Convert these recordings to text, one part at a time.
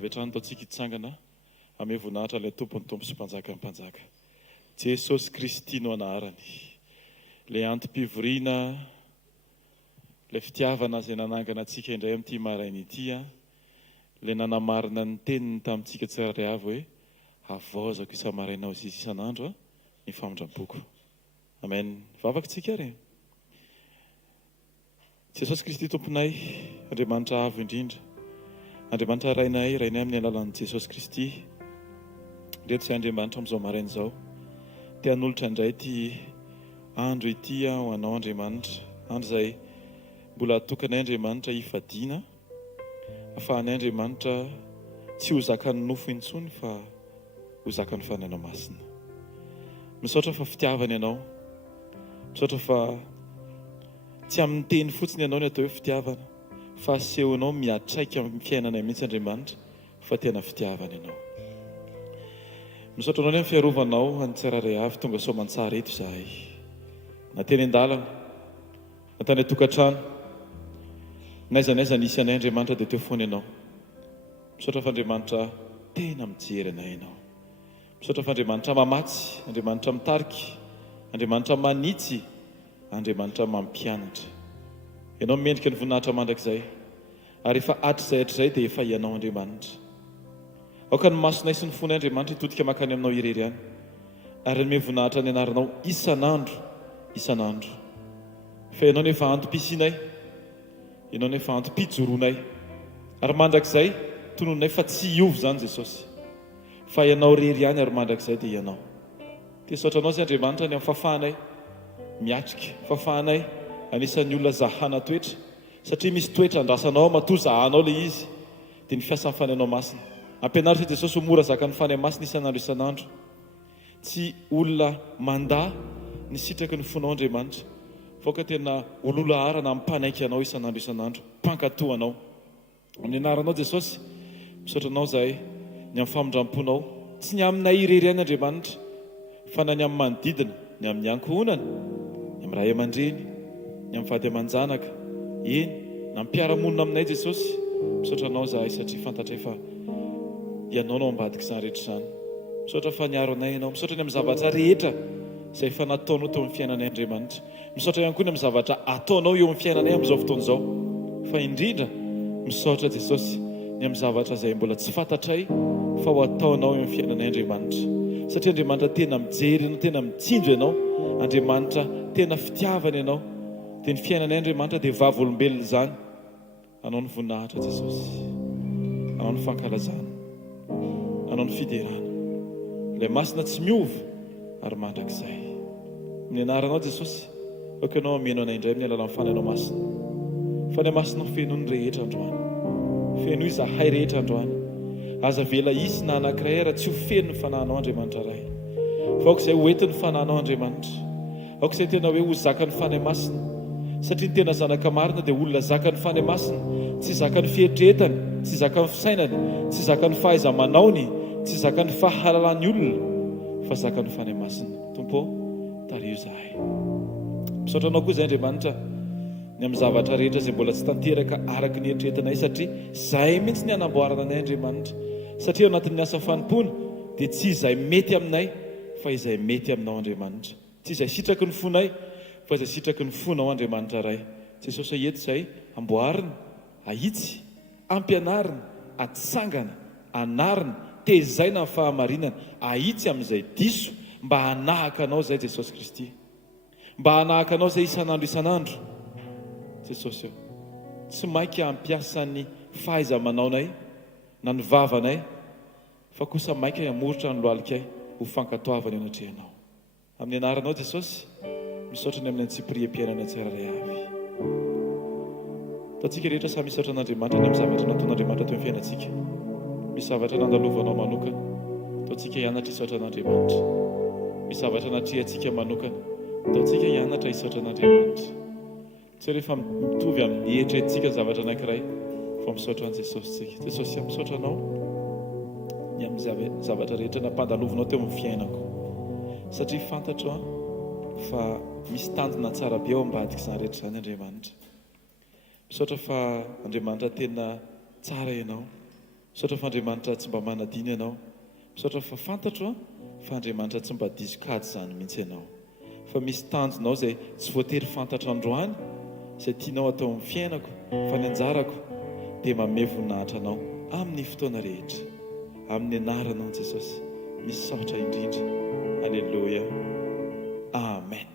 Avetrano taontsika hitsangana ame voninahitra ilay tompony tompo sy mpanjaka ny mpanjaka. Jesosy Kristy no anarany. Ilay antom-pivoriana, ilay fitiavana izay nanangana antsika indray amin'ity maraina ity, ilay nanamarina ny teniny tamintsika tsirairay avy hoe havaozako isa-marainao izy isan'andro ny famondram-poko. Amen. Vavaka tsika ary. Jesosy Kristy tomponay, Andriamanitra avo indrindra, Andriamanitra rainay amin'ny alalan'i Jesosy Kristy. Reto izay Andriamanitra amin'izao maraina izao, te hanolotra indray ity andro ity ho anao Andriamanitra, andro izay mbola atokanay Andriamanitra hifadiana, ahafahanay Andriamanitra tsy ho zakan'ny nofo intsony fa ho zakan'ny fanainao masina. Misaotra fa fitiavana ianao, misaotra fa tsy amin'ny teny fotsiny ianao ny atao hoe fitiavana, fa asehonao miatraika amin'ny fiainanay mihitsy Andriamanitra fa tena fitiavana ianao. Misaotra anao ny amin'ny fiarovanao any tsirairay avy tonga soamantsara eto izahay. Na teny an-dalana, na tany an-tokantrano, n'aiza nisy anay Andriamanitra dia teo foana ianao. Misaotra fa Andriamanitra tena mijery anay ianao. Misaotra fa Andriamanitra mamatsy, Andriamanitra mitarika, Andriamanitra manitsy, Andriamanitra mampianatra. Ianao mendrika ny voninahitra mandrakizay, ary efa hatrizay dia efa ianao Andriamanitra. Aoka ny masonay sy ny fonay Andriamanitra hitodika makany aminao irery ihany, ary ny voninahitra ny anaranao isan'andro. Fa ianao nefa antom-pisianay, ianao nefa antom-pijoroanay, ary mandrakizay tononay fa tsy hiova izany Jesosy, fa ianao rery ihany ary mandrakizay dia ianao. Dia saotra anao izay Andriamanitra ny amin'ny fahafahanay miatrika, fahafahanay anisan'ny olona zahana toetra, satria misy toetra andrasanao matoa zahanao ilay izy, dia ny fiasan'ny fanainao masina. Ampianaritra Jesosy ho mora zakan'ny fanay masina isan'andro. Tsy olona mandahy ny sitraky ny fonao Andriamanitra, voka tena olona arana mpanaiky anao isan'andro, mpankatoanao. Amin'ny anaranao Jesosy, misaotra anao zahay ny amin'ny famondram-ponao, tsy ny aminay irery ihany Andriamanitra, fa na ny amin'ny manodidina, ny amin'ny ankohonana, ny amin'ny ray aman-dreny, ny amin'ny vady aman-janaka, eny, na mpiara-monina aminay Jesosy. Misaotra anao zahay satria fantatray fa ianao no ambadika izany rehetra izany. Misaotra fa niaro anay ianao, misaotra ny amin'ny zavatra rehetra izay efa nataonao teo amin'ny fiainanay Andriamanitra. Misaotra ihany koa ny amin'ny zavatra ataonao eo amin'ny fiainanay amin'izao fotoana izao. Fa indrindra misaotra Jesosy ny amin'ny zavatra izay mbola tsy fantatray fa ho ataonao eo amin'ny fiainanay Andriamanitra. Satria Andriamanitra tena mijery ianao, tena mitsinjo ianao, Andriamanitra tena fitiavana ianao. Dia ny fiainanay Andriamanitra dia vavolombelona izany. Anao ny voninahitra Jesosy, anao ny fankalazana, anao ny fiderana, ilay masina tsy miova ary mandrakizay. Amin'ny anaranao Jesosy, aoka ianao ameno anay indray amin'ny alalan'ny fanainao masina. Fanay masina feno ny rehetra androany, feno izahay rehetra androany. Aza vela isy na anankiray raha tsy ho feno ny fanahinao Andriamanitra ray. Fa aoka izay ho entin'ny fanahinao Andriamanitra, aoka izay tena hoe ho zakan'ny fanay masina. Satria ny tena zanaka marina dia olona zakan'ny fanay masina, tsy zakan'ny fihetretany, tsy zakan'ny fisainany, tsy zakan'ny fahaiza-manaony, tsy zakan'ny fahalalan'ny olona, fa zakan'ny fanay masina. Tompo, tario izahay. Misaotra anao koa izay Andriamanitra ny amin'ny zavatra rehetra izay mbola tsy tanteraka araka ny eritreretanay, satria izahay mihitsy ny hanamboarana anay Andriamanitra. Satria ao anatin'ny asa fanompona dia tsy izay mety aminay fa izay mety aminao Andriamanitra. Tsy izay sitraky ny fonay fa izay sitraky ny fonao Andriamanitra ray. Jesosy eto izay amboarina, ahitsy, ampianarina, atsangana, anarina, tezaina amin'ny fahamarinana, ahitsy amin'izay diso, mba hanahaka anao izay Jesosy Kristy, mba hanahaka anao izay isan'andro. Jesosy eo, tsy mainka hampiasa ny fahaiza-manaonay na ny vavanay, fa kosa mainka hamoritra ny lohalikay ho fankatoavana eo anatrehanao. Amin'ny anaranao Jesosy, misaotra ny amin'ny antsipiriam-piainana tsirairay avy. Taontsika rehetra samy misaotra an'Andriamanitra ny amin'ny zavatra nataon'Andriamanitra teo amin'ny fiainantsika. Misy zavatra nandalovanao manokana, taontsika hianatra hisaotra an'Andriamanitra. Misy zavatra natriantsika manokana, taontsika hianatra hisaotra an'Andriamanitra. Tsy rehefa mitovy amin'ny eritreretintsika ny zavatra anankiray, fa misaotra an' Jesosy tsika. Jesosy, misaotra anao ny amin'ny zavatra rehetra nampandalovanao teo amin'ny fiainako, satria fantatro fa misy tandina tsara be ao ambadika izany rehetra izany Andriamanitra. Misaotra fa Andriamanitra tena tsara ianao, misaotra fa Andriamanitra tsy mba manadiny ianao, misaotra fa fantatro fa Andriamanitra tsy mba diso-kady izany mihitsy ianao, fa misy tanjonao izay tsy voatery fantatra androany izay tianao atao amin'ny fiainako, fa ny anjarako dia manome voninahitra anao amin'ny fotoana rehetra, amin'ny anaranao Jesosy misaotra indrindra. Alleluia, amen.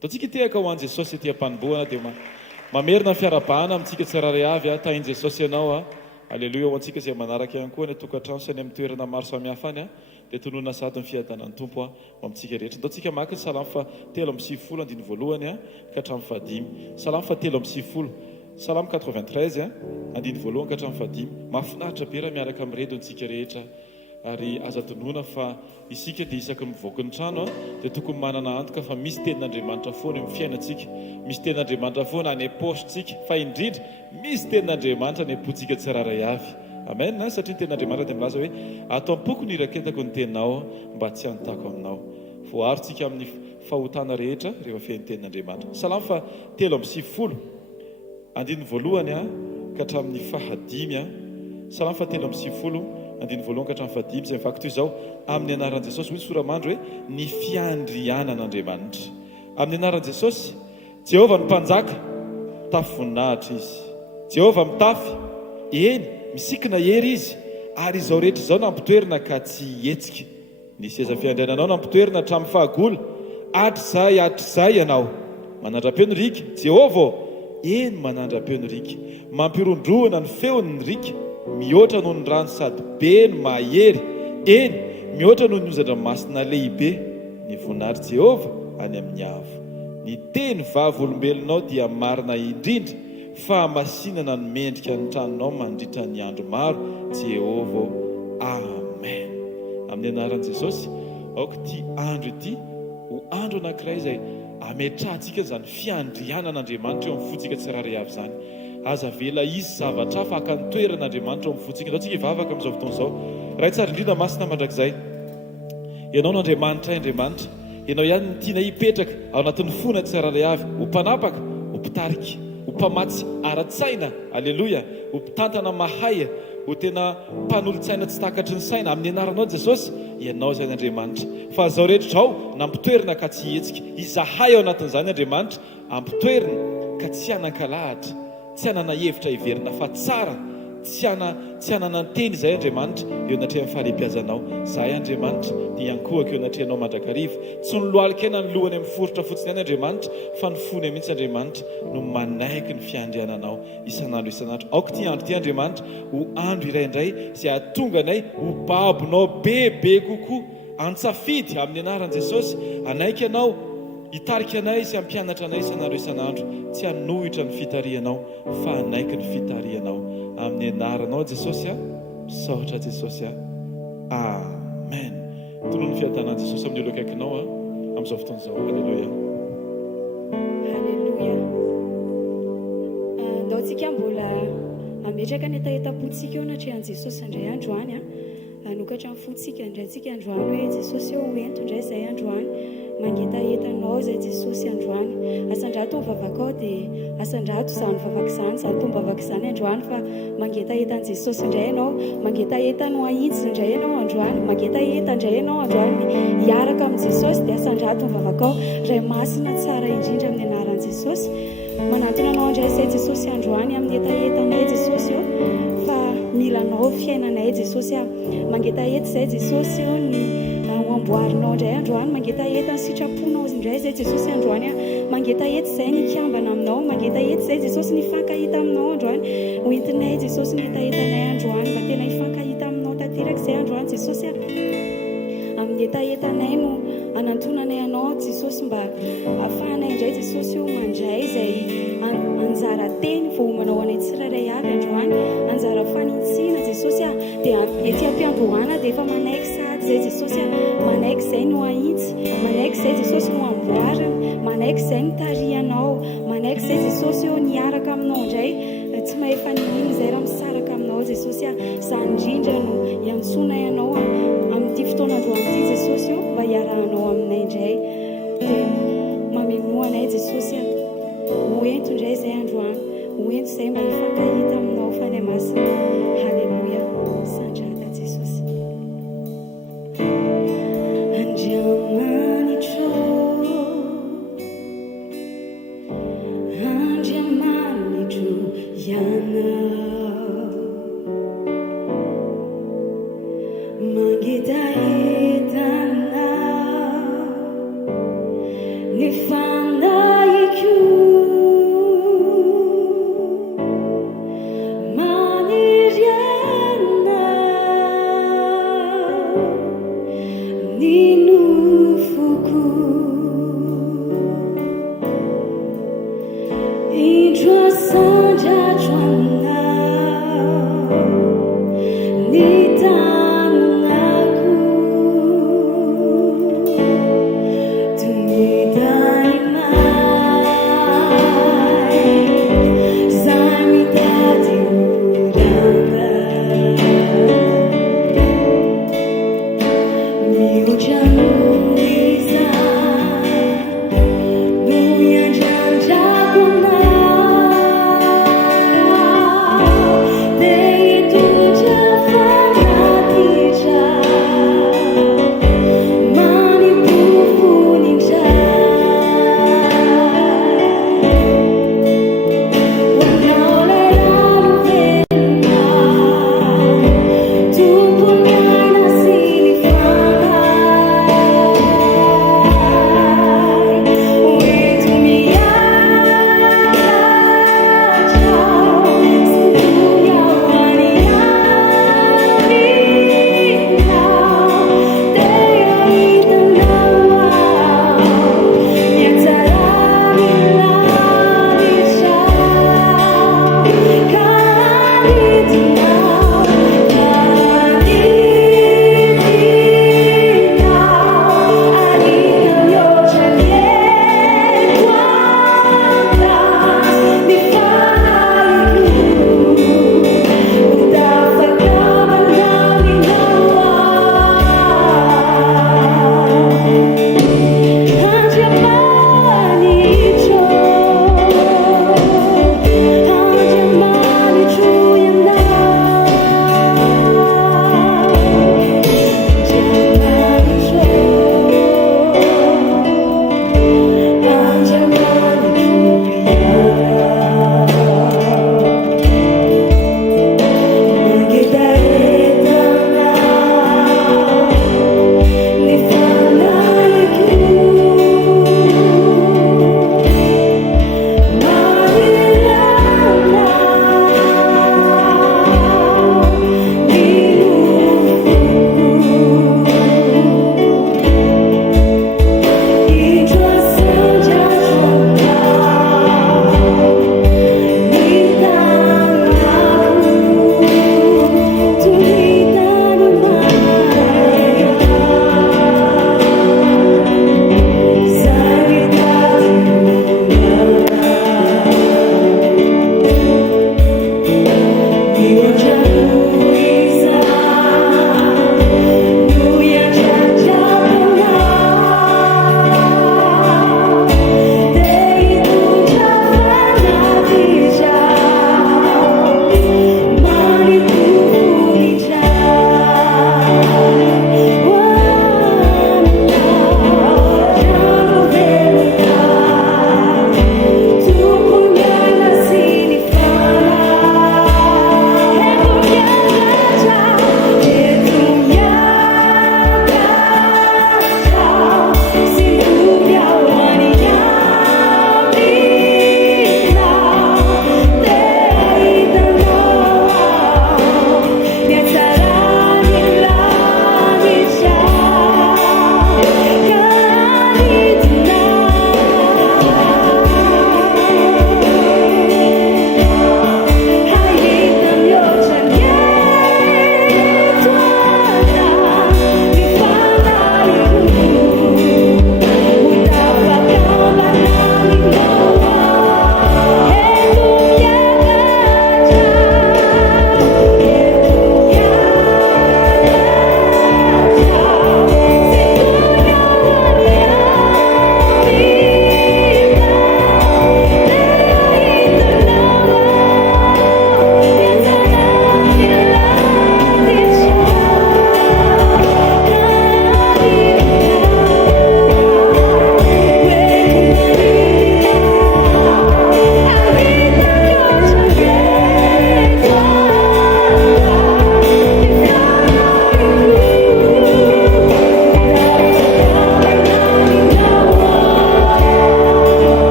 Taontsika tehaka ho an'i Jesosy etỳ am-panombohana dia mamerina ny fiarabahana amintsika tsirairay avy tahin' Jesosy ianao. Alleluia. Ho antsika izay manaraka ihany koa ny tokantrano sy any amin'ny toerana maro samihafa any dia tonoana sady ny fiadanan'ny tompo ho amintsika rehetra. Taontsika maka ny salamo fa 7:10 andiny voalohany ka hatramin'ny 5. Salamo fa 7:10, salamo 93 andiny voalohany ka hatramin'ny 5. Mahafinaritra be raha miaraka amin'ny redontsika rehetra, ary aza tonoana fa isika dia isaky mivoaka ny trano dia tokony manana antoka fa misy tenin'Andriamanitra foana amin'ny fiainantsika, misy tenin'Andriamanitra foana any am-paositsika, fa indrindra misy tenin'Andriamanitra any am-pontsika tsiraray avy. Amen. Satria ny tenin'Andriamanitra dia milaza hoe atao am-poko ny iraketako ny teninao mba tsy hanontako aminao. Voaharontsika amin'ny fahotana rehetra rehefa feno tenin'Andriamanitra. Salamo fa 7:10 andiny voalohany ka hatramin'ny 5. Salamo fa 7:10 andiny voalohany ka hatramin'ny 5 izay mivaky toy izao: amin'ny anaran'i Jesosy. Hoy soramandro hoe ny fiandrianan'Andriamanitra. Amin'ny anaran'i Jesosy, Jehovah ny mpanjaka, tafy voninahitra izy. Jehovah mitafy, eny misikina hery izy, ary izao rehetra izao nampitoerina ka tsy hetsika. Ny seza fiandriananao nampitoerina hatramin'ny fahagola, hatrizay ianao. Manandram-peo ny rika, Jehovah, eny manandram-peo ny rika. Mampirondroana ny feony ny rika, mihoatra noho ny rano sady be ny mahery, eny mihoatra noho ny ozan-dranomasina lehibe. Ny voninahitry Jehovah any amin'ny avo. Ny teny vavy olombelonao dia marina indrindra, fa masinana ny mendrika ny tranonao mandritra ny andro maro. Jehovah, amen. Amin'ny anaran'i Jesosy, aoka ity andro ity ho andro anankiray izay ametrahantsika izany fiandrianan'Andriamanitra eo amin'ny fontsika tsiraray avy izany. Aza vela izy zavatra afaka ny toeran'Andriamanitra eo amin'ny fontsika. Taontsika hivavaka amin'izao fotoana izao. Raha tsara indrindra masina mandrakizay, ianao n'Andriamanitra, Andriamanitra, ianao ihany ny tiana hipetraka ao anatin'ny fona tsiraray avy, ho mpanapaka, ho mpitarika, ho mpamatsy ara-tsaina. Alleluia. Ho mpitantana mahay, ho tena mpanolo-tsaina tsy takatry ny saina. Amin'ny anaranao Jesosy, ianao izay n'Andriamanitra. Fa zao rehetra izao nampitoerina ka tsy hetsika. Izahay ao anatin'izany Andriamanitra, ampitoerina ka tsy hanan-kalahatra, tsy hanana hevitra hiverina fa tsara, tsy hanana ny teny izay Andriamanitra eo anatrehan'ny fahalehibiazanao. Zahay Andriamanitra dia iankohako eo anatrehanao mandrakariva. Tsy ny lohalikaina ny lohany amin'ny forotra fotsiny ihany Andriamanitra, fa ny fony mihitsy Andriamanitra no manaiky ny fiandriananao isan'andro isan'andro. Aoka ity andro ity Andriamanitra ho andro iray indray izay ahatonga anay ho babonao bebe kokoa. Antsafidy amin'ny anaran'i Jesosy, anaiky ianao, hitarika anay sy hampianatra anay isan'andro isan'andro. Tsy hanohitra ny fitarianao, fa anaiky ny fitarianao. Amin'ny anaranao Jesosy, misaotra Jesosy. Amen. Tonoa ny fiadanan'i Jesosy amin'ny olo akaikinao amin'izao fotoana izao. Alleluia. Alleluia. Ndaontsika mbola ametraka ny etaetapontsika eo anatrehan'i Jesosy indray androany. Nokatra amin'ny fontsika indraintsika androany hoe Jesosy eo hoento indray izay androany. Mangetahetanao izay Jesosy androany. Asandrato ny vavakao dia asandrato izany vavaka izany, izany tombavaka izany androany, fa mangetahetan'i Jesosy indray ianao, mangetahetany ho ahitsy indray ianao androany, mangetahetany indray ianao androany hiaraka amin'ny Jesosy dia asandrato ny vavakao. Ray masina tsara indrindra amin'ny anaran'i Jesosy. Manantona anao indray izay Jesosy androany amin'ny etahetanay Jesosy eo, fa milanao fiainanay Jesosy. Mangetahety izay Jesosy eo ny amboarinao indray androany, mangetahety ny sitraponao indray izay Jesosy androany. Mangetahety izay ny kiambana aminao, mangetahety izay Jesosy ny fankahita aminao androany. Hoentinay Jesosy ny etahetanay androany mba tena hifankahita aminao tanteraka izay androany Jesosy. Amin'ny etahetanay no anantonanay anao Jesosy mba ahafahanay indray Jesosy eo mandray izay anjara teny voamanao anay tsirairay avy androany, anjara fanitsiana Jesosy dia ety am-piandohana dia efa manaiky sady izay Jesosy, manaiky izay no ahitsy, manaiky izay Jesosy no amboarina, manaiky izay no tarianao, manaiky izay Jesosy eo niaraka aminao indray, tsy mahefa nihino izay raha misaraka aminao Jesosy. Izany indrindra no iantsonay ianao amin'ity fotoana androany ity Jesosy eo mba hiarahanao aminay indray, dia mamemoa anay Jesosy hoento indray izay androany, hoento izay mba hifankahita aminao fany masina. Halleluia. Sandrata Jesosy. Andriamanitro, Andriamanitro ianao, mangedahitanao ny fanaiko, maniry anao ny nofoko. Indro asandratra aminao ny tanako, tonidany may zay mitady orana, mihoatra noho izany no iandrandrako anao, dia hitondra fanahy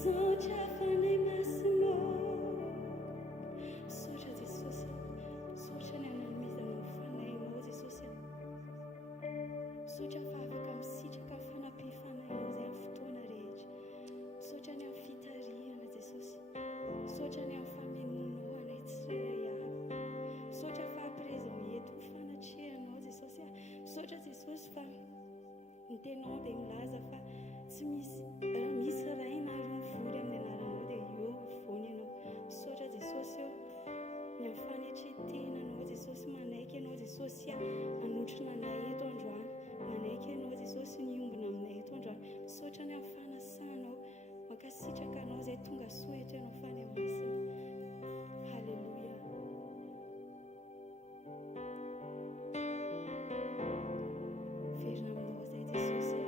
misaotra fanay masinao. Misaotra Jesosy, misaotra ny ananomezanao fanahinao Jesosy. Misaotra fa afaka misitraka ny fanampifanao izay amin'ny fotoana rehetra. Misaotra ny amin'ny fitariana Jesosy. Misaotra ny amin'ny famemonao anay tsirairay avy. Misaotra fa présent eto ny fanatrehanao Jesosy. Misaotra Jesosy fa ny tenao dia milaza fa tsy misy ray na roa mivory amin'ny anaranao dia eo mivoany ianao. Misaotra Jesosy ny amin'ny fanetretenanao Jesosy, manaiky ianao Jesosy hanotrona anay eto androany, manaiky ianao Jesosy niombona aminay eto androany. Misaotra ny amin'ny fanasanao, mankasitraka anao izay tonga soa eto ianao fany masina. Halleluja. Verina aminao izay Jesosy.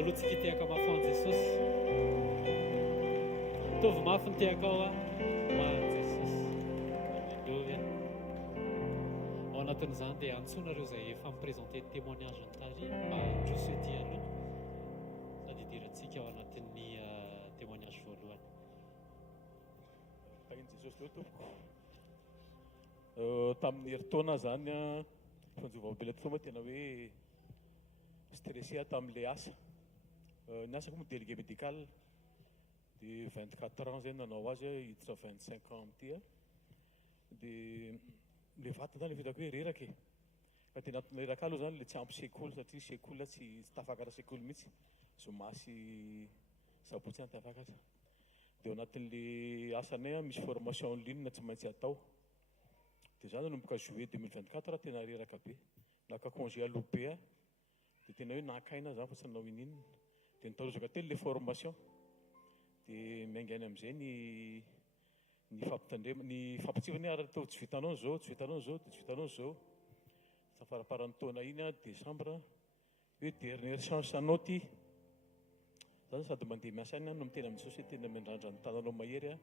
alohantsika tiaka mafy an Jesosy. Tovy mafy ny tiaka ao a ho an Jesosy. Alleluia. Ao anatin'izany dia antsonareo izay efa miprésente témoignage ny tary mba handroso ety aloha sady hidirantsika ao anatin'ny témoignage voalohany. Tagny Jesosy teo tompoko. Tamin'ny herintaona zany fanjova-bela toa tena hoe stressé tamin'ilay asa. Ny asako moa délégué médical dia 24 ans zay nanao azy hiditra 25 ans amty dia le vata zany fitako hoe reraka e. Fa tena reraka aloha zany le tsy ampy sekoly satria sekoly tsy tafakatra sekoly mihitsy zomasy sabotsy any tafakatra. Dia ao anatin'le asanay misy formation en ligne tsy maintsy atao. Dia zany nanomboka juillet 2024 tena reraka be. Naka congé aloha be dia tena hoe nankaina zany fa tsy nanao ininona. Dia nitarozaka telo le formation. Dia miaingany amin'izay ny fampitandrema ny fampitsivany ara-tao tsy vitanao zao, tsy vitanao zao, tsy vitanao zao. Sa faraparan'ny taona iny décembre hoe dernière chance anao ty. Zany sady mandeha miasa any no miteny amin'ny Jesosy tena miandrandra ny tananao mahery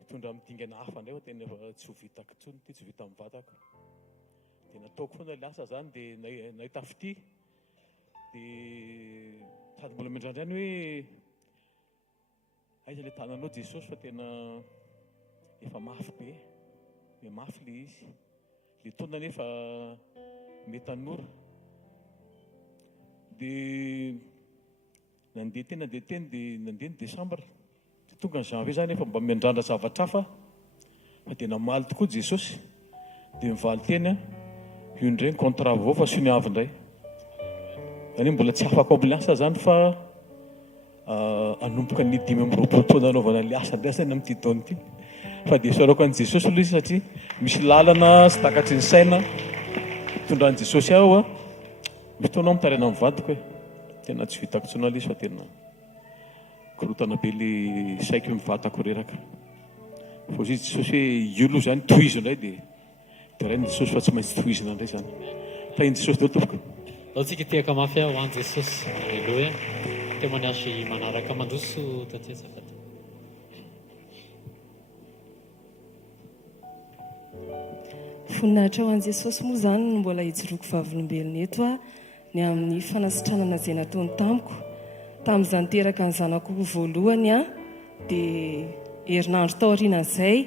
hitondra amin'ny dingana hafa indray fa tena tsy ho vitako intsony ty, tsy vita amin'ny vatako. Dia nataoko foana le asa zany dia nahita fity dia sady mbola miandrandra any hoe aiza le tananao Jesosy fa tena efa mafy be, me mafy le izy. Le taona nefa mety hanora. Dia nandeha teny dia nandeha ny décembre. Dia tonga ny janvier zany efa mba miandrandra zavatra hafa fa dia namaly tokoa Jesosy. Dia mivaly teny io indray ny contrat vao fa sy ny avy indray. Zany mbola tsy afaka amin'ny asa zany fa anomboka ny 5 taona anaovana le asa ndrasany amin'ity taona ity. Fa dia sorako an Jesosy aloha izy satria misy lalana sy takatry ny saina hitondran'i Jesosy aho misy taona mitarina amin'ny vadiko tena tsy vitako intsony ilay izy fa tena korotana be le saiko mivatako reraka. Fa izy Jesosy hoe io aloha zany tohizo indray dia rainy Jesosy fa tsy maintsy tohizina indray zany. Tahiny Jesosy dao tompoko. Atsika tiaka mafy ho an Jesosy. Alleluia. Témoignage manaraka mandroso taty azafady. Voninahitra ho an Jesosy moa zany no mbola hijoroako vavolombelona eto ny amin'ny fanasitranana izay nataony tamiko. Tamin'izany teraka ny zanako voalohany dia herinandro tao aorianan'izay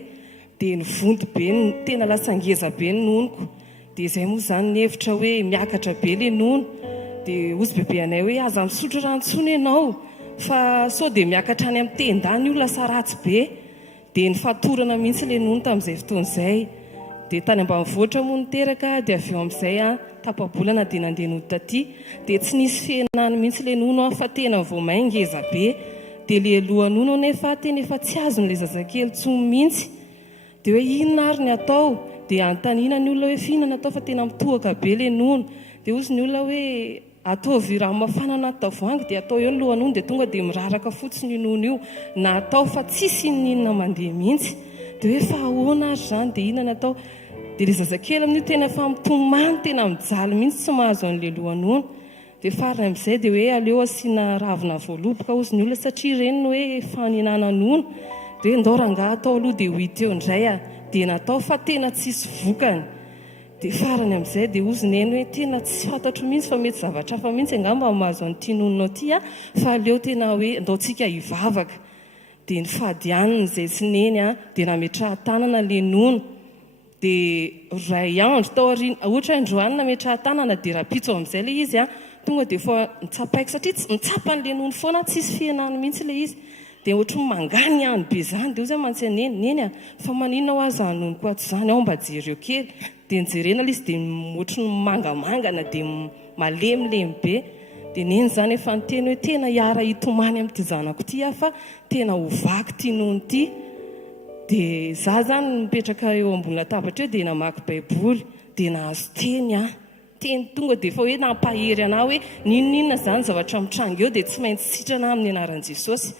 dia nivonto be tena lasa ngeza be ny nonoko. Dia izay moa zany ny hevitra hoe miakatra be le nono. Dia ozy bebe anay hoe aza misotro ranontsony ianao fa sao dia miakatra any amin'ny tendany io lasa ratsy be. Dia nifatorana mihitsy le nono tamin'izay fotoan'izay. Dia tany ambanivohitra moa niteraka dia avy eo amin'izay tapabolana dia nandeha nody taty. Dia tsy nisy fihenany mihitsy le nono fa tena vao may ngeza be. Dia le lohanono nefa tena efa tsy azon'ilay zazakely tsony mihitsy. Dia hoe inona ary ny atao? Dia antanina ny olona hoe fihinana atao fa tena mitohaka be le nono. Dia ozy ny olona hoe ataovy raha mafana anaty tavoahangy dia atao eo ny lohanono dia tonga dia miraraka fotsiny io nono io. Na atao fa tsisy inona mandeha mihitsy. Dia hoe fa ahoana ary zany dia inona atao? Dia le zazakely amin'io tena fa mitomany tena mijaly mihitsy tsy mahazo an'le lohanono. Dia farany amin'izay dia hoe aleo asiana ravina voaloboka ozy ny olona satria ireny no hoe faninana nono. Dia hoe ndao rangaha atao aloha dia ho hita eo indray dia natao fa tena tsisy vokany. Dia farany amin'izay dia ozy neny hoe tena tsy fantatro mihitsy fa mety zavatra hafa mihitsy angamba mahazo an'ity nononao ity fa aleo tena hoe ndaontsika hivavaka. Dia ny fadianiny izay tsy neny dia nametraha tanana le nono. Dia ray andro tao aoriana ohatra androany nametraha tanana dia rapitso amin'izay le izy tonga dia fa nitsapaiko satria tsy nitsapany le nono foana tsisy fihenany mihitsy le izy. Dia ohatry ny mangany ihany be zany dia ozy mantsy neny fa maninona ho aza nonoko ato zany ao mba jereo kely. Dia nijerena le izy dia ohatry ny mangamangana dia malemilemy be. Dia neny zany efa niteny hoe tena hiara hitomany amin'ity zanako ity fa tena ho vaky ity nono ity. Dia za zany mipetraka eo ambony latabatra eo dia namaky baiboly dia nahazo teny tonga dia efa hoe nampahery anahy hoe ninona zany zavatra mitranga eo dia tsy maintsy sitrana amin'ny anaran'i Jesosy.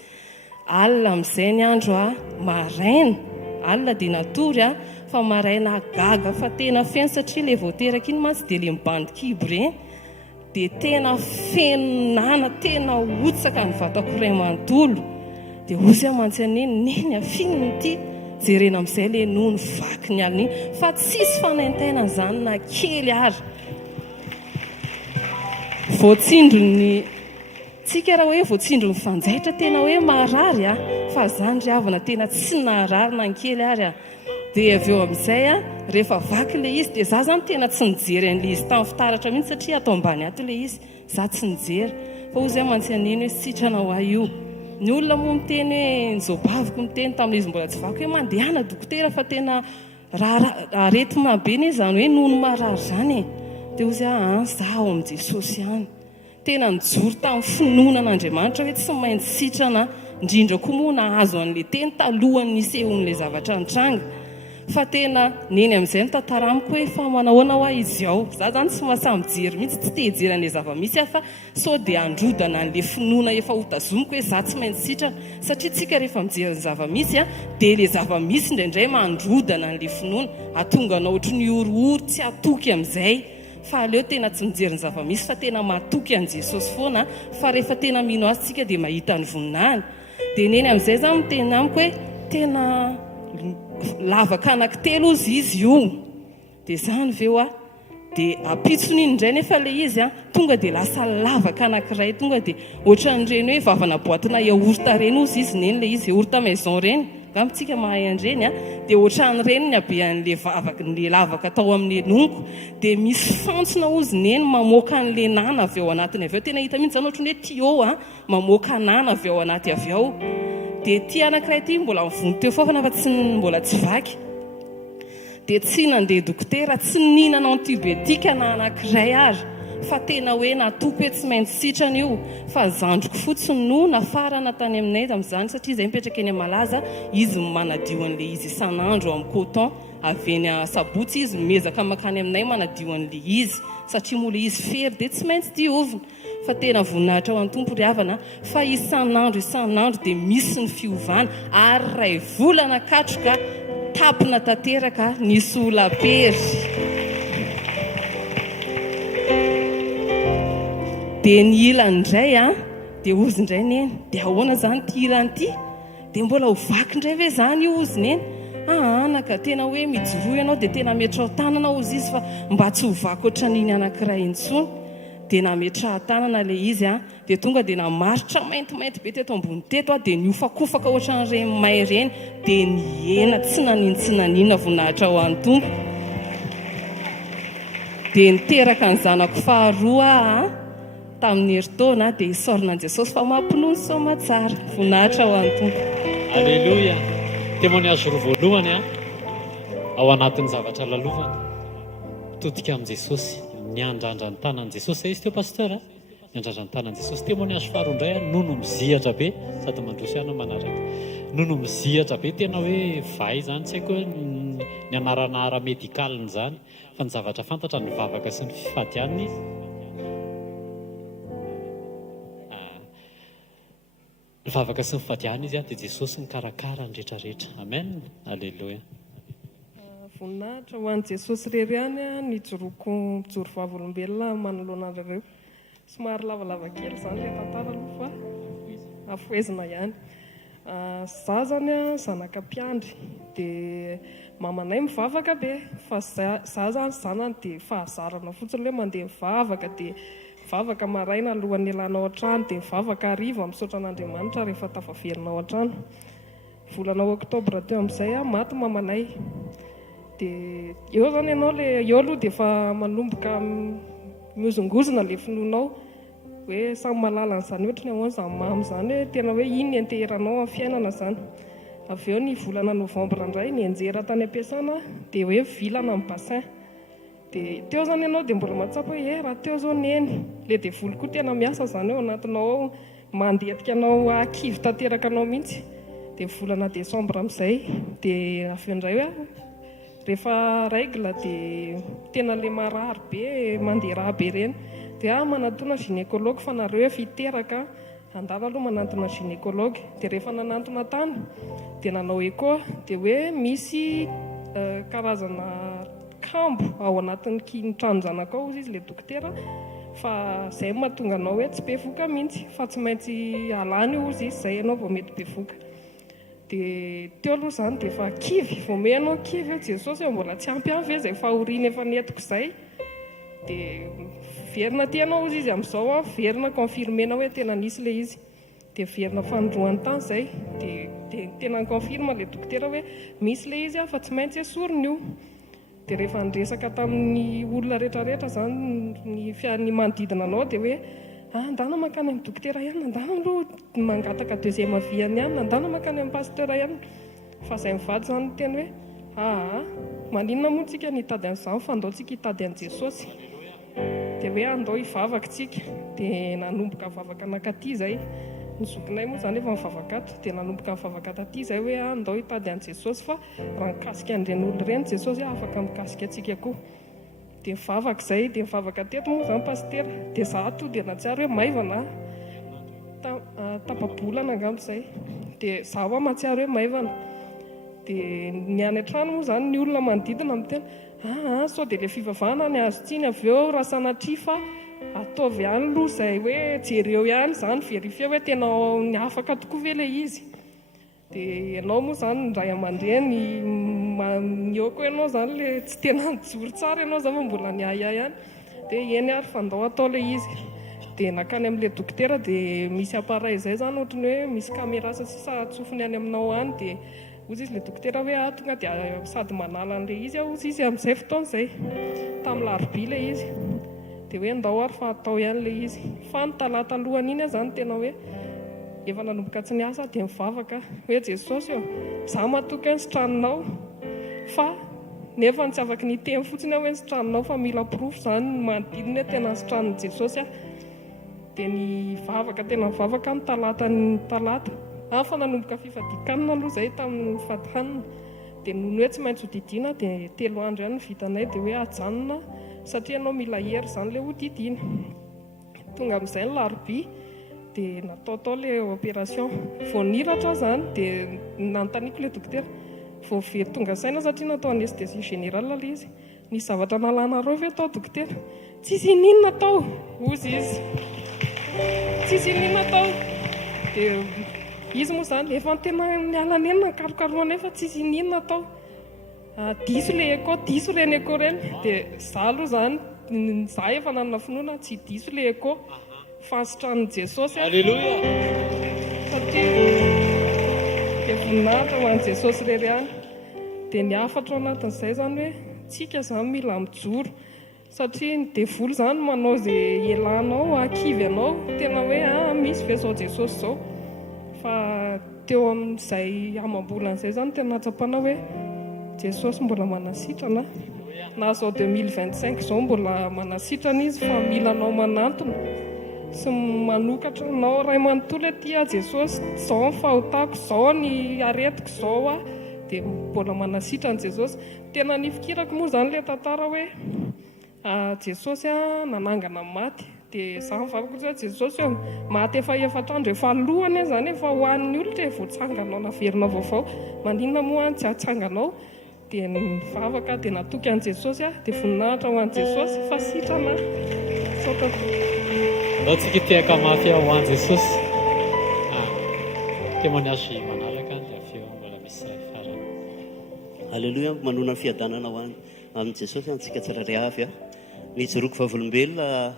Alina amin'izay ny andro maraina alina dia natory fa maraina gaga fa tena feno satria le voateraka iny mantsy dia le mibandy kibo ireny dia tena fenona tena otsaka ny vatako iray manontolo. Dia ozy aho mantsy aneny neny afininy ity jerena amin'izay le noho ny vaky ny alina iny fa tsisy fanaintaina izany na kely ary. Voatsindro ny tsika raha hoe voatsindro ny fanjaitra tena hoe marary fa izany ry havana tena tsy naharary na ny kely ary dia avy eo amin'izay rehefa vaky le izy dia za zany tena tsy nijery an'le izy tamin'ny fitaratra mihitsy satria atao ambany ato le izy za tsy nijery fa ozy aho mantsy aneny hoe sitrana ho ahy io. Ny olona moa miteny hoe nizobaviko miteny tamin'le izy mbola tsy vaky hoe mandehana dokotera fa tena aretina be ne izany hoe noho ny marary izany dia ozy aho za ao amin'i Jesosy ihany tena nijoro tamin'ny finoanan'Andriamanitra hoe tsy maintsy sitrana indrindra koa moa nahazo an'le teny talohany nisehon'le zavatra nitranga fa tena neny amin'izay ny tantaramiko hoe fa manahoana ho ahy izy ao. Za zany tsy mahasahy mijery mihitsy tsy tehijery an'le zava-misy fa sao dia androdana an'le finoana efa hotazomiko hoe za tsy maintsy sitrana satria tsika rehefa mijery ny zava-misy dia le zava-misy indraindray mandrodana an'le finoana atonga anao ohatry ny orooro tsy atoky amin'izay fa aleo tena tsy mijery ny zava-misy fa tena matoky an'i Jesosy foana fa rehefa tena mino azy tsika dia mahita ny voninahiny. Dia neny amin'izay zany miteny amiko hoe tena lavaka anankitelo izy io dia zany veo dia apitsony iny indray nefa le izy tonga dia lasa lavaka anankiray tonga dia ohatran'ireny hoe vavana boatina yaourta reny ozy izy neny le izy yaourta maison reny gamitsika mahay an'ireny dia ohatran'ireny ny habean'le vavaka n'le lavaka tao amin'ny enonko dia misy fantsona ozy neny mamoaka an'le nana avy ao anatiny avy ao tena hita mihitsy zany ohatry ny hoe tuyau mamoaka nana avy ao anaty avy ao. Dia ty anankiray ty mbola mivony teo foana fa mbola tsy vaky dia tsy nandeha dokotera tsy nihinana antibiotika na anankiray ary fa tena hoe natoky hoe tsy maintsy sitrana io fa zandroko fotsiny no nafarana tany aminay tamin'izany satria izay mipetraka eny Malaza izy manadio an'le izy isan'andro amin'ny coton avy eny Sabotsy izy mezaka makany aminay manadio an'le izy satria moa le izy fery dia tsy maintsy diovina fa tena voninahitra ho an'ny tompo ry havana fa isan'andro dia misy ny fiovana ary ray volana katroka tapina tanteraka ny solapery. Dia ny ilany indray dia ozy indray neny dia ahoana zany ty ilany ty dia mbola ho vaky indray ve zany io ozy neny anaka tena hoe mijoroa ianao dia tena metra tanana ozy izy fa mba tsy ho vaky ohatran'iny anankiray intsony dia nametra tanana le izy dia tonga dia namaritra maintimainty be teto ambony teto dia niofakofaka ohatran'ireny may ireny dia niena tsy naninona voninahitra ho an'ny tompo dia niteraka ny zanako faharoa tamin'ny herintaona dia isaorina an'i Jesosy fa mampinono soma tsara voninahitra ho an'ny tompo. Alleluia. Témoignage roa voalohany ao anatin'ny zavatra lalovana todika amin'i Jesosy niandrandra ny tanan'i Jesosy izy teo pasteur niandrandra ny tanan'i Jesosy. Témoignage faharoa indray nono mizihatra be sady mandroso ihany manaraka nono mizihatra be tena hoe vai zany tsy haiko hoe ny anarana ara médicaliny zany fa ny zavatra fantatra ny vavaka sy ny fifadianiny ny vavaka sy ny fifadianiny izy dia Jesosy ny karakara ny rehetrarehetra. Amen. Alleluia. Voninahitra ho an'i Jesosy rery ihany nijoroko mijoro vavolombelona manoloana an'ireo somary lavalava kely zany le tantara aloha fa afoezina ihany. Za zany zanaka mpiandry dia mamanay mivavaka be fa za zany zanany dia fahazarana fotsiny hoe mandeha mivavaka dia mivavaka maraina alohan'ny ialana ao an-trano dia mivavaka hariva misaotra an'Andriamanitra rehefa tafaverina ao an-trano. Volana oktobra teo amin'izay maty mamanay dia eo zany ianao eo aloha dia efa manomboka miozongozona le finoanao hoe samy malala n'izany ohatra ny ahoana izany mamy izany hoe tena hoe iny ny anteheranao amin'ny fiainana zany. Avy eo ny volana novambra indray nianjera tany am-piasana dia hoe vilana amin'ny bassin dia teo zany ianao dia mbola mahatsapa hoe raha teo zao neny le dia voly koa tena miasa zany eo anatinao ao mandetika anao akivy tanteraka anao mihitsy. Dia volana desambra amin'izay dia avy indray hoe rehefa règle dia tena le marary be mandeha raha be reny dia manantona gynécologue fa nareo efa hiteraka andala aloha manantona gynécologue. Dia rehefa nanantona tany dia nanao écho dia hoe misy karazana kambo ao anatin'ny tranonjanaka ao izy le dokotera fa izay mahatonga anao hoe tsy be voka mihitsy fa tsy maintsy alany ozy izy izay ianao vao mety be voka. Dia teo aloha izany dia efa kivy vao me anao kivy Jesosy mbola tsy ampy ve izay fahoriana efa netiko izay. Dia verina ty ianao ozy izy amin'izao verina confirmena hoe tena nisy ilay izy. Dia verina fanondroany tany izay dia tena confirme ilay dokotera hoe misy ilay izy fa tsy maintsy esorina io. Dia rehefa niresaka tamin'ny olona rehetrarehetra izany ny manodidina anao dia hoe andana makany amin'ny dokotera ihany, andana aloha mangataka deuxième aviany ihany, andana makany amin'ny pasteur ihany. Fa izay mivady izany ny teny hoe maninona moa tsika nitady an'izany fa andao tsika hitady an'i Jesosy. Dia hoe andao hivavaka tsika. Dia nanomboka vavaka anakaty izay. Ny zokinay moa izany efa mivavaka ato dia nanomboka mivavaka taty izay hoe andao hitady an'i Jesosy fa raha mikasika an'ireny olona ireny Jesosy afaka mikasika antsika koa. Dia mivavaka izay dia mivavaka teto moa izany pasteur. Dia za to dia natsiary hoe maivana tapa-bolana angamba izay. Dia za hoa mahatsiary hoe maivana. Dia ny any an-trano moa izany ny olona manodidina miteny sao dia ilay fivavahana ny azo tsiny avy eo raha sanatria fa ataovy ihany aloha izay hoe jereo ihany izany verifie hoe tena ny afaka tokoa ve ilay izy. Dia ianao moa izany ray aman-dreny mioko ianao izany ilay tsy tena nijory tsara ianao izany fa mbola niaya ihany. Dia eny ary fa andao atao ilay izy. Dia nakany amin'ilay dokotera dia misy appareil izay izany ohatrany hoe misy caméra sisa atsofony any aminao any dia ozy izy ilay dokotera hoe tonga dia sady manala an'ilay izy ozy izy amin'izay fotoana izay tamin'ny larobia ilay izy. Dia hoe andao ary fa atao ihany ilay izy. Fa ny talata alohany iny izany tena hoe efa nanomboka tsy niasa dia mivavaka hoe Jesosy za matoky ny sitranonao fa nefa tsy afaka niteny fotsiny hoe sitranonao fa mila proof izany manodidina hoe tena sitranon'i Jesosy. Dia ny vavaka tena mivavaka ny talata fa nanomboka fifadikanina aloha izay tamin'ny fatihanina. Dia noho hoe tsy maintsy hodidiana dia 3 andro ihany ny vitanay dia hoe ajanona satria ianao mila hery izany ilay hodidiana. Tonga amin'izay ny larobia dia natao ilay opération. Vao niratra izany dia nanontaniako ilay dokotera vao very tonga saina satria natao anesthésie générale ilay izy. Nisy zavatra nalanareo ve atao dokotera? Tsisy ininona atao ozy izy. Tsisy ininona atao. Dia izy moa izany efa tena nialana eny nakarokaroana efa tsisy ininona atao. Diso ilay écho, diso ireny écho ireny. Dia za aloha izany za efa nanana finoana tsy diso ilay écho fa sitran'i Jesosy. Alléluia. Satria dia voninahitra ho an'i Jesosy irery ihany. Dia ny afatra ao anatin'izay izany hoe tsika izany mila mijoro satria ny devoly izany manao izay elanao akivy anao tena hoe misy ve izao Jesosy izao. Fa teo amin'izay amam-bolan'izay izany tena natsapana hoe Jesosy mbola manasitrana na izao 2025 izao mbola manasitrana izy fa mila anao manantona sy manokatra anao ray manontolo aty Jesosy izao ny fahotako izao ny aretiko izao dia mbola manasitrana Jesosy. Tena nifikirako moa izany ilay tantara hoe Jesosy nanangana maty. Dia za mivavaka hoe Jesosy maty efa 4 andro efa alohany izany efa hoan'ny olona voatsanganao naverina vaovao maninona moa tsy atsanganao. Dia nivavaka dia natoky an'i Jesosy dia voninahitra ho an'i Jesosy fa sitrana saotra ndao tsika tiaka mafy ho an'i Jesosy. Témoignage manaraka dia avy eo mbola misy farany. Alléluia, manona ny fiadanana ho amin'i Jesosy antsika tsirairay avy nijoroky vavolombelona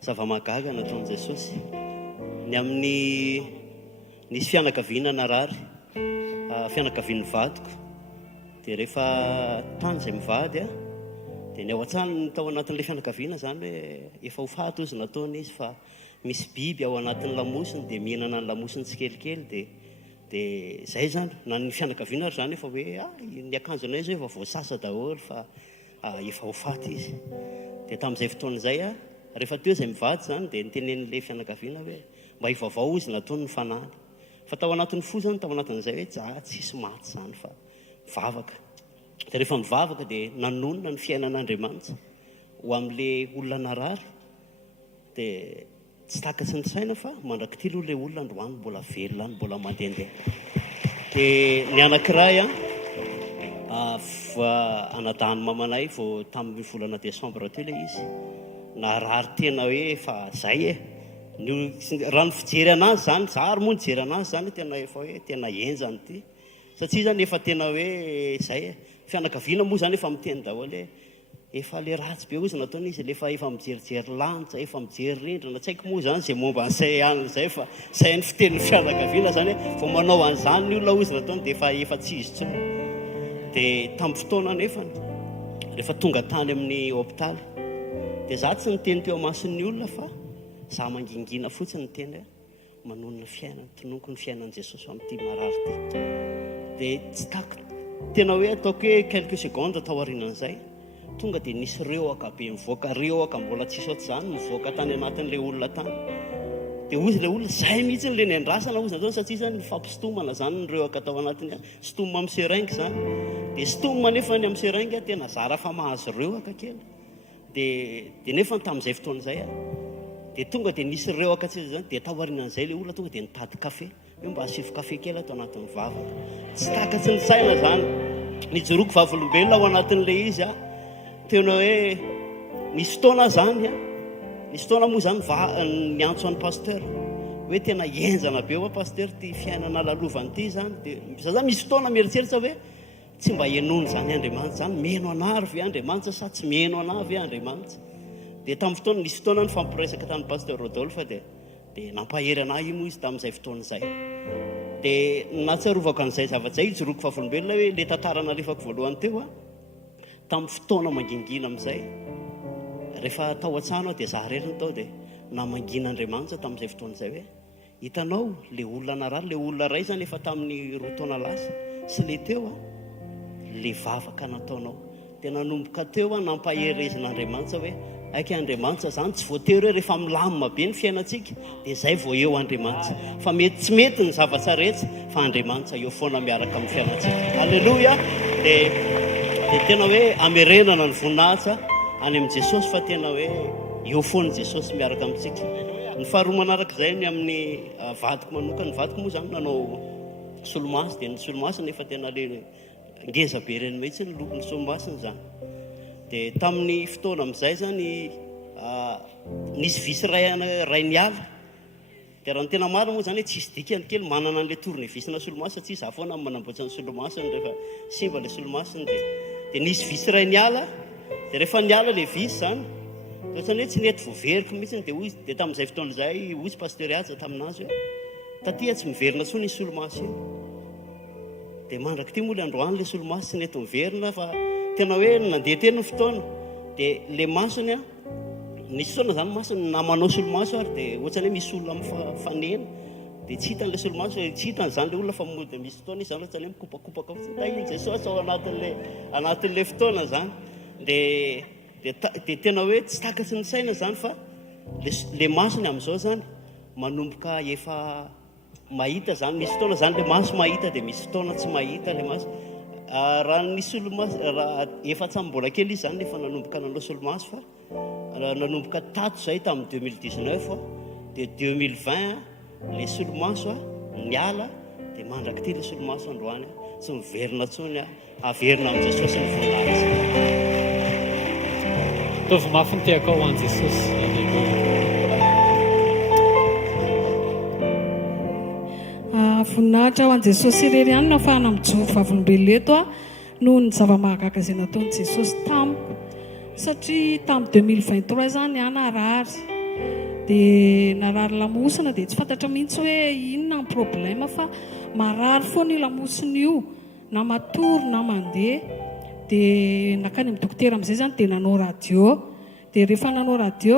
zava-magaga nataon'i Jesosy ny amin'ny nisy fianakaviana narary fianakavian'ny vadiko. Dia rehefa tany izay mivady dia ny ao an-tsany ny tao anatin'ilay fianakaviana izany hoe efa ho faty ozy nataony izy fa misy biby ao anatin'ny lamosiny dia mihinana ny lamosiny tsikelikely. Dia izay izany na ny fianakaviana ary izany efa hoe ny akanjonay izy efa voasasa daholo fa efa ho faty izy. Dia tamin'izay fotoana izay rehefa teo izay mivady izany dia nitenen'ilay fianakaviana hoe mba hivavao izy nataony ny fanahy. Fa tao anatin'ny fo izany tao anatin'izay hoe tsisy maty izany fa mivavaka. Dia rehefa mivavaka dia nanonona ny fiainan'Andriamanitra ho amin'ilay olona narary. Dia tsy takatsy ny saina fa mandrakity aloha ilay olona androany mbola velona any mbola mandehandeha. Dia ny anankiray anadahany mamanay vao tamin'ny volana Desambra teo ilay izy narary tena hoe efa zay raha ny fijery anazy zany zary moa nijery anazy zany tena efa hoe tena enjany ty satria zany efa tena hoe zay fianakaviana moa zany efa miteny daholo efa le ratsy be ozy nataony izy efa mijerijery lanitra efa mijery rindrina tsy haiko moa zany zay momba an'izay any zay fa zay ny fitenin'ny fianakaviana zany hoe vao manao an'izany ny olona ozy nataony dia efa tsy izy tsony dia tamin'ny fotoana nefany rehefa tonga tany amin'ny hôpitaly dia za tsy niteny teo amason'ny olona fa za mangingina fotsiny ny teny manonona fiainana tononoko ny fiainan'i Jesosy amin'ity marary ty dia tsy tako tena hoe ataoko hoe quelques secondes tao aorianan'izay tonga dia nisy reoaka be mivoaka reoaka mbola tsisy ohatr'izany mivoaka tany anatin'ilay olona tany dia ozy ilay olona zay mihitsy nle niandrasana ozy natao satria zany fampistomana zany ny reoaka tao anatiny stoma amin'ny seringy zany dia stoma nefa ny amin'ny seringy tena zara fa mahazo reoaka kely dia nefa tamin'izay fotoan'izay dia tonga dia nisy reoaka tsisy zany dia tao aorianan'izay ilay olona tonga dia nitady kafe hoe mba asivy kafe kely atao anatin'ny vavaka tsy takatsy ny saina zany nijoroako vavolombelona ao anatin'ilay izy tena hoe nisy fotoana zany nisy fotoana moa zany niantso an'ny pasteur hoe tena enjana be hoa pasteur ty fiainana lalovany ity zany dia za zany misy fotoana mieritseritra hoe tsy mba henony zany Andriamanitra zany miheno anary ve Andriamanitra sa tsy miheno anahy ve Andriamanitra dia tamin'ny fotoana nisy fotoana ny fampiresaka tamin'ny pasteur Rodolphe dia nampahery anahy io moa izy tamin'izay fotoana izay dia nahatsiarovako an'izay zava-zay ijoroako vavolombelona hoe le tantara nalefako voalohany teo tamin'ny fotoana mangingina amin'izay rehefa tao an-tsano dia za rery ny tao dia namangina Andriamanitra tamin'izay fotoana izay hoe hitanao le olona narary le olona ray zany efa tamin'ny roa taona lasa sy le teo le vavaka nataonao dia nanomboka teo nampaherezin'Andriamanitra hoe aiky Andriamanitra zany tsy voatery hoe rehefa milamina be ny fiainantsika dia zay vao eo Andriamanitra fa mety tsy mety ny zavatra rehetra fa Andriamanitra eo foana miaraka amin'ny fiainantsika alleloia dia tena hoe amerenana ny voninahitra any amin'i Jesosy fa tena hoe eo foana Jesosy miaraka amintsika ny faharoa manarak'izay ny amin'ny vadiko manokana ny vadiko moa zany nanao solomaso dia ny solomaso nefa tena le ngeza be reny mihitsy ny lokon'ny solomasony zany dia tamin'ny fotoana amin'izay zany nisy visy ray niala dia raha ny tena marina moa zany hoe tsisy dikany kely manana an'ilay tournevisina solomaso satria za foana manamboatra ny solomasony rehefa simba ilay solomasony dia nisy visy ray niala dia rehefa niala ilay visy zany ohatrany hoe tsy nety voaveriko mihitsy dia tamin'izay fotoana izay ozy pasteur aja taminazy hoe tatia tsy miverina tsony ny solomaso io dia mandraka ty moa le androany ilay solomaso tsy nety miverina fa tena hoe nandeha teny ny fotoana dia le masony nisy fotoana zany masony namanao solomaso ary dia ohatrany hoe misy olona mifanena dia tsy hitan'ilay solomaso tsy hitan'izany le olona fa mody misy fotoana izy zany ohatrany hoe mikopakopaka iny Jesosy ao anatin'ilay fotoana zany dia tena hoe tsy takatsy ny saina zany fa le masony amin'izao zany manomboka efa mahita zany misy fotoana zany le maso mahita dia misy fotoana tsy mahita le maso raha nisy solomaso raha efa tsambola kely izy zany efa nanomboka nanao solomaso fa nanomboka tato zay tamin'ny 2019 dia 2020 le solomaso niala dia mandraka ty le solomaso androany tsy miverina tsony averina amin'ny Jesosy ny voninahitra tovy mafy ny tiako ao an' Jesosy voninahitra ho an' Jesosy irery ihany no ahafahana mijoro vavolombelona eto noho ny zava-mahagaga izay nataon'i Jesosy tamiko satria tamin'ny 2023 zany narary dia narary lamosina dia tsy fantatra mihitsy hoe inona ny problème fa marary foana io lamosina io na matory na mandeha dia nakany amin'ny dokotera amin'izay zany dia nanao radio dia rehefa nanao radio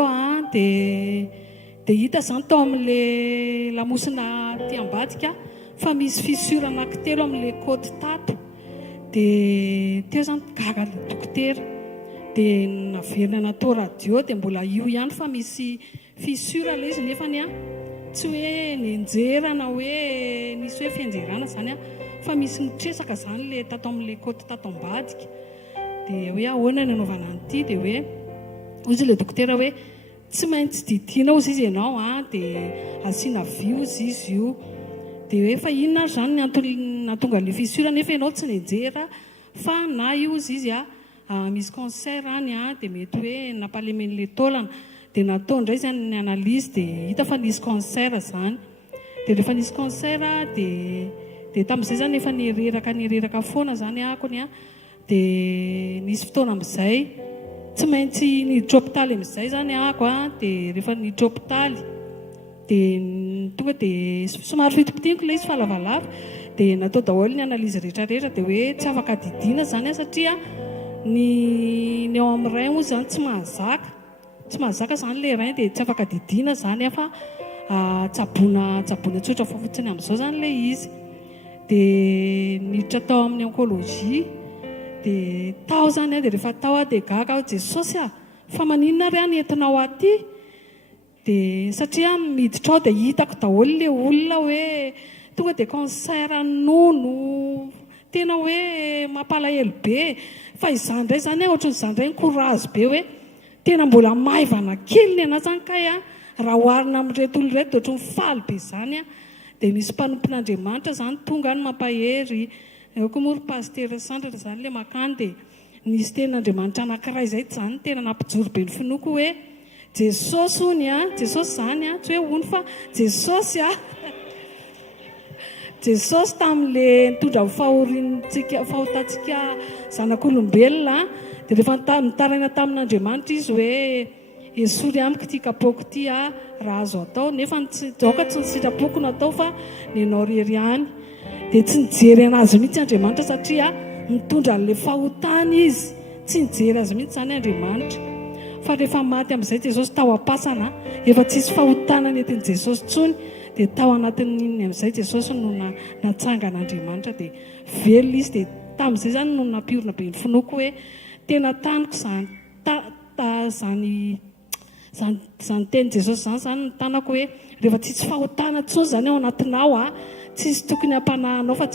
dia hita zany tao amin'le lamosina ty ambadika fa misy fissure anankitelo amin'le côte tato dia teo zany gaga le dokotera dia naverina natao radio dia mbola io ihany fa misy fissure le izy nefany tsy hoe nienjerana hoe nisy hoe fienjerana zany fa misy nitresaka zany le tato amin'le côte tato ambadika dia hoe ahoana ny anaovana an'ity dia hoe ozy le dokotera hoe tsy maintsy didina ozy izy ianao dia asiana vy ozy izy io dia hoe fa inona ary zany natonga le fissure nefa ianao tsy nienjera fa na io ozy izy misy cancer any dia mety hoe nampalemen'le taolana dia natao indray zany ny analyse dia hita fa nisy cancer zany. Dia rehefa nisy cancer dia tamin'izay zany efa nireraka foana zany akony a. Dia nisy fotoana amin'izay tsy maintsy niditra hôpitaly amin'izay zany ako a. Dia rehefa niditra hôpitaly dia tonga dia somary fitopitiako ilay izy fa lavalava. Dia natao daholo ny analyse rehetrarehetra dia hoe tsy afaka didiana zany a satria ny ao amin'ny rein moa zany tsy mahazaka zany le rein dia tsy afaka didiana zany a fa tsaboina tsotra fa fotsiny amin'izao zany le izy. Dia niditra tao amin'ny oncologie dia tao zany a. Dia rehefa tao a dia gaga aho Jesosy a fa maninona ry any entinao aty. Dia satria miditra ao dia hitako daholo le olona hoe tonga dia cancer nono tena hoe mampalahelo be. Fa izany indray zany ohatran'izany indray ny courage be hoe tena mbola maivana kely ny anazy any kay a raha oharina amin'ireto olona ireto dia ohatran'ny faly be zany a. Dia misy mpanompon'Andriamanitra zany tonga ny mampahery komory pasteur centre zany le makany. Dia nisy tenin'Andriamanitra anankiray zay zany tena nampijoro be ny finoko hoe Jesosy hony a, Jesosy zany a, tsy hoe hony fa Jesosy a. Jesosy tamin'le nitondra fahotantsika zanak'olombelona. Dia rehefa mitaraina tamin'Andriamanitra izy hoe esory amiko ty kapoaka ty a raha azo atao. Nefa daoka tsy ny sitrapoko natao fa ny anao rery any. Dia tsy nijery anazy mihitsy Andriamanitra satria mitondra an'le fahotana izy. Tsy nijery azy mihitsy zany Andriamanitra. Fa rehefa maty amin'izay Jesosy tao am-pasana efa tsisy fahotana nentin'i Jesosy tsony. Dia tao anatin'iny amin'izay Jesosy no natsangan'Andriamanitra. Dia velona izy. Dia tamin'izay zany no nampiorina be ny finoko hoe tena taniko zany teny Jesosy zany ny tanako hoe rehefa tsisy fahotana tsony zany ao anatinao a tsisy tokony hampanahanao fa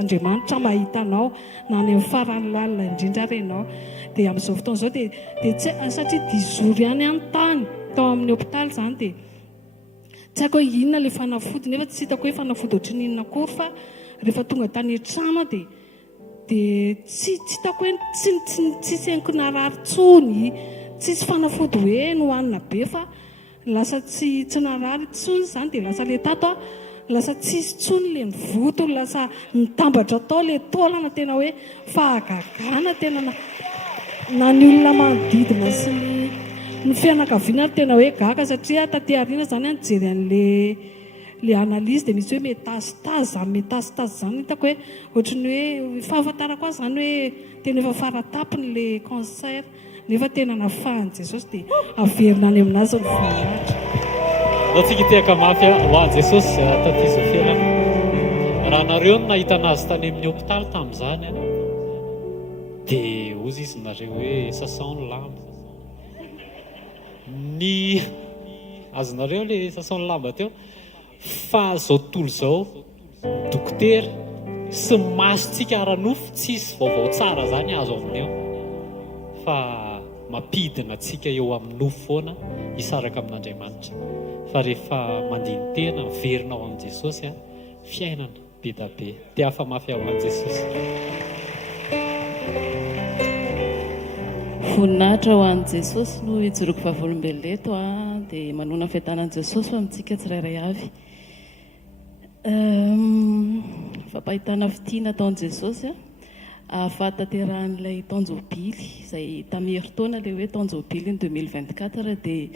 Andriamanitra mahitanao na any amin'ny farany lalina indrindra ary ianao. Dia amin'izao fotoana izao dia satria 10 jours ihany an-tany tao amin'ny hôpitaly zany. Dia tsy haiko hoe inona ilay fanafody nefa tsy hitako hoe fanafody ohatran'ny inona akory fa rehefa tonga tany an-trano dia tsy hitako hoe tsisy hainko narary tsony, tsisy fanafody hoe nohanina be fa lasa tsy narary tsony zany. Dia lasa le tato lasa tsisy tsony le mivoto, lasa nitambatra tao le taolana tena hoe fahagagana tena na ny olona manodidina sy ny fianakaviana tena hoe gaga satria taty aoriana zany nijery an'le analyse dia misy hoe métastase zany hitako hoe ohatrany hoe fahafantarako azy zany hoe tena efa faratapony le cancer nefa tena nafahany Jesosy dia averina any aminazy ny voninahitra. Natsika tehaka mafy ho an'i Jesosy taty Zofela. Raha nareo no nahita anazy tany amin'ny hôpitaly tamin'izany a dia ozy izy nareo hoe sasao ny lamba. Ny azonareo le sasao ny lamba teo fa zao tontolo zao dokotera sy masontsika ara-nofo tsisy vaovao tsara zany azo amin'eo fa mampidina atsika eo amin'ny nofo foana hisaraka amin'Andriamanitra. Fa rehefa mandiny tena verina ao amin'i Jesosy a fiainana be da be. Dia hafa mafy ao amin'i Jesosy. Voninahitra ho an'i Jesosy no ijoroko vavolombelona eto dia manona fiadanan'i Jesosy fa amintsika tsirairay avy. Fampahitana fitiana taon'i Jesosy ahafatanteran'ilay taonjobily izay tamin'ny heritaona ilay hoe taonjobily ny 2024 dia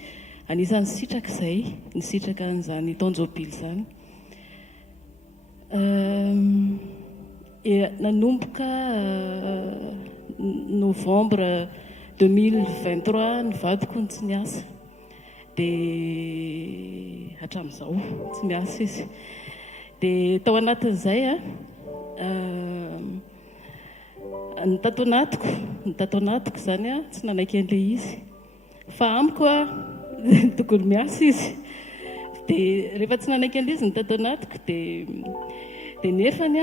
anisan'ny sitraka izay ny sitraka an'izany taonjobily izany. Nanomboka novembre 2023 ny vadiko ny tsy niasa dia hatramin'izao tsy miasa izy. Dia tao anatin'izay ny tato anatiko zany tsy nanaiky an'ilay izy fa amiko tokony miasa izy. Dia rehefa tsy nanaiky an'ilay izy ny tato anatiko dia nefany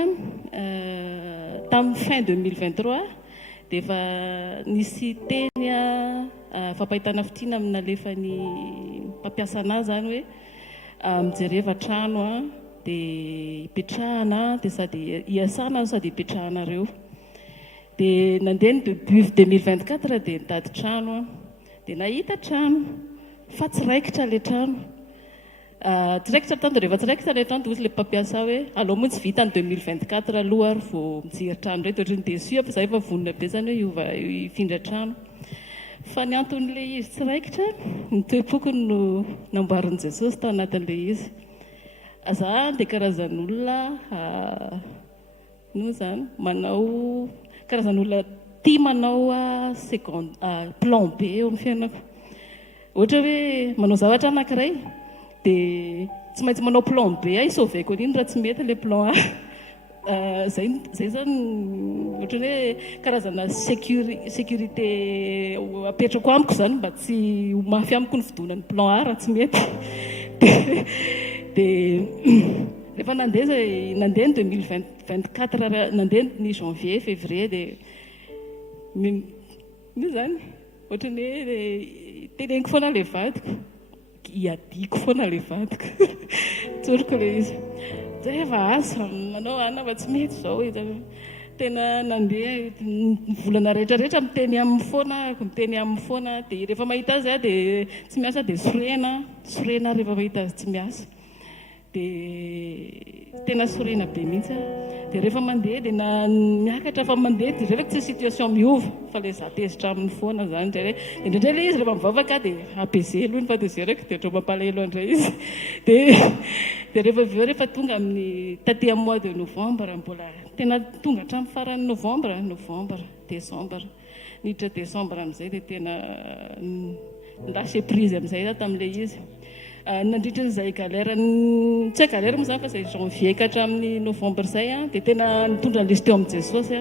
tamin'ny fin 2023 dia efa nisy teny fampahitana fitiana amina alefan'ny mpampiasa anazy zany hoe mijereva trano dia hipetrahana dia sady hiasana sady hipetrahanareo. Dia nandeha ny début 2024 dia nitady trano dia nahita trano fa tsy raikitra le trano. Tsy raikitra tanto rehefa tsy raikitra le trano dia ozy le mpampiasa hoe alao moa tsy vita ny 2024 aloha ary vao mijery trano reto ohatrany desu fa zahay efa vonona be zany hoe hifindra trano. Fa ny anton'le izy tsy raikitra ny toe-pokony no namboarin'i Jesosy tao anatin'le izy. Za dia karazan'olona no zany manao karazan'olona tia manao plan B eo amin'ny fiainako. Ohatra hoe manao zavatra anankiray dia tsy maintsy manao plan B isauveko an'iny raha tsy mety le plan A. Zay zany ohatra hoe karazana sécurité apetrako amiko zany mba tsy mafy amiko ny fidonan'ny plan A raha tsy mety. Dia rehefa nandeha ny 2024 nandeha ny janvier février dia io zany ohatrany hoe teneniko foana le vadiko hiadiko foana le vadiko tsoriko le izy zay efa asa manao ana fa tsy mety zao tena nandeha volana rehetrarehetra miteny amin'ny foana dia rehefa mahita azy dia tsy miasa dia sorena rehefa mahita azy tsy miasa dia tena sorena be mihitsy dia rehefa mandeha dia miakatra fa mandeha dia rehefa tsy situation miova fa le za tezitra amin'ny foana zany indrindray le izy rehefa mivavaka dia apezelo iny fa dia zay raiky dia otra mampalahelo andray izy dia rehefa tonga amin'ny taty amin'ny mois de novembre mbola tena tonga hatramin'ny faran'ny novembre décembre niditra décembre amin'izay dia tena lase prise amin'izay tamin'le izy. Nandritra n'izay galère tsy hoe galère moa zany fa izay janvier ka hatramin'ny novembre zay dia tena nitondra lisy teo amin'ny Jesosy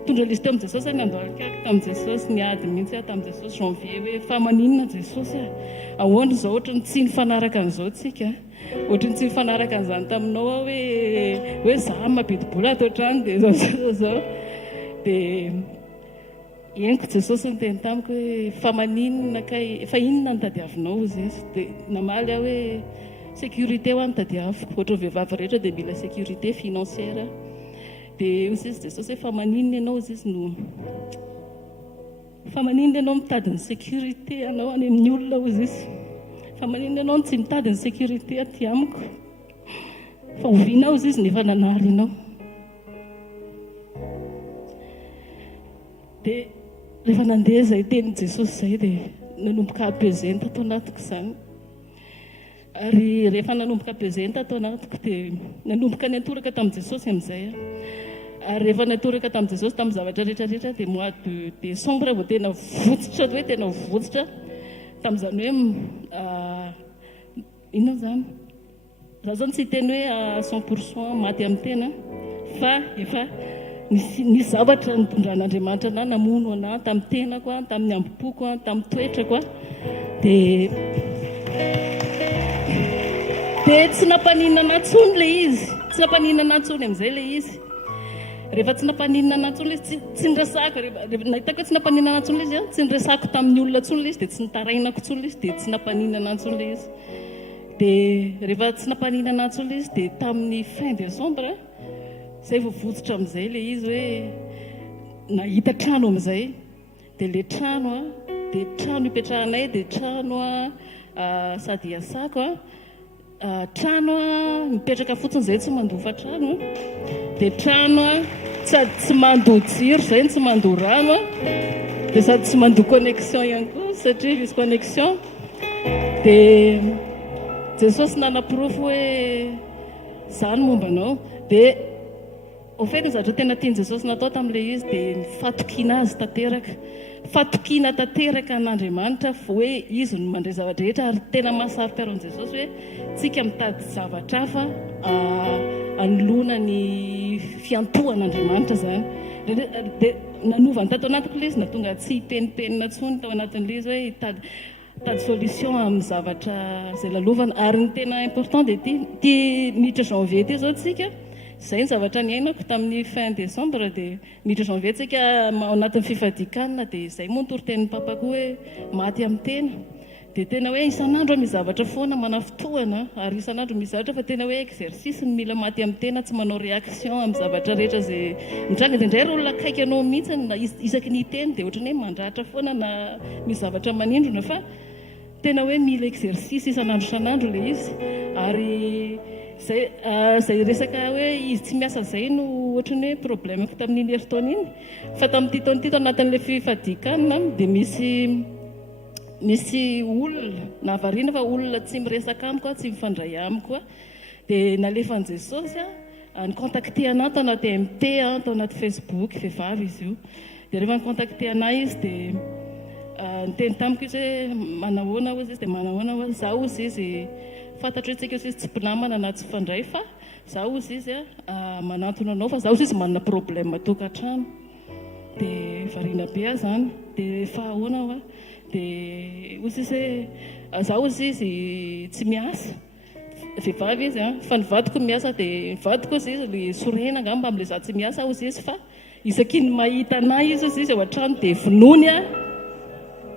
nitondra lisy teo amin'ny Jesosy niandohalikaky tamin'ny Jesosy niady mihitsy tamin'ny Jesosy janvier hoe fa maninona Jesosy ahoana izao ohatrany tsy nifanaraka an'izao tsika ohatrany tsy nifanaraka an'izany taminao hoe za mampidi-bola ato trano dia zao dia eniko Jesosy ny teny tamiko hoe fa maninona fa inona ny tadiavinao izy dia namaly aho hoe sécurité ho any tadiaviko ohatra vehivavy rehetra dia mila sécurité financière dia izy Jesosy hoe fa maninona ianao izy no fa maninona ianao mitady ny sécurité anao any amin'ny olona izy fa maninona ianao tsy mitady ny sécurité aty amiko fa ovinao izy nefa nanary ianao dia rehefa nandeha zay teny Jesosy zay dia nanomboka apezenta atao anatiko izany ary rehefa nanomboka apezenta atao anatiko dia nanomboka ny atoraka tamin'i Jesosy amin'izay ary rehefa natoraka tamin'i Jesosy tamin'ny zavatra rehetrarehetra dia mois de décembre vao tena votsitra hoe tena votsitra tamin'izany hoe inona zany za zany tsy teny hoe 100% maty amin'ny tena fa efa nisy zavatra nitondran'Andriamanitra anahy namono anahy tamin'ny tenako tamin'ny ambopoko tamin'ny toetrako dia tsy nampaninana antsony le izy tsy nampaninana antsony amin'izay le izy rehefa tsy nampaninana antsony le izy tsy nresako nahitako hoe tsy nampaninana antsony le izy tsy nresako tamin'ny olona antsony le izy dia tsy nitarainako antsony le izy dia tsy nampaninana antsony le izy dia rehefa tsy nampaninana antsony le izy dia tamin'ny fin décembre zay vao votsitra amin'izay le izy hoe nahita trano amin'izay dia le trano dia trano ipetrahanay dia trano sady asako trano mipetraka fotsiny zay tsy mandofa trano dia trano tsy mandoa jiro zay tsy mandoa rano dia sady tsy mandoa connexion ihany koa satria misy connexion dia Jesosy nanaprofo hoe zany mombanao dia au fait ny zavatra tena tiany Jesosy natao tamin'ilay izy dia fatokiana azy fatokiana tanteraka an'Andriamanitra hoe izy no mandray zavatra rehetra ary tena mahasaro-piaron'i Jesosy hoe tsika mitady zavatra hafa anoloana ny fiantohan'Andriamanitra zany dia nanovany tato anatiko le izy na tonga tsy hipenipenina tsony tao anatin'le izy hoe tady solution amin'ny zavatra zay lalovana ary ny tena important dia ty miditra janvier ty zao tsika zay ny zavatra niainako tamin'ny fin décembre dia miditra janvier tsika ao anatin'ny fifadikanina dia zay moa nitorytenin'ny papako hoe maty amin'ny tena dia tena hoe isan'andro misy zavatra foana manafitohana ary isan'andro misy zavatra fa tena hoe exercice ny mila maty amin'ny tena tsy manao réaction amin'ny zavatra rehetra zay mitranga dia indray ry olona akaiky anao mihitsy na isaky ny teny dia ohatrany hoe mandratra foana na misy zavatra manindrona fa tena hoe mila exercice isan'andro isan'andro le izy ary zay resaka hoe izy tsy miasa zay no ohatrany hoe problemako tamin'iny heritaona iny fa tamin'ity taon'ity anatin'le fifadikanina dia misy olona nahavariana fa olona tsy miresaka amiko tsy mifandray amiko a dia nalefan'i Jesosy a nicontacté anahy tao anaty MT tao anaty Facebook vehivavy izy io dia rehefa nicontacté anahy izy dia niteny tamiko izy hoe manahoana ozy izy dia manahoana ozy za ozy izy fantatro hoe tsika ozy izy tsy mpinamana na tsy fandray fa za ozy izy a manantona anao fa za ozy izy manana problème tokantrano dia variana be aho zany dia fahahoana aho a dia ozy izy hoe za ozy izy tsy miasa vehivavy izy fa nivadiko miasa dia nivadiko ozy izy le sorena angamba am'le za tsy miasa ozy izy fa isaky ny mahita anahy izy ozy izy ao an-trano dia vonony a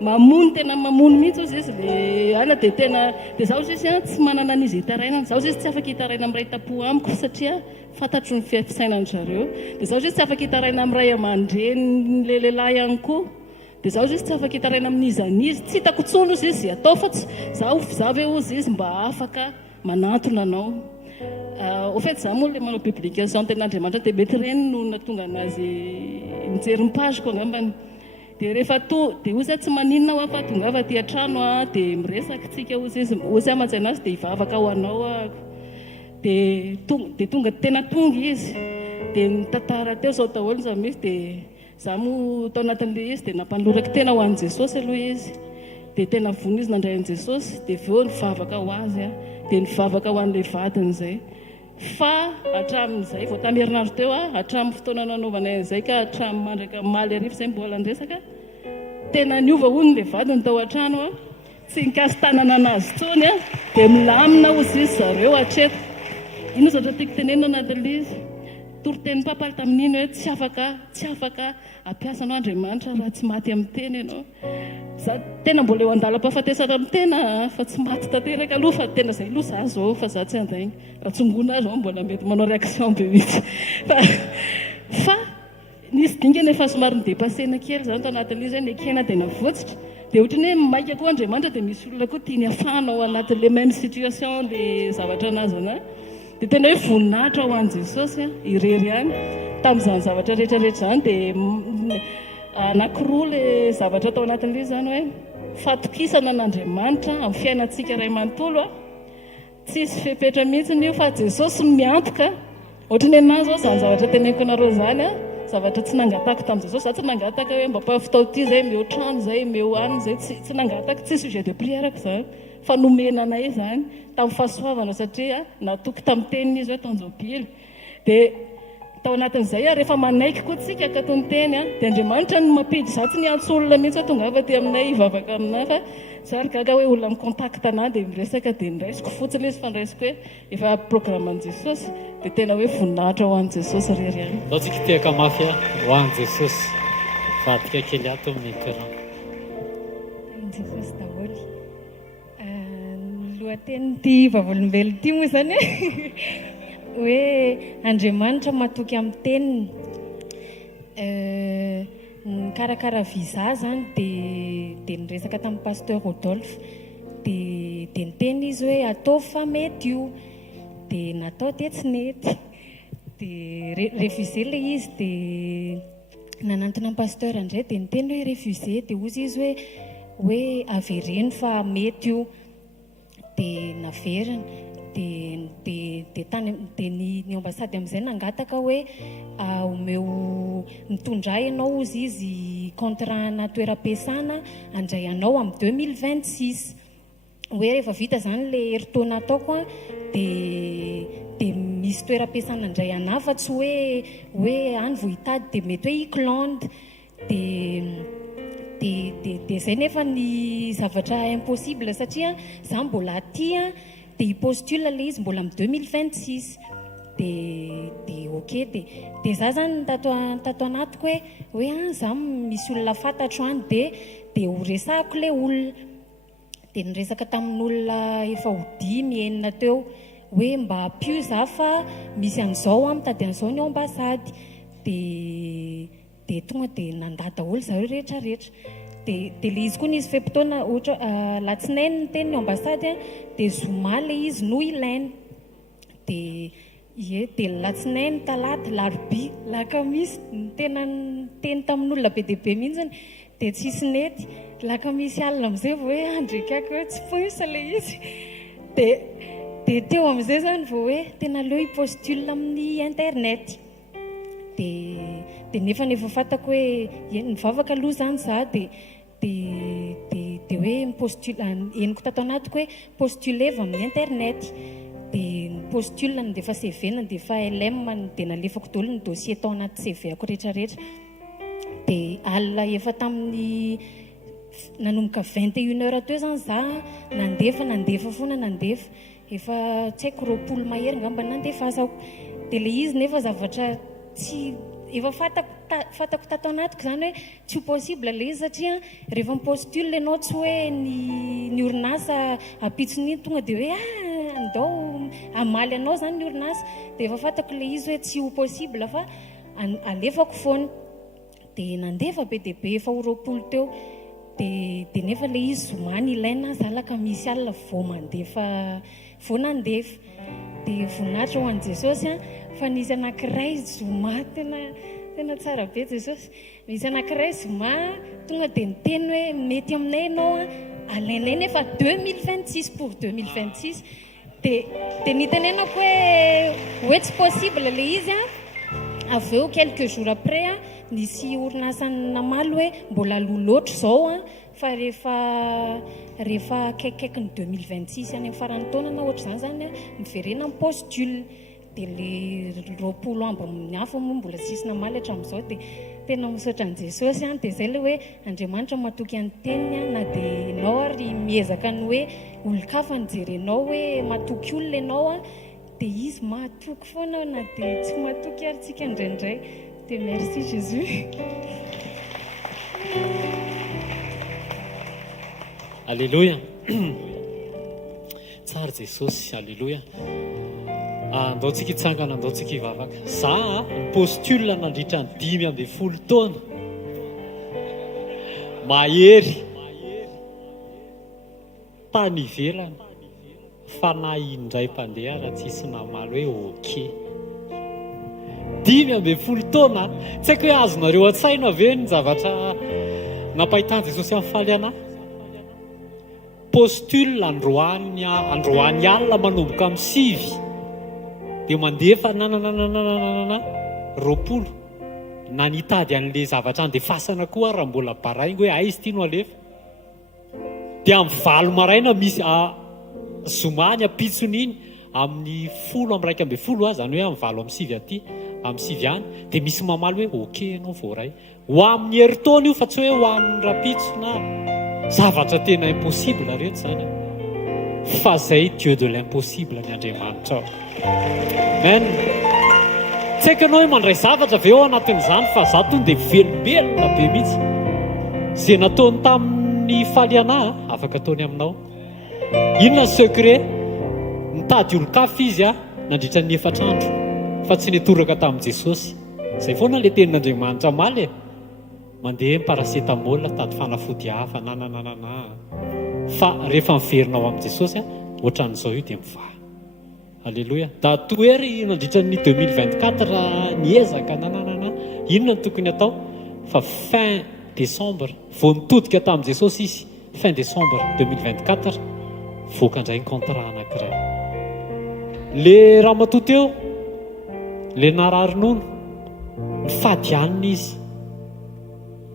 mamono tena mamono mihitsy ozy izy le ala dia tena dia za ozy izy tsy manana an'izy hitarainana za ozy izy tsy afaka hitaraina amin'ny ray tapo amiko satria fantatro ny fisainany zareo dia za ozy izy tsy afaka hitaraina amin'ny ray aman-dreny le lehilahy ihany koa dia za ozy izy tsy afaka hitaraina amin'izy anizy tsy hitako tsony ozy izy atao fa za ve ozy izy mba afaka manantona anao au fait za moa le manao publication ten'Andriamanitra dia mety reny no natonga anazy mijery mipaziko angambany dia rehefa dia ozy tsy maninona aho fa tonga avy aty an-trano dia miresaka tsika ozy amantsy anazy dia hivavaka ho anao ahako dia tonga tena tonga izy dia nitantara teo sao daholo za misy dia za moa tao anatin'le izy dia nampanoloraka tena ho an'i Jesosy aloha izy dia tena vonona izy nandray an'i Jesosy dia veo nivavaka ho azy dia nivavaka ho an'ilay vadiny izay fa hatramin'izay vao tamin'ny herinandro teo hatramin'ny fotoana nanaovana izay ka hatramin'ny mandraka maly arivo izay mbola niresaka tena niova hono ilay vadiny tao an-trano tsy nikasy tanana anazy tsony dia milamina ozy izy zareo hatreto ino zatra tiako tenenina anatin'le izy toroteny papaly tamin'iny hoe tsy afaka ampiasanao Andriamanitra raha tsy maty amin'ny teny ianao za tena mbola eo andalam-pahafatesana amin'ny tena fa tsy maty tanteraka aloha fa tena izay aloha za zao fa za tsy andainy raha tsongona azy mbola mety manao réaction be mihitsy fa nisy dingana efa somary nidepasena kely zany tao anatin'izy hoe nekena dia navotsitra dia ohatrany hoe maika koa Andriamanitra dia misy olona koa tiany afana ao anatin'le même situation le zavatra anazy anahy dia tena hoe voninahitra ho an'i Jesosy irery ihany tamin'izany zavatra rehetrarehetra zany dia anankiroa le zavatra tao anatin'le zany hoe fatokisana an'Andriamanitra amin'ny fiainantsika iray manontolo tsisy fepetra mihitsy io fa Jesosy miantoka ohatrany anazy zao zany zavatra teneniko anareo zany zavatra tsy nangatako tamin'i Jesosy za tsy nangataka hoe mba mpafitao ty zay meo trano zay meo haniny zay tsy nangataka tsy sujet de prièrako zany fa nomena anay zany tamin'ny fahasoavana satria natoky tamin'ny teniny izy hoe tanjobily dia tao anatin'izay rehefa manaiky koa tsika ka tony teny dia Andriamanitra no mampidy za tsy niantso olona mihitsy hoe tonga avy aty aminay hivavaka aminay fa zary gaga hoe olona micontact anahy dia miresaka dia niraisiko fotsiny izy fa niraisiko hoe efa programme-n'i Jesosy dia tena hoe voninahitra ho an'i Jesosy rery ihany zao tsika tehaka mafy ho an'i Jesosy vadika kely ato amin'ny terrain Jesosy daholo lohatenyity vavolombelo ity moa zany hoe Andriamanitra matoky amin'ny teniny karakara visa zany dia niresaka tamin'ny pasteur Rodolphe dia niteny izy hoe atao fa mety io dia natao dia tsy nety dia refusé le izy dia nanantona amin'ny pasteur indray dia niteny hoe refusé dia ozy izy hoe avereny fa mety io dia naveriny dia tany dia ny ambasady amin'izay nangataka hoe omeo mitondra ianao ozy izy contrat-na toeram-piasana handray anao amin'ny 2026 hoe rehefa vita zany le heritaona ataoko dia misy toeram-piasana handray anahy fa tsy hoe any vo hitady dia mety hoe Iklande dia zay nefa ny zavatra impossible satria za mbola aty dia hipostule le izy mbola amin'ny 2026 dia ok dia za zany tato anatiko hoe za misy olona fantatro any dia ho resahako le olona dia niresaka tamin'olona efa hodimy enina teo hoe mba apio za fa misy an'izao mitady an'izao ny ambasady dia tonga dia nandà daholo zareo rehetrarehetra dia le izy koa nisy feim-potoana ohatra latsinainy ny teny ambasady a dia zoma le izy no ilainy dia latsinainy talata larobia lakamisy ny tena teny tamin'olona be dia be mihitsiny dia tsisy nety lakamisy alina amin'izay vao hoe andrekako hoe tsy posa le izy dia teo amin'izay zany vao hoe tena leo hipostule amin'ny internet dia nefa fantako hoe nivavaka aloha zany za dia hoe mipostule eniko tato anatiko hoe postuleva amin'ny internet dia ny postule dia efa CV-na dia efa LM dia nalefako daholo ny dossier tao anaty CV-ako rehetrarehetra dia alina efa tamin'ny nanomboka 21 heures teo zany za nandefa foana efa tsy haiko roapolo mahery ngamba nandefasako dia le izy nefa zavatra tsy efa fantako tato anatiko zany hoe tsy possible le izy satria rehefa mipostule ianao tsy hoe ny orinasa apitson'iny tonga dia hoe andao amaly anao zany ny orinasa dia efa fantako le izy hoe tsy ho possible fa alefako foana dia nandefa be dia be efa ho roapolo teo dia nefa le izy zomany ilaina zalaka misy alina vao nandefa dia voninahitra ho an'i Jesosy fa nisy anankiray zoma tena tsara be Jesosy misy anankiray zoma tonga dia niteny hoe mety aminay ianao alainay nefa 2026 pour 2026 dia nitenenako hoe tsy possible le izy avy eo quelques jours après nisy orinasa namaly hoe mbola loha loatra izao fa rehefa akaikikaiky ny 2026 any amin'ny farany taona na ohatra zany miverena amin'ny postule dia le roapolo ambo amin'ny hafa moa mbola tsisy namaly hatramin'izao dia tena misaotra an'i Jesosy dia izay le hoe Andriamanitra matoky any teniny na dia ianao ary miezaka ny hoe olon-kafa nijerenao hoe matoky olona ianao dia izy matoky foana na dia tsy matoky ary tsika indraindray dia merci Jésus. Alléluia. Tsara Jesosy, alléluia. Andao tsika hitsangana, andao tsika hivavaka. Za postule nandritra ny 5 taona. Mahery. Tany ivelany. Fanahy indray mpandeha raha tsisy namaly hoe ok. 5 taona. Tsy haiko hoe azonareo an-tsaina ve ny zavatra nampahitan Jesosy amin'ny faly anahy. Postule androany alina manomboka amin'ny 5 dia mandefa roapolo na nitady an'le zavatra andefasana koa raha mbola baraingo hoe aizy ity no alefa dia amin'ny 7 maraina misy zomany apitson'iny amin'ny 10 zany hoe amin'ny 7 amin'ny 9 aty amin'ny 7 any dia misy mamaly hoe ok ianao voaray ho amin'ny heritaona io fa tsy hoe ho amin'ny rapitsona zavatra tena impossible rehetra zany fa zay Dieu de l'impossible ny Andriamanitra amen. Tsy haiko ianao hoe mandray zavatra avy eo anatin'izany fa za tonga dia velobelona be mihitsy zay nataony tamin'ny faly anahy afaka ataony aminao. Inona secret nitady olon-kafa izy nandritra ny 4 andro fa tsy nitoraka tamin'i Jesosy. Zay foana le tenin'Andriamanitra maly mandeha paracetamol tady fanafody hafa fa rehefa miverinao amin'i Jesosy ohatran'izao io dia mivaha. Alléluia. Da toery nandritra ny 2024 niezaka inona no tokony atao fa fin décembre vao nitodika tamin'i Jesosy izy fin décembre 2024 voakandray ny contrat anankiray. Le raha matoa teo le narary-nono nifady anina izy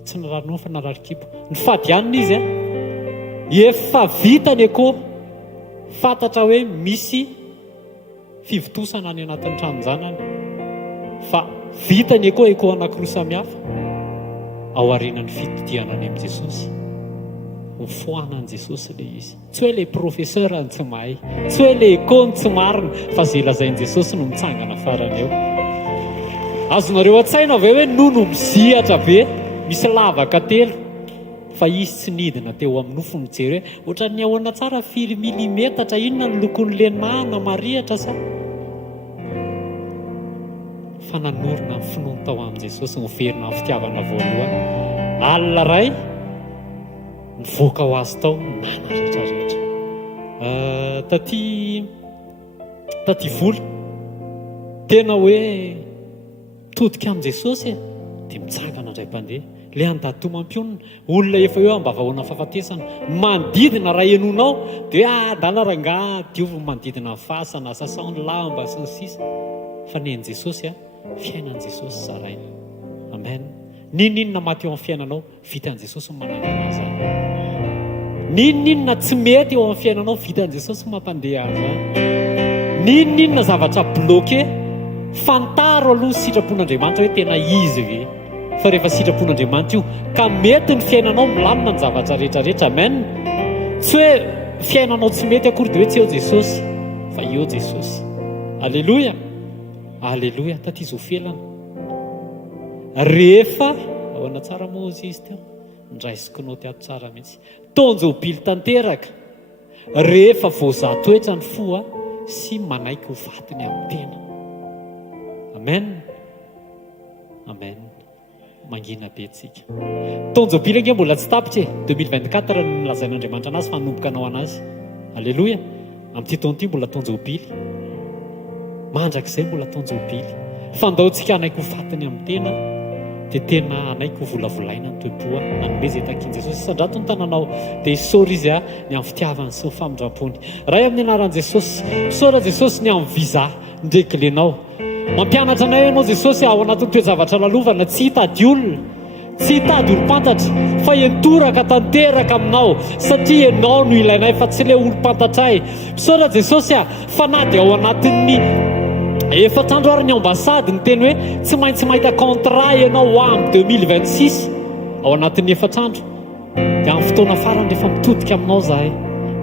tsy narary-nono fa narary-kibo nifady anina izy efa vitany akô fantatra hoe misy fivitosana any anatin'ny tranonjanany fa vitany akô anankiroa samihafa ao aorianan'ny fitodiana any amin'i Jesosy. Mifoanan'i Jesosy le izy tsy hoe le professeur ny tsy mahay tsy hoe le ekony tsy marina fa zay lazain'i Jesosy no mitsangana farany eo. Azonareo an-tsaina ve hoe nono mizihatra be misy lavaka telo fa izy tsy nidina teo amin'ny nofo mijery hoe ohatran'ny ahoana tsara 4 milimetatra inona ny lokon'le nana marihatra sa fa nanorina ny finoana tao amin'i Jesosy miverina amin'ny fitiavana voalohany alina ray nivoaka ho azy tao nana rehetrarehetra. Taty voly tena hoe todika amin'i Jesosy dia mitsangana indray mpandeha le andado mampionina olona efa eo ambavahoana fahafatesana manodidina raha enonao dia ndana ranga diovy manodidina fasana sasany lamba sy ny sisa fa ny en Jesosy fiainan' Jesosy zaraina. Amen. Ninona maty eo amin'ny fiainanao vitan' Jesosy manangana azy. Ninona tsy mety eo amin'ny fiainanao vitan' Jesosy mampandeha azy. Ninona zavatra bloqué fantaro aloha sitrapon'Andriamanitra hoe tena izy ve. Fa rehefa sitrapon'Andriamanitra io ka mety ny fiainanao milamina ny zavatra rehetrarehetra. Amen. Tsy hoe fiainanao tsy mety akory dia hoe tsy eo Jesosy fa eo Jesosy. Alleluia. Alleluia. Taty Zofelana rehefa ahoana tsara moa izy teo ndraisikinao ty ato tsara mihitsy tonjobily tanteraka rehefa voazatoetra ny fo sy manaiky ho vatiny amin'ny tena. Amen. Amen. Mangina be tsika tonjobily ange mbola tsy tapitra 2024 no nilazain'Andriamanitra anazy fanomboka anao anazy. Alleluia. amin'ity taona ity mbola tonjobily mandrak'izay mbola tonjobily fandaontsika anaiky ho vatiny amin'ny tena dia tena anaiky ho volavolaina ny toepoa nanome zay takian' Jesosy isandrato ny tananao dia isaora izy ny amin'ny fitiavany sy ny famindrampony ray amin'ny anaran'i Jesosy. Isaora Jesosy ny amin'ny viza ndraiky lenao mampianatra anay ianao Jesosy ao anatin'ny toe-javatra lalovana tsy hitady olona tsy hitady olo-pantatra fa entoraka tanteraka aminao satria ianao no ilainay fa tsy le olo-pantatra ay. Isaora Jesosy fa na dia ao anatin'ny efatrandro ary ny ambasady ny teny hoe tsy maintsy mahita contrat ianao amin'ny 2026 ao anatin'ny efatrandro dia amin'ny fotoana farany rehefa mitodika aminao zahay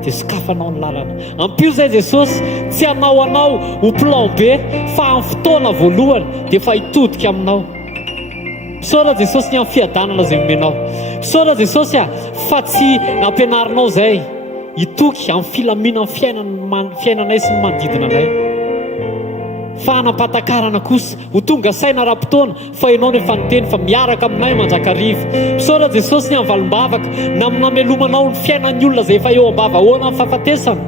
dia sokafanao ny lalana. Ampio zay Jesosy tsy hanao anao ho plan B fa amin'ny fotoana voalohany dia efa hitodika aminao. Isaora Jesosy ny amin'ny fiadanana zay omenao. Isaora Jesosy fa tsy nampianarinao zay hitoky amin'ny filamina amin'ny fiainanay sy ny manodidina anay fa hanapatakarana kosa ho tonga saina ra-potoana fa ianao nefa niteny fa miaraka aminay mandrakariva. Isaora Jesosy ny amin'ny valim-bavaka na namelomanao ny fiainan'ny olona zay efa eo ambavahoana amin'ny fahafatesana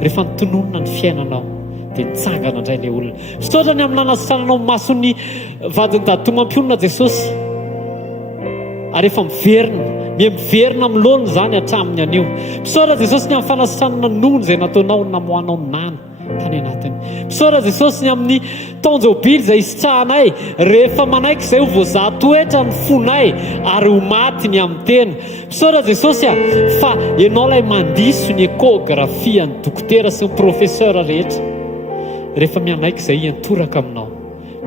rehefa nitononona ny fiainanao dia nitsangana indray ilay olona. Isaora ny amin'ny nanasitrananao mason'ny vadiny datomam-pionina Jesosy ary efa miverina milona zany hatramin'ny anio. Isaora Jesosy ny amin'ny fanasitranana nono izay nataonao namoanao nana tany anatiny. Isaora Jesosy ny amin'ny tonjobily izay isitrahanay rehefa manaiky izay ho voazatoetra ny fonay ary ho maty ny amin'ny tena. Isaora Jesosy fa ianao ilay mandiso ny ekografia ny dokotera sy ny profesera rehetra rehefa mianaiky izay hiantoraka aminao.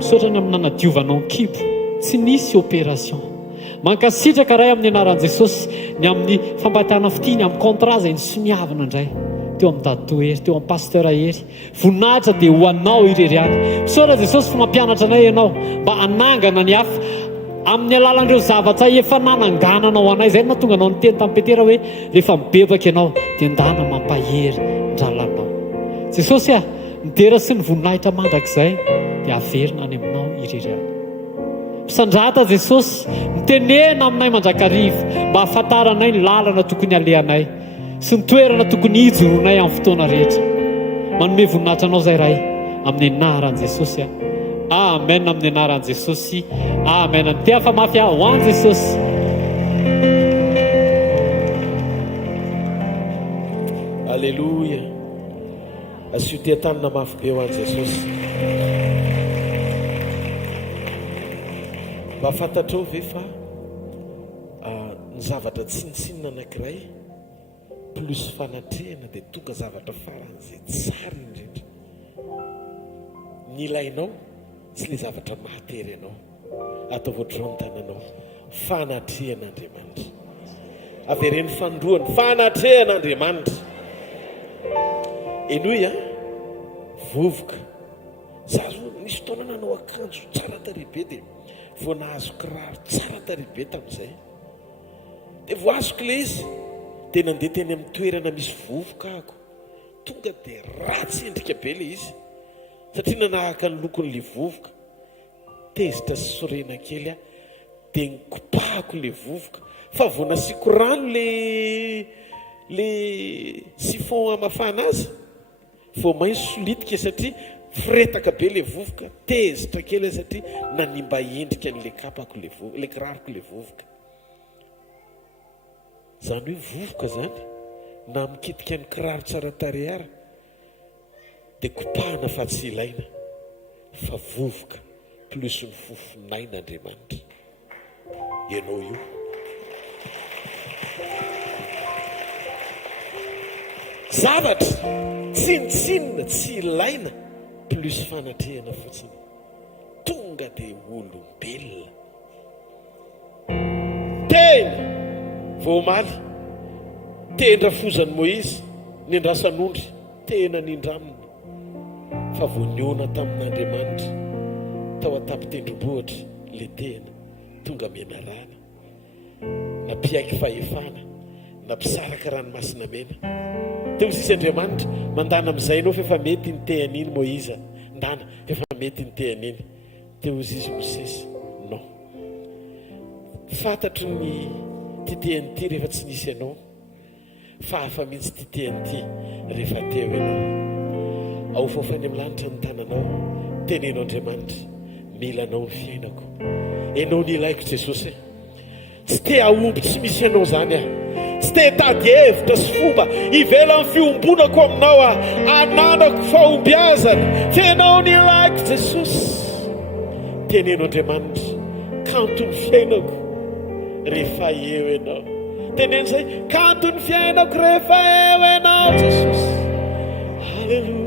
Isaora ny amin'ny nanadiovanao ny kibo tsy nisy opération mankasitraka ray amin'ny anaran'i Jesosy ny amin'ny fambatana fity ny amin'ny contrat izay nisoniavana indray teo amin'ny datoery teo amin'ny pasteur hery voninahitra dia ho anao ireriany. Isaora Jesosy fa mampianatra anay ianao mba hanangana ny hafa amin'ny alalan'ireo zavatra efa nanangananao anay zay nahatonga anao niteny tamin'ny Petera hoe rehefa mibebaka ianao dia ndana mampahery ndralanao. Jesosy midera sy ny voninahitra mandrak'izay dia averina any aminao ireriany. Misandrata Jesosy mitenena aminay mandrakariva mba hafantaranay ny lalana tokony alehanay sy ny toerana tokony hijoronay amin'ny fotoana rehetra. Manome voninahitra anao zay ray amin'ny anaran'i Jesosy. Amen. Amin'ny anaran'i Jesosy. Amen. Ny tia fa mafy ho an'i Jesosy. Alleluia. Asio tia tanana mafy be ho an'i Jesosy. Mba fantatrao ve fa ny zavatra tsinitsinina anankiray plus fanatrehana dia tonga zavatra faran'izay tsara indrindra. Ny ilainao tsy le zavatra mahatery ianao atao voatrao ny tananao fanatrehan'Andriamanitra. Avereny fandroany fanatrehan'Andriamanitra. Enoy vovoka zaho nisy fotoana nanao akanjo tsara tarehibe dia vao nahazo kiraro tsara tarehibe tamin'izay dia voazoko le izy dia nandeha teny amin'ny toerana misy vovoka ako tonga dia ratsy endrika be le izy satria nanahaka ny lokon'le vovoka tezitra sy sorena kely dia nikopahako le vovoka fa vo nasiko rano le sifon amafana azy vo mainso solitika satria firetaka be le vovoka tezitra kely satria nanimba endrika an'le kapako le kiraroko le vovoka zany hoe vovoka zany na mikitika ny kiraro tsara tare ara dia kopahana fa tsy ilaina fa vovoka plus ny fofonain'Andriamanitra ianao io zavatra tsinitsinina tsy ilaina plus fanatrehana fotsiny tonga dia olombelona tena voamaly tendra fozany Moïse ny andrasan'ondry tena nindramina fa voaniona tamin'Andriamanitra tao atapitendrombohitra le tena tonga mianarana na mpiaiky fahefana na mpisaraka ranomasina mena teo sisy Andriamanitra mandana amin'izay ianao fa efa mety ny tehan'iny Moïse ndana efa mety ny tehan'iny teo izy Mosesy non fantatro ny titehan'ity rehefa tsy nisy ianao fa hafa mihitsy titehan'ity rehefa teo ianao ao fofany amin'ny lanitra ny tananao teneno Andriamanitra mila anao ny fiainako ianao ny ilaiko Jesosy tsy te ahomby tsy misy ianao zany tsy te tady hevitra sy fomba ivela ny fiombonako aminao ananako fahombiazana fiainao ny ilaiko Jesosy teneno Andriamanitra kanto ny fiainako rehefa eo ianao teneno zay kanto ny fiainako rehefa eo ianao Jesosy halleluja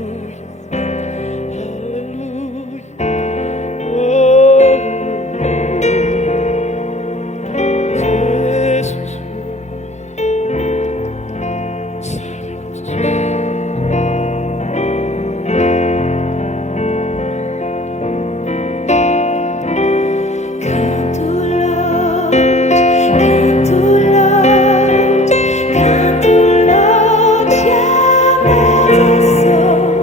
Canto, Lord, canto, Lord,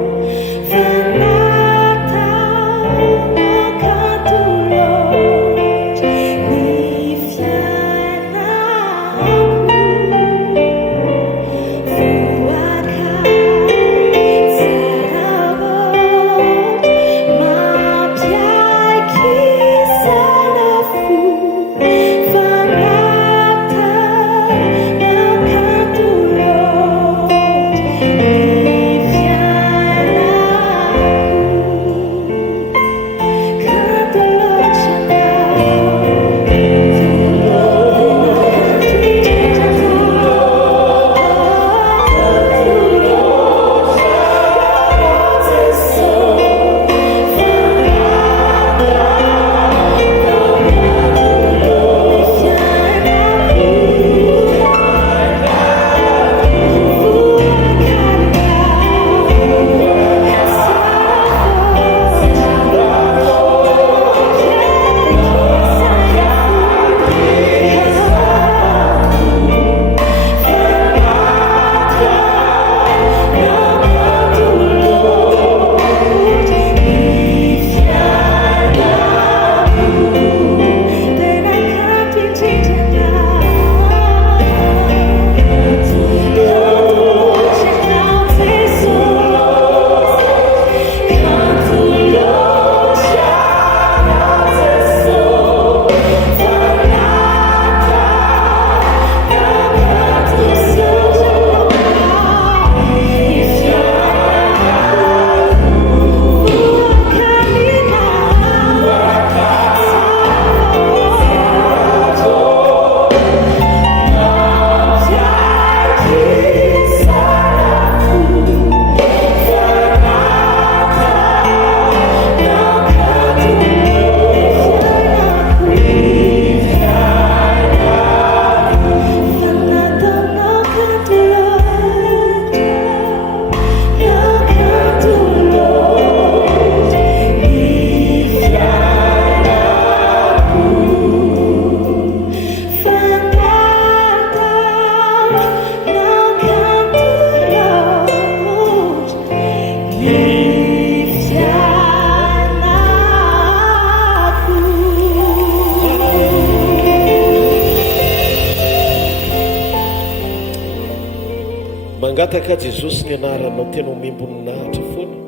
mangataka jesosy ny anaranao tena omemboninahitra foana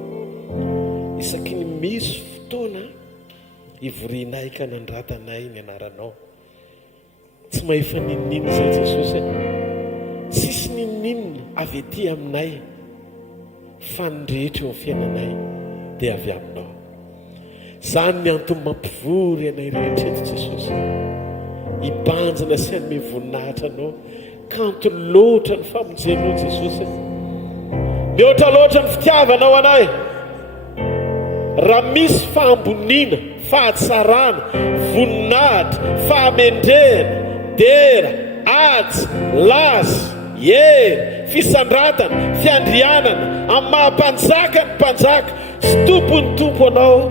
isaky ny misy fotoana ivorinay ka nandratanay ny anaranao tsy mahefa nininina zay jesosy tsisy nininina avy ety aminay fa ny rehetra eo amin'ny fiainanay dia avy aminao. Zany ny antony mampivory anay rehetra eto jesosy, hibanjana sy anome voninahitra anao. Kanto loatra ny famonjenao jesosy, mihoatra loatra ny fitiavanao anay. Raha misy fahamboniana, fahatsarana, voninahitra, fahamendrena, dera, ady, lasy, hery, fisandratana, fiandrianana amin'ny mahampanjaka ny mpanjaka sy tompony tompo anao,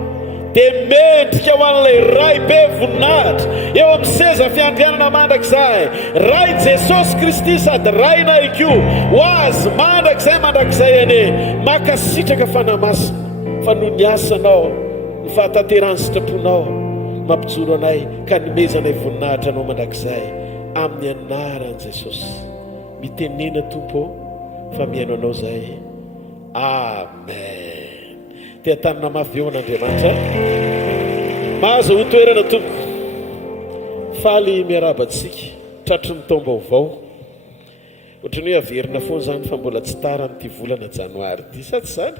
dia mendrika ho an'ilay ray be voninahitra eo amin'ny seza fiandrianana mandrakizay. Ray Jesosy Kristy sady rainay koa ho azy mandrakizay ane makasitraka fanamasina fa no ny asanao ny fahatanterany sitraponao mampijoro anay ka nimezanay voninahitra anao mandrakizay amin'ny anaran'i Jesosy mitenena tompo fa mihaino anao zay. Amen. Tia tanana mafy eo an'Andriamanitra, mahazo ho toerana tompoko. Faly miarabantsika tratry ny taom-baovao, ohatrany hoe averina foana zany fa mbola tsy tara amin'ity volana janoary ity, sa tsy zany?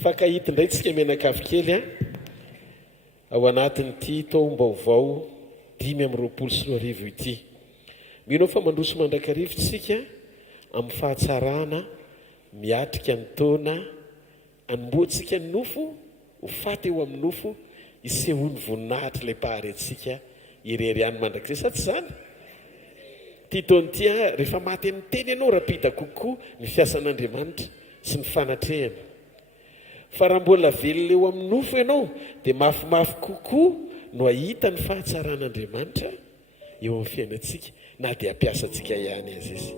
Fakahity indray tsika mianakavy kely ao anatin'ity taom-baovao 5:24 ity. Mino fa mandroso mandrakarivo tsika amin'ny fahatsarana miatrika ny taona, anomboantsika ny nofo ho faty eo amin'ny nofo isehoany voninahitra ilay paharentsika irery any mandrakizay, sa tsy zany? Ty taon'ity rehefa maty amin'ny teny ianao rapida kokoa ny fiasan'Andriamanitra sy ny fanatrehana. Fa raha mbola velona eo amin'ny nofo ianao dia mafimafy kokoa no ahita ny fahatsaran'Andriamanitra eo amin'ny fiainantsika, na dia ampiasantsika ihany azy izy.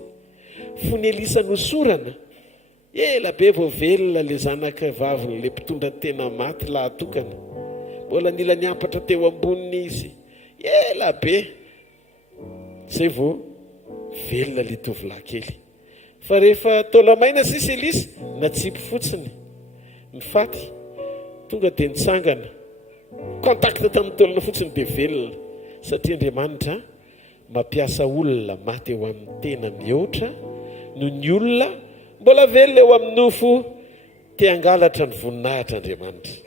Fonelisan'ny osorana, ela be vao velona le zanaka vaviny le mpitondra tena maty lahatokana, mbola nila niampatra teo amboniny izy, ela be zay vao velona le tovolahy kely. Fa rehefa taolamaina sisy Elisy natsipy fotsiny ny faty, tonga dia nitsangana kontakta tamin'ny taolana fotsiny dia velona, satria Andriamanitra mampiasa olona maty eo amin'ny tena mihoatra no ny olona mbola velona eo amin'ny nofo te hangalatra ny voninahitra Andriamanitra.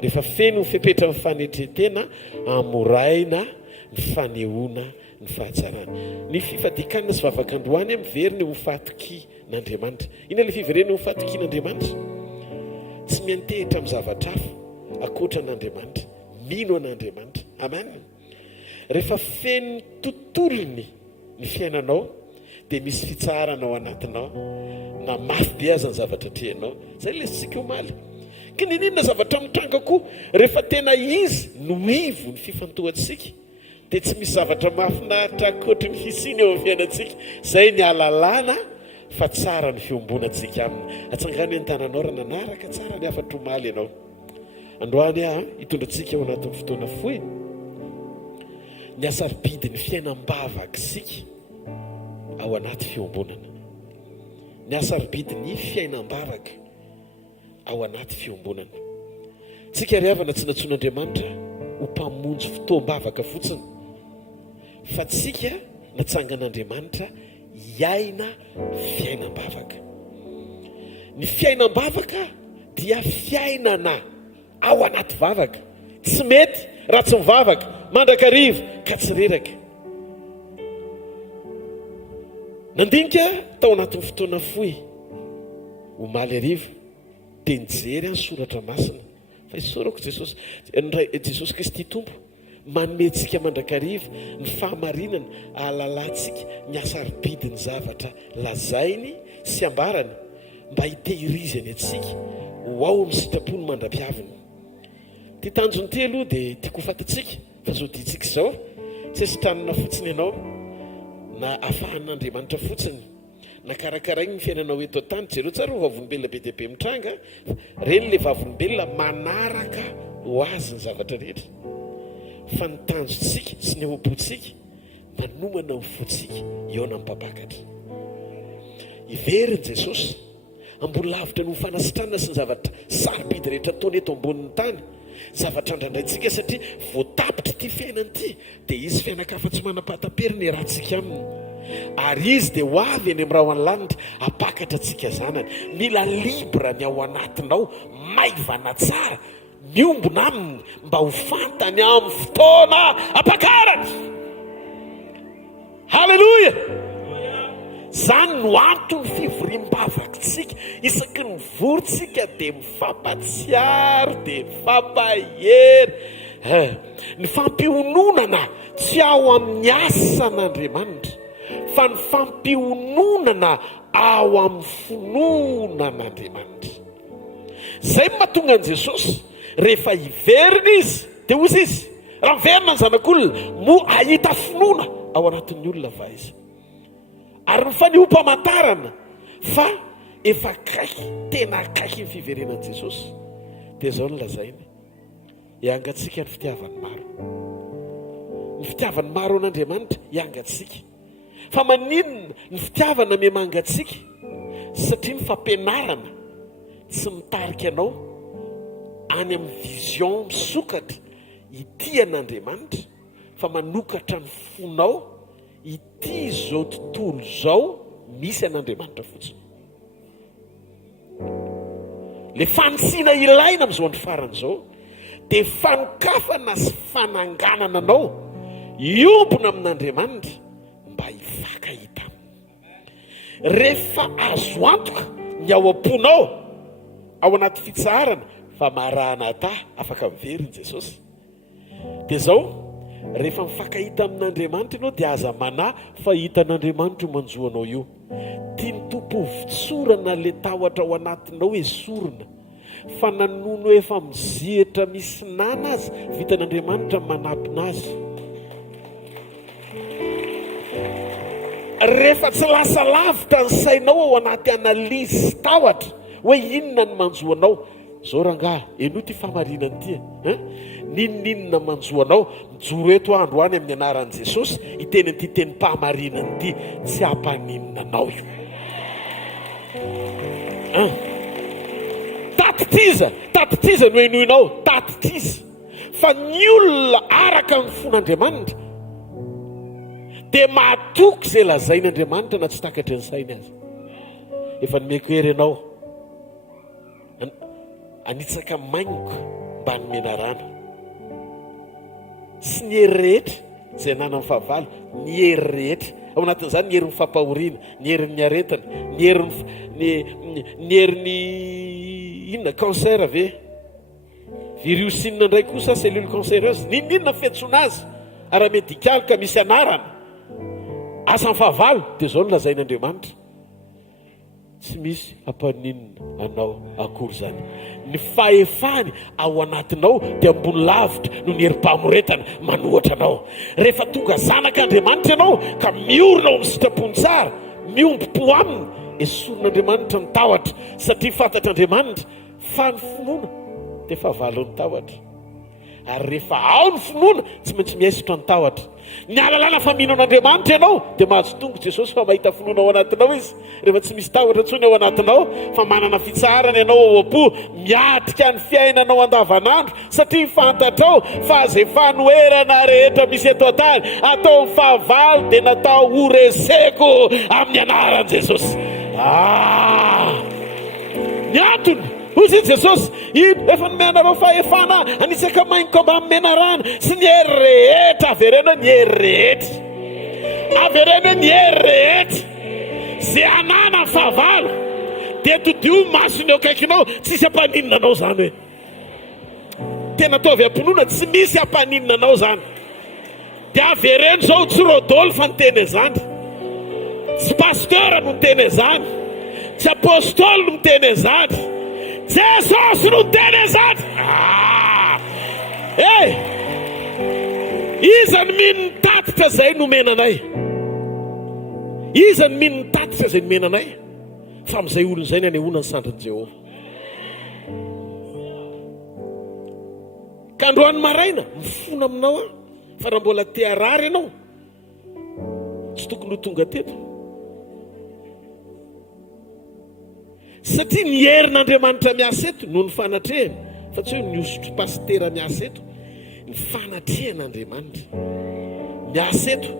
Rehefa feno ny fepetra ny fanetretena, amoraina ny fanehoana ny fahatsarana. Ny fifadikanana sy vavakandroany miveriny ho fatoky n'Andriamanitra. Ina ilay fiverena ho fatoky n'Andriamanitra? Tsy miantehitra amin'ny zavatra hafa akoatra n'Andriamanitra, mino an'Andriamanitra. Amen. Rehefa feno tontolony ny fiainanao dia misy fitsarana ao anatinao, na mafy be aza ny zavatra trehanao. Zay ilay sika omaly. Ka ninona zavatra mitranga koa rehefa tena izy no ivo ny fifantohantsika, dia tsy misy zavatra mahafinaritra akoatra ny fisiny eo amin'ny fiainantsika. Zay ny alalàna fa tsara ny fiombonantsika aminy. Atsangany ny tananao raha nanaraka tsara ny afatra omaly ianao. Androany hitondrantsika ao anatin'ny fotoana fohy ny asarobidy ny fiainam-bavakisika ao anaty fiombonana. Ny asarobidy ny fiainam-bavaka ao anaty fiombonana. Tsika ry havana tsy natsoan'Andriamanitra ho mpamonjy fotoam-bavaka fotsiny, fa tsika natsangan'Andriamanitra hiaina fiainam-bavaka. Ny fiainam-bavaka dia fiainana ao anaty vavaka. Tsy mety raha tsy mivavaka mandrakarivo ka tsy reraka. Nandinika tao anatin'ny fotoana fohy omaly arivo dia nijery ny soratra masina fa isorako Jesosy Kristy tompo manomentsika mandrakarivo ny fahamarinana, ahalalantsika ny asarobidy ny zavatra lazainy sy ambarany mba hitehirizany atsika ho ao amin'ny sitrapony mandra-piaviny. Ty tanjony ty aloha dia tiako fantatsika fa zao diantsika izao tsy asitranana fotsiny ianao na afahan'Andriamanitra fotsiny na karakarainy ny fiainanao eto an-tany. Jereo tsara ho vavolombelona be dia be mitranga, reny le vavolombelona manaraka ho azy ny zavatra rehetra. Fa ny tanjontsika sy ny ahopotsika manomana ny fotsika eo na mipabakatra. iveriny Jesosy ambony lavitra no fanasitrana sy ny zavatra sarobidy rehetra ataony eto ambonin'ny tany, zavatra ndraindrayntsika satria voatapitra ity fiainana ity dia izy fianakafa tsy manam-pahatapery ny rahantsika aminy, ary izy dia ho avy any amin'ny raha any lanitra apakatra antsika zanany. Mila libra ny ao anatinao maivana tsara miombona aminy mba ho fantany amin'ny fotoana apakaratra. Halleluja! Zany no antony fivoriam-bavakintsika, isaky ny vorontsika dia mifampatsiaro dia mifampahery. Ny fampiononana tsy ao amin'ny asan'Andriamanitra fa ny fampiononana ao amin'ny fononan'Andriamanitra. Zay mahatonga an' Jesosy rehefa hiverina izy dia ozy izy raha miverina ny zanak'olona mo ahita finoana ao anatin'ny olona va izy, ary ny faniompamantarana fa efa kaiky, tena kaiky ny fiverenan'i Jesosy dia zao no lazainy iangatsika ny fitiavany maro, ny fitiavany maro an'Andriamanitra iangatsika. Fa maninona ny fitiavana miamangatsika? Satria ny fampianarana tsy mitarika anao any amin'ny vision misokatra ity an'Andriamanitra, fa manokatra ny fonao ity zao tontolo zao misy an'Andriamanitra fotsiny. Le fanisiana ilaina amin'izao andro farany zao dia fanokafana sy fananganana anao iompona amin'Andriamanitra mba hifakahita. Rehefa azo antoka ny ao am-ponao ao anaty fitsarana fa marana ta afaka miveriny Jesosy, dia zao rehefa mifakahita amin'Andriamanitra ianao dia aza mana fa hitan'Andriamanitra io manjoanao io. Tia ny tompo vitsorana le tahotra ao anatinao esorina, fa nanono efa mizihatra misy nana azy vitan'Andriamanitra manampina azy. Rehefa tsy lasa lavitra ny sainao ao anaty analizy tahotra hoe inona ny manjoanao, zao rangahy eno ty famarinany ty ninninona manjoanao, mijoro eto andro any amin'ny anaran'i Jesosy iteny an'ity tenim-pahamarinany ty, tsy hampaninona anao io. Tatitiza no enoinao, tatitiza. Fa ny olona araka ny fon'Andriamanitra dia mahatoky izay lazain'Andriamanitra na tsy takatry ny sainy azy. Efa nomeko hery ianao anitsaka maingoka mba nomena rana, sy ny hery rehetra izay nanany fahavalo, ny hery rehetra ao anatin'izany ny herin'ny fampahoriana, ny herin'ny aretana, ny herin'ny inona cancer ve, virusinina ndray kosa cellule cancéreuse, ninona fiantsoana azy ara-médical ka misy anarana asan'ny fahavalo, dia zao no lazain'Andriamanitra tsy misy hampaninona anao akory zany. Ny fahefany ao anatinao dia ambony lavitra no ny herim-pahamoretana manohatra anao. Rehefa tonga zanak'Andriamanitra ianao ka miorina ao amin'ny sitrapony tsara, miompo-po aminy, esorin'Andriamanitra ny tahotra, satria fantatr'Andriamanitra fa ny finoana dia fahavalo ny tahotra, ary rehefa ao ny finoana tsy maintsy miaisitra ny tahotra. Ny alalana famino an'Andriamanitra ianao dia mahazo tongo Jesosy fa mahita finoana ao anatinao izy. Rehefa tsy misy tahotra intsony ao anatinao fa manana fitsarana ianao ao am-po, miatrika ny fiainanao andavanandro, satria fantatrao fa izay fanoerana rehetra misy eto an-tany atao ny fahavalo dia natao ho reseko amin'ny anaran'i Jesosy. Ny antony ozy Jesosy efa nomenareo fahefana anisaka maingo mba nomena rana sy ny hery rehetra, averena ny hery rehetra, averena ny hery rehetra zay anana ny fahavalo dia todio masony eo akaikinao, tsisy hampaninona anao zany hoe tena ataovy am-pinoana, tsy misy hampaninona anao zany. Dia avereny zao tsy rodolo fa niteny zany, tsy pasteur no niteny zany, tsy apôstôly no niteny zany, Jesosy no niteny zany. Iza ny mino ny tatitra zay nomenanay, iza ny mino ny tatitra zay nomenanay, fa amin'izay olon' izay ny anehoana ny sandrin'i Jehovah. Ka androany maraina mifona aminao fa raha mbola te harary ianao tsy tokony ho tonga teto. satria ny herin'Andriamanitra miasa eto no ny fanatrehana fa tsy hoe ny osotro pastera miasa eto, ny fanatrehan'Andriamanitra miasa eto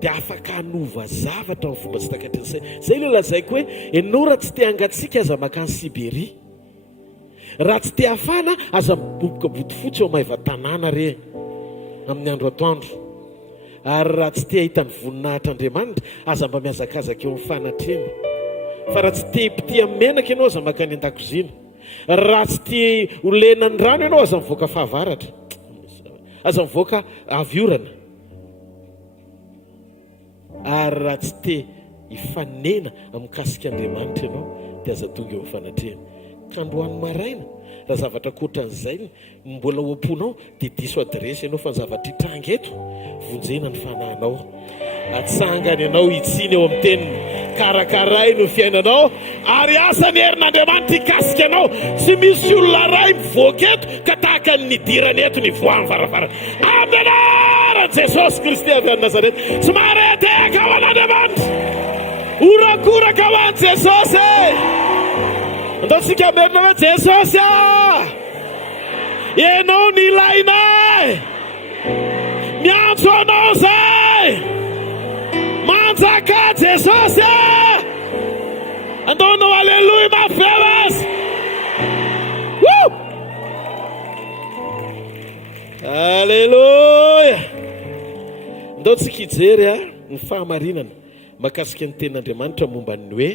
dia afaka hanova zavatra amin'ny fomba tsy takatry ny saina. Zay ilay lazaiko hoe ianao raha tsy te hangatsiaka aza makany Siberia, raha tsy te hafana aza miboboka botifotsy eo Maivatanàna re amin'ny andro atoandro, ary raha tsy te hahita ny voninahitr'Andriamanitra aza mba miazakazaka eo amin'ny fanatrehana. Fa raha tsy te hipity amin'ny menaka ianao aza makany an-dakozina, raha tsy te olena ny rano ianao aza mivoaka fahavaratra, aza mivoaka aviorana, ary raha tsy te hifanena amikasika Andriamanitra ianao dia aza tonga eo amin'ny fanatrehana. Ka androany maraina raha zavatra koatran'izay mbola ho amponao dia diso adresy ianao fa ny zavatra hitranga eto vonjena ny fanahinao, atsangany ianao hitsiny eo amin'ny teniny, karakaray no fiainanao ary asa ny herin'Andriamanitra hikasika anao. Tsy misy olona ray mivoaka eto ka tahaka ny nidirany eto ny voan'ny varavara amin'ny anaran'i Jesosy Kristy avy any Nazareta. Tsy mahareteka ho an'Andriamanitra, orakoraka ho an'i Jesosy. Andao tsika merina hoe Jesosy ianao ny ilainay, miantso anao zay, manjaka Jesosy. Andaonao aleluia mafemas. Aleluia. Andao tsika hijery ny fahamarinana makasika ny tenin'Andriamanitra momba ny hoe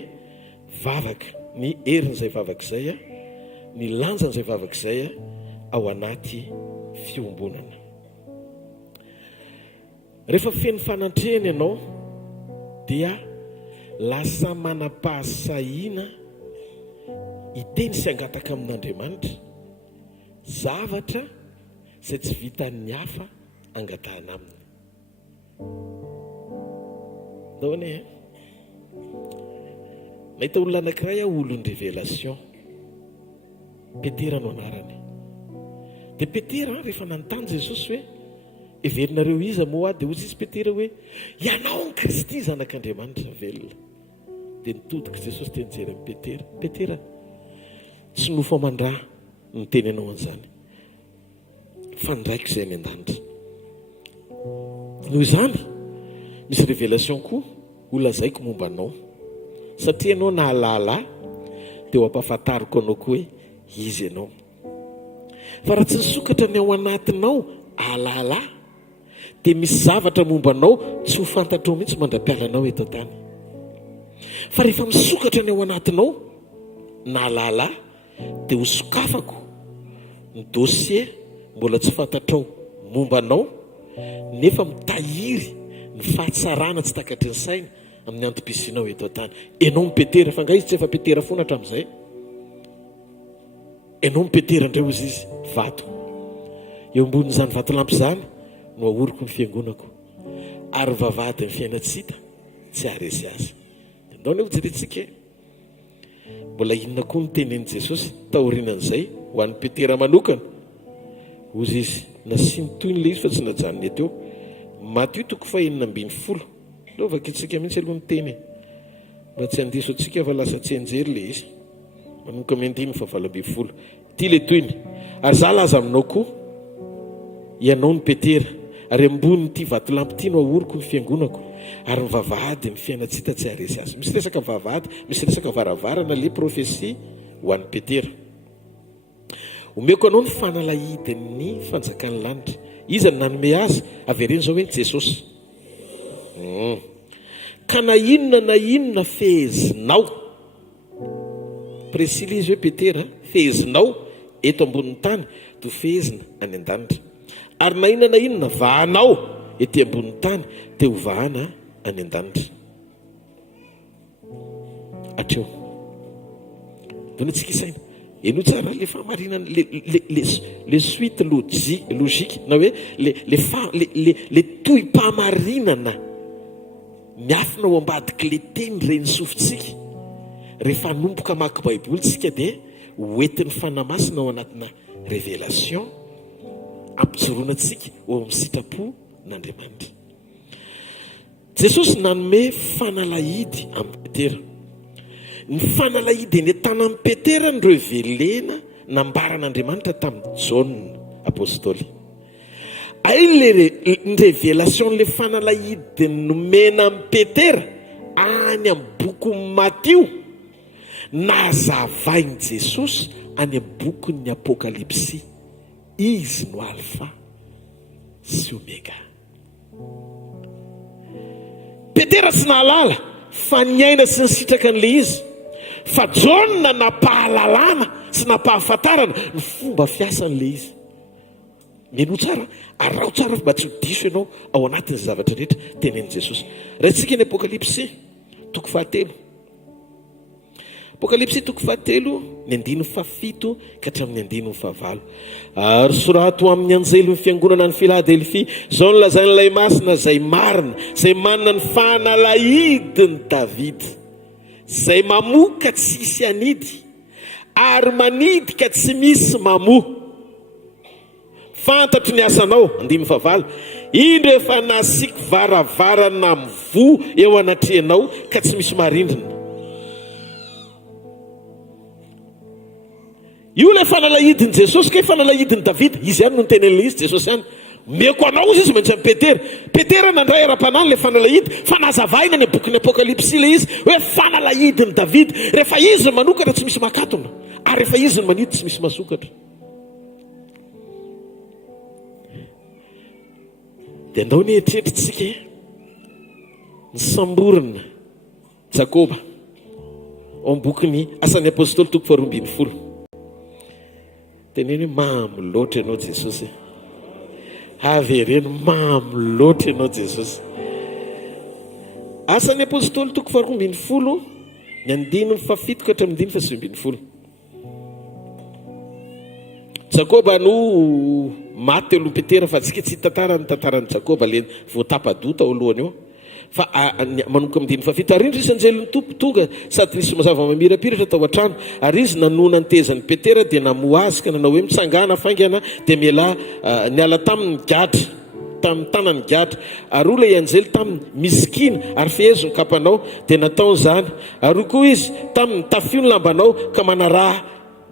vavaka, ny herin'izay vavaka izay ny lanjan'izay vavaka izay ao anaty fiombonana. Rehefa feno fanantrehana ianao dia lasa manam-pahasahiana hiteny sy hangataka amin'Andriamanitra zavatra izay tsy vitan'ny hafa angatahana aminy. Daony nahita olona anankiray olon'ny révélation, Petera no anarany. Dia Petera rehefa nanontany Jesosy hoe everinareo iza moa dia hozy izy Petera hoe ianao ny Kristy zanak'Andriamanitra velona. Dia nitodika Jesosy teny jery amin'ny Petera, Petera tsy nofo aman-drà ny teny ianao an'izany fa ndraiky izay any an-danitra. Noho izany misy révélation koa holazaiko momba anao, satria ianao nahalala dia ho ampahafantariko anao koa hoe izy ianao. Fa raha tsy nisokatra ny ao anatinao ahalala dia misy zavatra momba anao tsy ho fantatrao mihitsy mandra-pialanao eto tany. Fa rehefa misokatra ny ao anatinao nahalala dia ho sokafako ny dossier mbola tsy fantatrao momba anao, nefa mitahiry ny fahatsarana tsy takatry ny saina amin'ny antom-pisianao eto tany. Ianao ny Petera, fa nga izy tsy efa Petera foana hatramin'izay. Ianao ny Petera indray ozy izy vato. Eo ambonin'izany vatolampy izany no ahoriko ny fiangonako, ary vavady ny fiainatsita tsy haharesy azy. Andao ny hojerentsika mbola inona koa ny tenen'i Jesosy taorianan'izay ho an'ny Petera manokana. Ozy izy nasiny toy n'ilay izy fa tsy najanony teo. Matio 9:10 lovaka itsika mihitsy aloha ny teny mba tsy handiso atsika fa lasa tsy anjery le izy. Manomboka amin'ny 9:20 ity le toyny: ary za laza aminao koa ianao ny Petera, ary ambon'ity vatolampy ity no ahoriko ny fiangonako, ary ny vavahady ny fiainatsita tsy haharesy azy. Misy resaka vavahady, misy resaka varavarana le profesia ho an'ny Petera. Omeko anao ny fanalahidin'ny fanjakan'ny lanitra. Iza ny nanome azy? Avereny zao hoe Jesosy. Ka na inona fehezinao, presily izy hoe Petera, fehezinao eto ambonin'ny tany to fehezina any an-danitra, ary na inona vahanao ety ambonin'ny tany dia ho vahana any an-danitra. Atreo dona tsika isaina eno tsara le fahamarinana le suite logique na hoe le tohim-pahamarinana miafina ao ambadiky le teny reny sofintsika rehefa nomboka maki baiboly tsika dia hoentin'ny fanamasina ao anatina révélation ampijoroana tsika ao amin'ny sitrapo n'Andriamanitra. Jesosy nanome fanalahidy amin'ny Petera. ny fanalahidy eny tana amin'ny Petera nireo velena nambaran'Andriamanitra tamin'ny Jaune apôstôly. Ay ny révélation-le fanalahidy nomena amin'ny Petera any amin'ny boky Matteo nazavainy Jesosy any amin'ny bokin'ny Apokalipsy. Izy no alpha sy omega. Petera tsy nahalala fa niaina sy nisitraka an'le izy, fa Jaune napahalalana sy napahafantarana ny fomba fiasan'le izy. Meno tsara, arao tsara mba tsy ho diso ianao ao anatin'ny zavatra rehetra tenenin' Jesosy. Raintsika ny Apokalipsy toko 7. Apokalipsy toko 7 ny 7 ka hatramin'ny 9. Ary sorato amin'ny anjely ny fiangonana ny Filadelfia, zao ny lazain'ilay masina izay marina, izay manana ny fanalahidiny Davidy, izay mamoka tsy hisy anidy ary manidy ka tsy misy mamoa. Fantatro ny asanao, 9. Indro efa nasiako varavarana mivo eo anatrehanao ka tsy misy marindrina. Io le fanalahidin' Jesosy ka fanalahidin' David, izy ihany no tenen'le izy Jesosy ihany. Meko anao izy maintsy amin'ny Petera. Petera nandray ara-panany le fanalahidy, fa nazavaina ny bokin'ny Apokalipsy le izy hoe fanalahidin' David. Rehefa izy ny manokatra tsy misy makatona, ary rehefa izy ny manidy tsy misy masokatra. Dia andao ny eritreretritsika ny samborina Jakoba ao amin'ny bokin'ny Asan'ny Apôstôly toko 12. Teneny hoe mamy loatra ianao Jesosy. Avereny mamy loatra ianao Jesosy. Asan'ny Apôstôly toko 12 ny 7 ka hatramin'ny 9. Jakoba no maty aloha Petera, fa tsika tsy tantarany Jakoba le voatapadota ao alohany eo. Fa manomboka amin'ny 7 ary indro isy anjelin'ny tompo tonga sady nisy mazava mamirapiratra tao an-trano, ary izy nanona ny tezan'ny Petera dia namoa azy ka nanao hoe mitsangana faingana dia miala niala tamin'ny gadra, tamin'ny tanan'ny gadra. Ary ola anjely tamin'ny miskina ary fehezo ny kapanao dia nataony zany. Ary koa izy tamin'ny tafio ny lambanao ka manaraha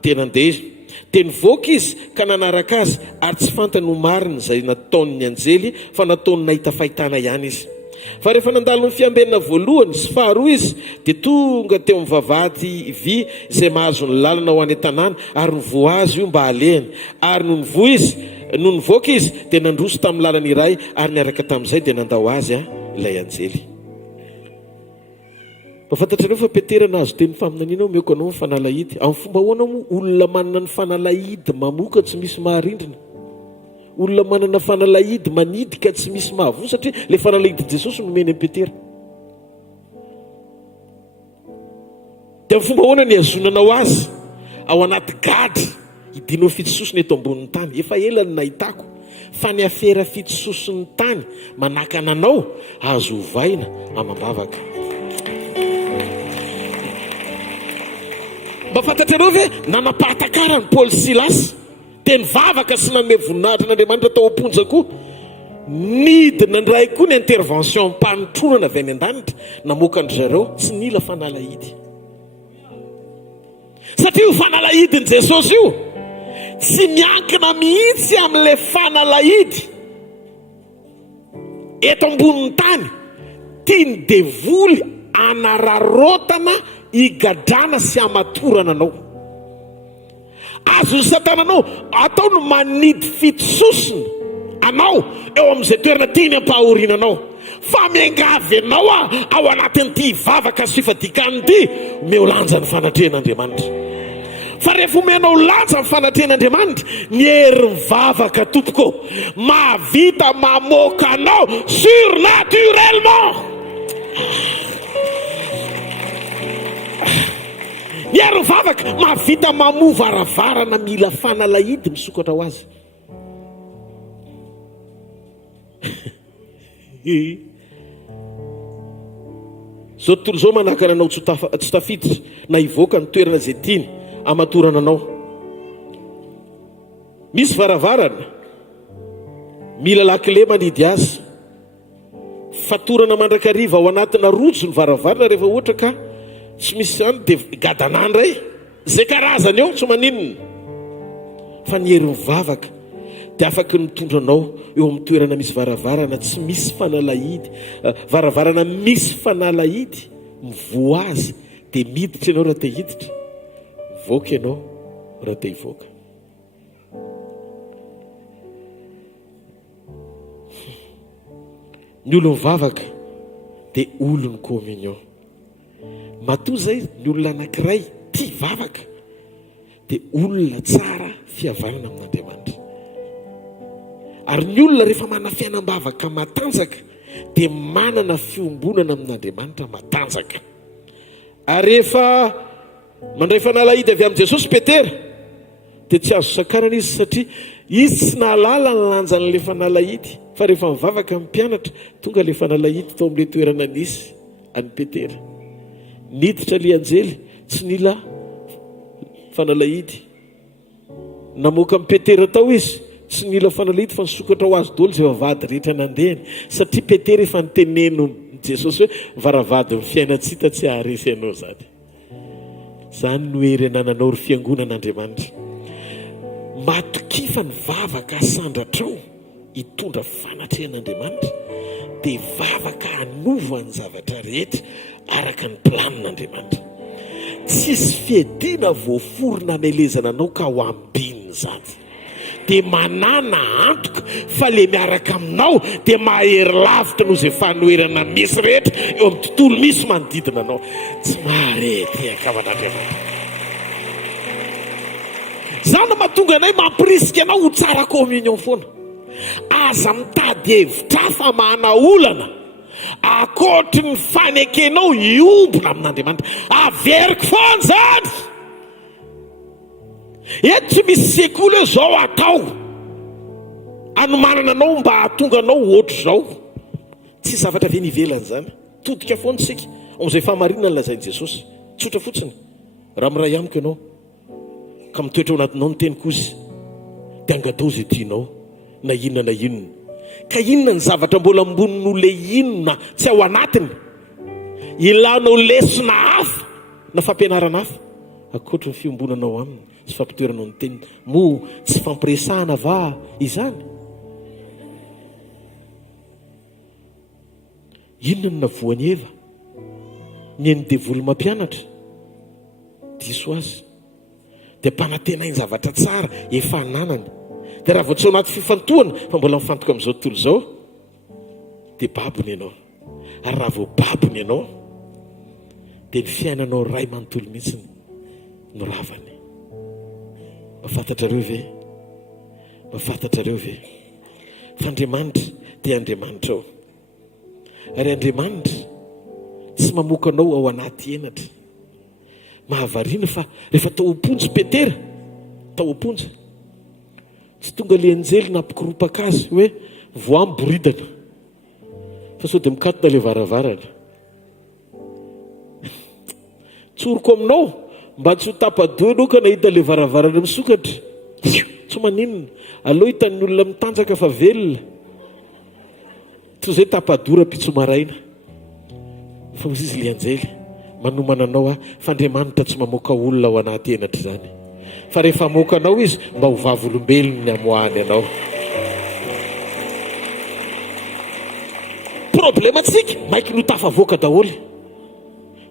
dia nandeha. Dia nivoaka izy ka nanaraka azy ary tsy fantany ho marina izay nataon'ny anjely, fa nataony nahita fahitana ihany izy. Fa rehefa nandalo ny fiambenana voalohany sy faharoa izy dia tonga teo amin'ny vavahady vy izay mahazo ny lalana ho any an-tanàna, ary nivoa azy io mba halehany. Ary no nivoaka izy dia nandroso tamin'ny lalana iray, ary niaraka tamin'izay dia nandao azy ilay anjely. Mafantatrareo fa Petera nahazo teny faminaniana ao meko anao ny fanalahidy. Amin'ny fomba ahoana moa olona manana ny fanalahidy mamoka tsy misy maharindrina, olona manana fanalahidy manidy ka tsy misy mahavoa, satria le fanalahidy Jesosy nomeny amin'ny Petera. Dia amin'ny fomba ahoana ny azonanao azy ao anaty gadra hidinao fitsosony eto ambonin'ny tany. Efa ela ny nahitako fa ny afera fitsoson'ny tany manakana anao azo ovaina amam-bavaka. Mba fantatrareo ve nanapahatakarany Paul Silas dia nivavaka sy nanome voninahitra n'Andriamanitra tao am-ponja-koa. Nidina ndray koa ny intervention mpamitronana avy any an-danitra namoaka andry zareo tsy nila fanalahidy. Satria io fanalahidin' Jesosy io tsy miankina mihitsy amin'ilay fanalahidy eto ambonin'ny tany, tiany devoly anararotana igadrana sy amatorana anao. Azo ny satananao atao no manidy fitsosiny anao eo amin'izay toerana tiany ampahorinanao. Fa miangavy anao ao anatin'ity vavaka sy fifadikany ity, omeo lanja ny fanatrehan'Andriamanitra. Fa rehefa omenao lanja ny fanatrehan'Andriamanitra, ny hery mivavaka tompoko mahavita mamoaka anao surnaturellement. Ny hery mivavaka mahavita mamoa varavarana mila fanalahidy misokatra ho azy. Zao tontolo zao manakana anao tsy tafiditra na hivoaka ny toerana izay tiany amatorana anao. Misy varavarana mila lakile manidy azy, fatorana mandrakariva ao anatina rojo ny varavarana rehefa ohatra ka tsy misy zany dia gadanandray zay karazany eo tsy maninona fa ny hery mivavaka dia afaka mitondranao eo amin'ny toerana misy varavarana tsy misy fanalahidy, varavarana misy fanalahidy, mivoa azy dia miditra ianao raha te hiditra, mivoaka ianao raha te hivoaka. Ny olo mivavaka dia olony communion. Matoa zay ny olona anankiray tia vavaka dia olona tsara fihavanana amin'Andriamanitra. Ary ny olona rehefa manana fiainam-bavaka matanjaka dia manana fiombonana amin'Andriamanitra matanjaka. Ary rehefa mandray fanalahidy avy amin'i Jesosy Petera dia tsy azo sakarana izy satria izy tsy nahalala ny lanjan'ilay fanalahidy, fa rehefa mivavaka amin'ny mpianatra tonga ilay fanalahidy tao amin'ilay toerana nisy any Petera. Niditra lianjely tsy nila fanalahidy, namoaka amin'ny Petera tao izy tsy nila fanalahidy fa nisokatra ho azy daholo izay vavahady rehetra nandehany, satria Petera efa niteneno Jesosy hoe varavady ny fiainatsita tsy haharesy ianao zany. Zany no hery anananao ry fiangonan'Andriamanitra. Matokifa ny vavaka asandratrao hitondra fanatrehan'Andriamanitra dia vavaka hanova ny zavatra rehetra araka ny planin'Andriamanitra. Tsisy fiadiana voaforona amelezana anao ka ho ambininy zany. Dia manana antoka fa le miaraka aminao dia mahery lavitra noho izay fanoherana misy rehetra eo amin'ny tontolo misy manodidina anao. Tsy maharety akavan'Andriamanitra. Zany mahatonga anay mampirisika anao ho tsara communion foana. Aza mitady hevitra fa mahana olana akoatry ny fanekenao iombona amin'Andriamanitra. Averiko foana zany. Eto tsy misy sekoly hoe zao atao anomanana anao mba hahatonga anao ohatry zao. Tsy zavatra ve nivelany zany. Todika foana sika amin'izay fahamarinana lazain'i Jesosy. Tsotra fotsiny. Raha miray amiko ianao ka mitoetra ao anatinao ny teny kozy dia angatao izay tianao na inona na inona. Ka inona ny zavatra mbola ambonin'olona inona tsy ao anatiny ilanao lesona hafa na fampianarana hafa akoatra ny fiombonanao aminy sy fampitoeranao ny teniny. Mo tsy fampiresahana va izany? Inona no navoany Eva ny devoly mampianatra diso azy dia mpanantenainy zavatra tsara efa ananany. Dia raha vao tsy ao anaty fifantohana fa mbola mifantoka amin'izao tontolo izao dia babony ianao. Ary raha vao babony ianao dia ny fiainanao ray manontolo mihitsy no ravany. Mafantatrareo ve? Mafantatrareo ve? Fa Andriamanitra dia Andriamanitra ao. Ary Andriamanitra tsy mamoaka anao ao anaty enatra. Mahavariana fa rehefa tao am-ponjy Petera, tao am-ponjy, tsy tonga le anjely nampikiropaka azy hoe voamboridana fa sao dia mikatona le varavarana. Tsoroko aminao mba tsy ho tapa-doha anao ka nahita le varavarana misokatra. Tsy maninona aleo hitan'ny olona mitanjaka fa velona toy izay tapa-dora pitso maraina. Fa hozy izy le anjely manomana anao fa Andriamanitra tsy mamoaka olona ao anaty enatra izany, fa rehefa mamoaka anao izy mba ho vavolombelony ny amoahany anao. Problemantsika maiky no tafavoaka daholo,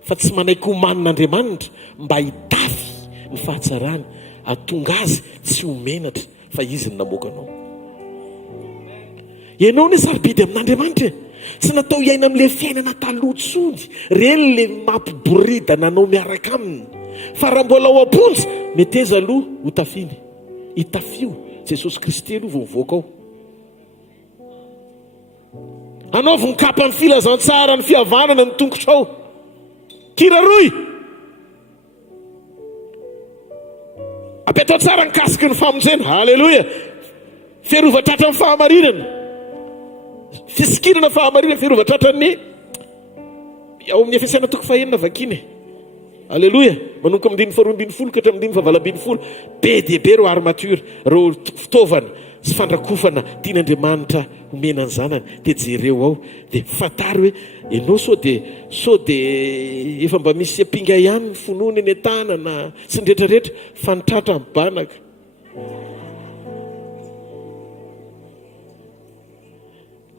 fa tsy manaiky homanin'Andriamanitra mba hitafy ny fahatsarany atonga azy tsy homenatra fa izy ny namoaka anao. Ianao ny sarobidy amin'Andriamanitra, tsy natao hiaina amin'ilay fiainana talohatsony reny le mampiboridana anao miaraka aminy. Fa raha mbola ao am-ponjy mety eza aloha ho tafiny, hitafio Jesosy Kristy aloha vao mivoaka ao. Anaovy ny kapa ny filazantsara ny fihavanana ny tongotrao. Kiraroy apetao tsara ny kasiky ny famonjena. Halleloja. Fiarovatratra ny fahamarinana, fisikirana fahamarinana, fiarovatratra ny ao amin'ny fiasaina toko fahenina vakiny. Alleloia. Manomboka amin'ny 1 ka hatramin'ny 7 be dia be reo armature, reo fitaovana sy fandrakofana tian'Andriamanitra omena ny zanany. Dia jereo ao dia fatary hoe ianao sao dia efa mba misy apinga ihany ny fonony eny an-tanana sy ny rehetrarehetra fanitratra amin'ny banaka.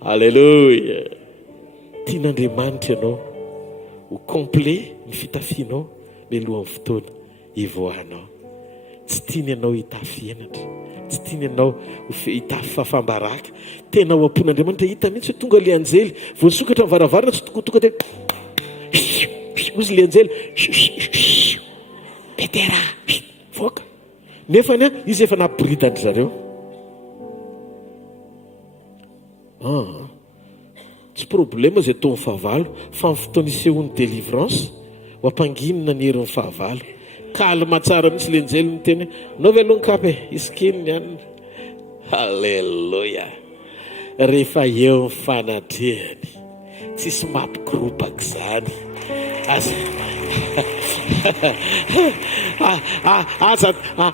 Alleluia. Tian'Andriamanitra ianao ho complet ny fitafianao mialohan'ny fotoana ivoahanao. Tsy tiany ianao hitafy henatra, tsy tiany ianao hitafy fafambaraka. Tena ho ampon'Andriamanitra hita mihitsy hoe tonga le anjely voasokatra amin'ny varavarana tsy tokotoka dia ozy le anjely Petera voaka nefany izy efa napiritandry zareo. Tsy problema zay tao amin'ny fahavalo fa amin'ny fotoana isehon'ny délivrance ho ampanginina ny herin'ny fahavalo. Kalma tsara mihitsy le anjely miteny nao ve aloha kapy iskininy any. Halleluja. Rehefa eo ny fanatrehany tsisy mampikiropaka izany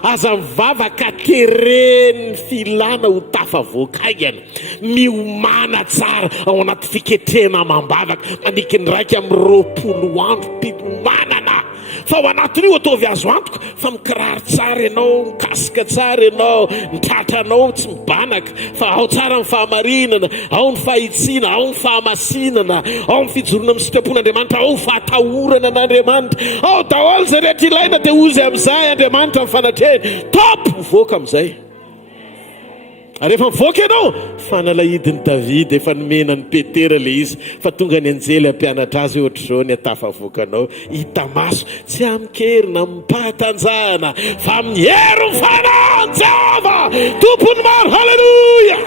aza mivavaka teren'ny filana ho tafavoakaigana miomana tsara ao anaty fiketrena mambavaka maniky ny raiky amin'ny 20 andro mpimanana. Fa ao anatin'io ataovy azo antoka fa mikirary tsara ianao, mikasika tsara ianao, nitratranao tsy mibanaka fa ao tsara ny fahamarinana, ao ny fahitsiana, ao ny fahamasinana, ao ny fijorona amin'ny sitrapon'Andriamanitra, ao ny fahatahorana n'Andriamanitra, ao daholo zay rehetra ilaina dia ozy amin'izay Andriamanitra amin'ny fanatrehany. Top mivoaka amin'izay. Rehefa mivoaka ianao fanalahidin'ny Davidy efa nomena ny Petera le izy fa tonga ny anjely ampianatra azy ohatr'izao ny atafavoakanao hita maso tsy amikerina mipahatanjahana fa amin'ny hery ny fanahany Jehova tompony maro. Halleluja,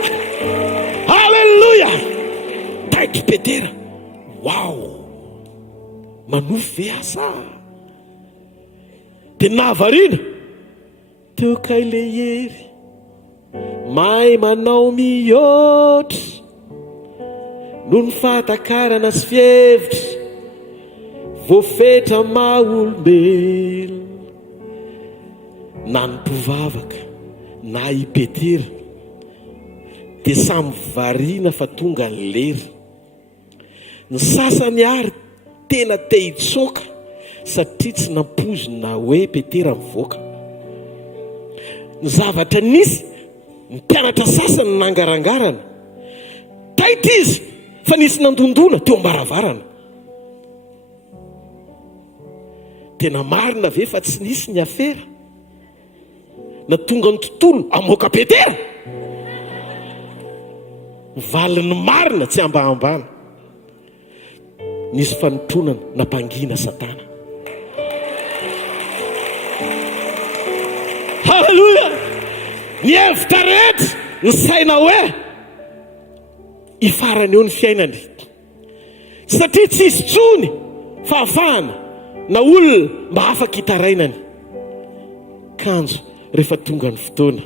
halleluja. Taitry Petera, wow, manofy asa dia nahavariana teo kay le hery mahay manao mihoatra noho ny fahatakarana sy fievitra voafetra maha-olombelona. Na ny mpivavaka na i Petera dia samy variana fa tonga ny lery. Ny sasany ary tena te hitsoaka satria tsy nampozina hoe Petera mivoaka. Ny zavatra nisy ny mpianatra sasany nangarangarana taitra izy fa nisy nandondona teo ambaravarana. Tena marina ve fa tsy nisy ny afera na tonga ny tontolo amoaka Petera. Valiny marina tsy ambahambana nisy fanotronana nampangina Satana. Halleluja. Ny hevitra rehetra ny saina hoe ifarany eo ny fiainany satria tsy isy tsony fahafahana na olona mba afaka hitarainany. Kanjo rehefa tonga ny fotoana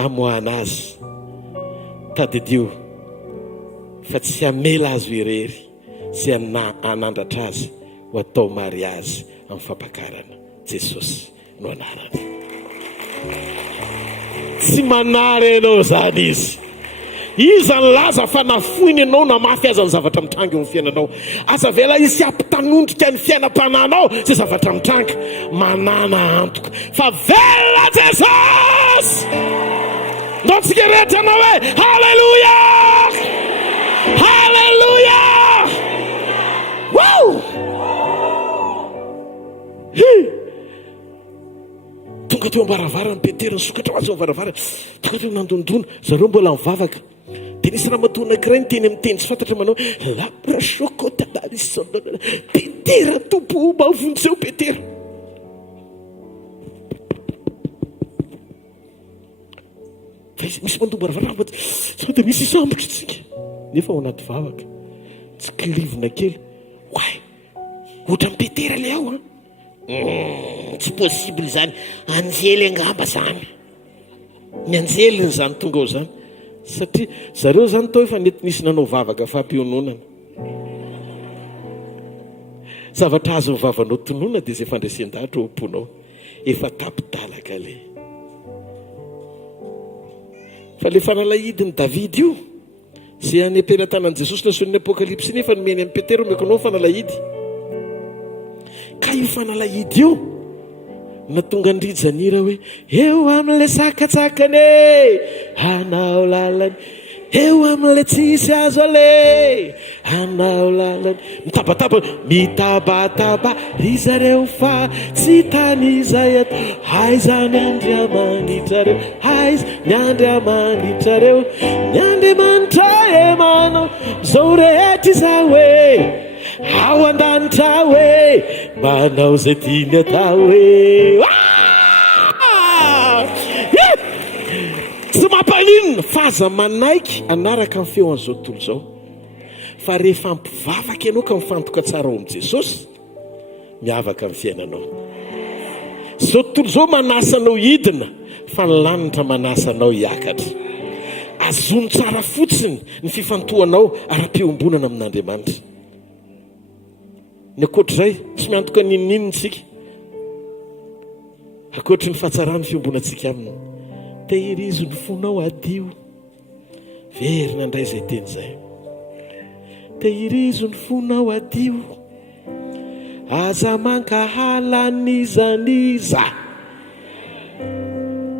amoahana azy tadidio fa tsy hamela azy irery sy anandratra azy ho atao mariazy amin'ny fampakarana Jesosy no anarany. Tsy manary ianao zany izy. Iza ny laza fa nafoiny ianao na mafy aza ny zavatra mitranga eo amin'ny fiainanao. Aza vela izy ampitanondrika ny fiainam-pananao zay zavatra mitranga. Manana antoka fa velona Jesosy. Ndaontsika rehetra anao hoe halleluja, halleluja. Wow. Tonga teo ambaravarana Petera nisokatra ho azy ao ambaravarana. Tonga teo nandondona zareo mbola mivavaka. Dia nisy ramatoa anankiray niteny amin'ny teny tsy fantatra manao labra sokotadalisao. Petera tompo mavontseo Petera. Fa izy misy mandoa baravarana sao dia misy isambatra tsika nefa ao anaty vavaka tsy kilivona kely. Way ohatra amin'ny Petera le ao tsy possible zany, anjely angamba zany, ny anjeliny zany tonga ao zany satria zareo zany tao efa nety nisy nanao vavaka fampiononana. zavatra azo nyvavanao tonoana dia izay fandresen-dahatra omponao efa tapidalaka le fa le fanalahidiny Davidy io zay any ampelantanan'i Jesosy nason'ny apokalipsy nefa nomeny amin'ny Petera omekonao fanalahidy ka io fanalahidy io na tonga andrijanira hoe eo amin'le sakatsakany hanao lalany eo amin'le tsisy azo ale hanao lalany mitabataba ry zareo fa tsy tany izay ato aiza ny andriamanitrareo aiza ny andriamanitrareo ny andriamanitra emanao zao rehetra iza hoe ao an-danitra hoe manao zay tiany atao hoe tsy mampaninona faza manaiky anaraka ny feo an'izao tontolo izao fa rehefa mpivavaka ianao ka mifantoka tsara ao amin'i Jesosy miavaka amin'ny fiainanao izao tontolo izao manasanao hidina fa ny lanitra manasanao hiakatra azony tsara fotsiny ny fifantohanao ara-peombonana amin'Andriamanitra ny akoatr'izay tsy miantoka ninoninontsika akoatry ny fahatsarany fiombonantsika aminy tehirizo ny fonao adio verina indray izay teny izay tehirizo ny fonao adio aza mankahalanizaniza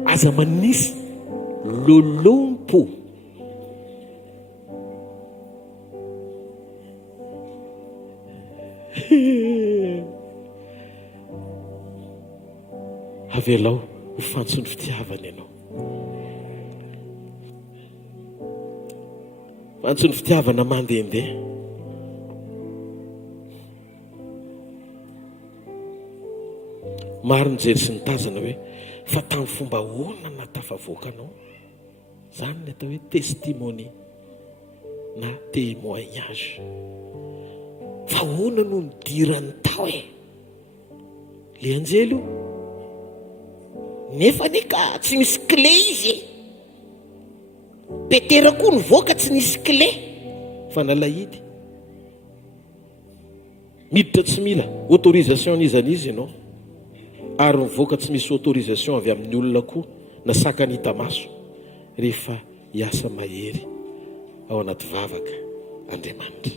aza manisy lolompo avelao ho fantsony fitiavana ianao fantsony fitiavana mandehandeha maro nijery sy nitazana hoe fa tamin'ny fomba hoana na tafavoakanao zany ny atao hoe testimonie na témoignage fa hoana no nidirany tao le anjely io nefa ne ka tsy misy clé izy Petera koa nivoaka tsy nisy clé fa nalahidy miditra tsy mila autorisation izan'izy ianao ary nivoaka tsy misy autorisation avy amin'ny olona koa na sakany hita maso rehefa hiasa mahery ao anaty vavaka Andriamanitra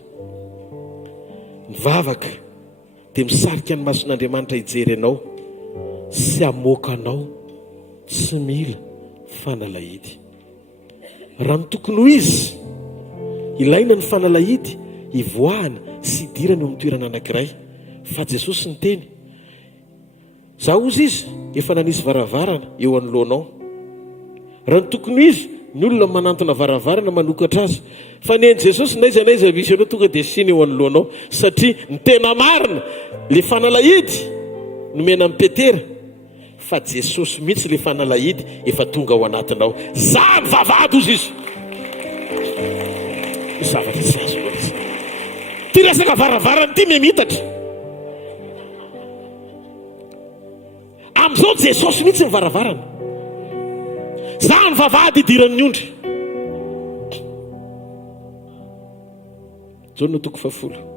ny vavaka dia misarika ny mason'Andriamanitra hijery anao sy amoakanao tsy mila fanalahidy raha ny tokony ho izy ilaina ny fanalahidy hivoahana sy hidirana eo amin'ny toerana anankiray fa Jesosy ny teny zaho ozy izy efa nanisy varavarana eo anoloanao raha ny tokony ho izy ny olona manantona varavarana manokatra azy fa ny Jesosy naiza misy anao tonga dia siny eo anoloanao satria ny tena marina le fanalahidy nomena amin'ny Petera fa Jesosy mihitsy le fanalahidy efa tonga ao anatinao zany vavady ozy izy zavatra tsy azo loatra ty resaka varavarana ty memitatra amin'izao Jesosy mihitsy ny varavarana zany vavady idiran'ny ondry zao no toko 10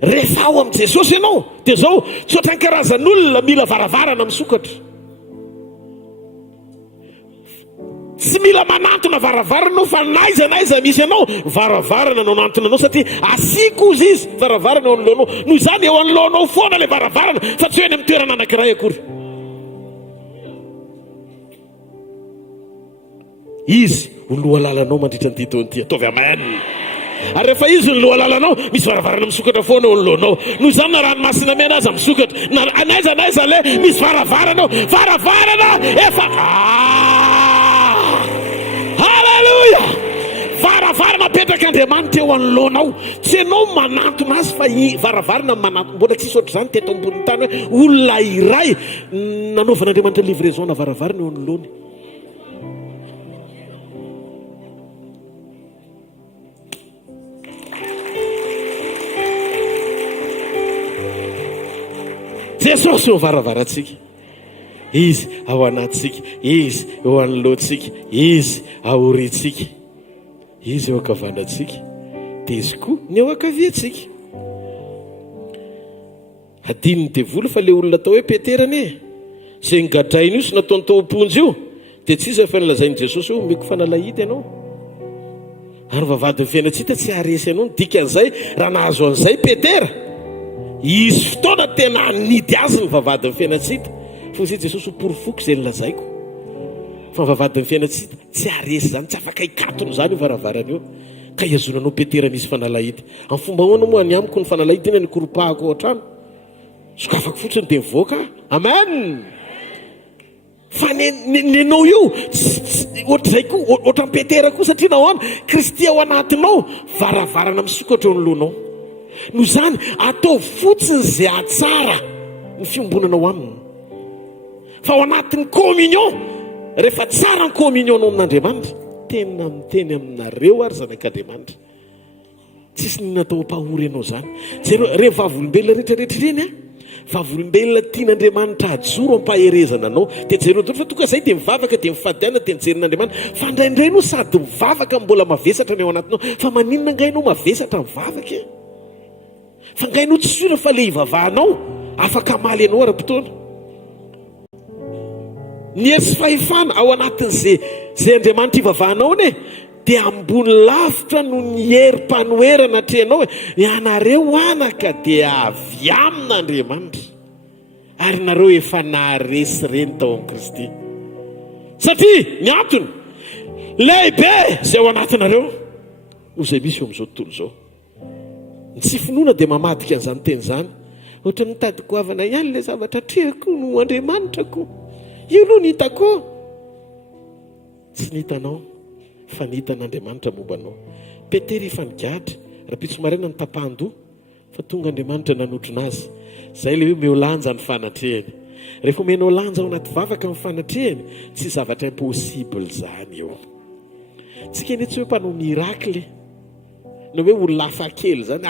rehefa ao amin'i Jesosy ianao dia zao tsy ohatran'ny karazan'olona mila varavarana misokatra tsy mila manantona varavarana fa naiza misy anao varavarana no nantona anao satria asiko ozy izy varavarana eo anoloanao noho izany eo anoloanao foana le varavarana fa tsy hoe any amin'ny toerana anankiray akory izy ho lohalalanao mandritra ny dito an'ity ataovy amen ary rehefa izy ny lohalalanao misy varavarana misokatra foana eo anoloanao noho izany na ranomasina mena aza misokatra naiza le misy varavarana efa halleluja varavarana petraka Andriamanitra eo anoloanao tsy ianao manantona azy fa varavarana manantona mbola tsisy ohatr' izany teto ambony tany hoe olona iray nanaovan'Andriamanitra livraison na varavarana eo anoloany Jesosy eo varavarantsika izy ao anatsika izy eo anoloantsika izy aoritsika izy eo ankavanantsika dia izy koa ny eo ankaviantsika adininy devoly fa le olona atao hoe peterany zay nygadrainy io sy nataony tao amponjy io dia tsisy fa nilazainy Jesosy hoe omeko fanalahity ianao ary vavadiny fiainatsita tsy haresy ianao ny dikan'izay raha nahazo an'izay petera izy fotoana tena nidy azy ny vavadiny fiainatsita fa zay Jesosy ho porofoky zay nilazaiko fa vavadiny fiainatsita tsy haresy zany tsy afaka hikatony zany io varavarana io ka iazonanao petera misy fanalahity amin'ny fomba hoana moa ny amiko ny fanalahity iny nikoropahako ao an-trano sokafako fotsiny dia mivoaka amen fa nenao io ohatrazay koa ohatran'ny petera koa satria nahoana Kristy ao anatinao varavarana misokatra eo anoloanao noho izany atao fotsiny zay atsara ny fiombonanao aminy fa ao anatin'ny communion rehefa tsara ny communion anao amin'Andriamanitra tena miteny aminareo ary zanak'Andriamanitra tsisy ny natao ampahory ianao zany rehefa vavolombelona rehetrarehetra ireny vavolombelona tian'Andriamanitra ajoro ampaherezana anao dia jereo fa toka izay dia mivavaka dia mifadiana dia mijerin'Andriamanitra fa indraindray no sady mivavaka mbola mavesatra ny ao anatinao fa maninona ngainao mavesatra mivavaka fa ngainao tsy sura fa le hivavahanao afaka maly ianao ara-potoana ny hery sy fahefana ao anatin'zay Andriamanitra hivavahanao ane dia ambony lavitra no ny hery mpanoherana atrehanao ianareo anaka dia avy amin'Andriamanitra ary nareo efa naharesy reny tao amin'ny Kristy satria ny antony lehibe zay ao anatinareo noho izay misy eo amin'izao tontolo izao ny tsy finoana dia mamadika an'izany teny izany ohatra ny tadiko avana ihany ilay zavatra trehako no Andriamanitrako io aloha ny hitako tsy nihitanao fa nihitan'Andriamanitra mombanao petera efa nigatra raha-pitsomarena ny tapahan-doha fa tonga Andriamanitra nanotrona azy zay le hoe omeo lanja ny fanatrehany rehefa omenao lanja ao anaty vavaka ny fanatrehany tsy zavatra impossible zany eo tsika eny tsy hoe mpanao miracle no hoe olona hafa kely zany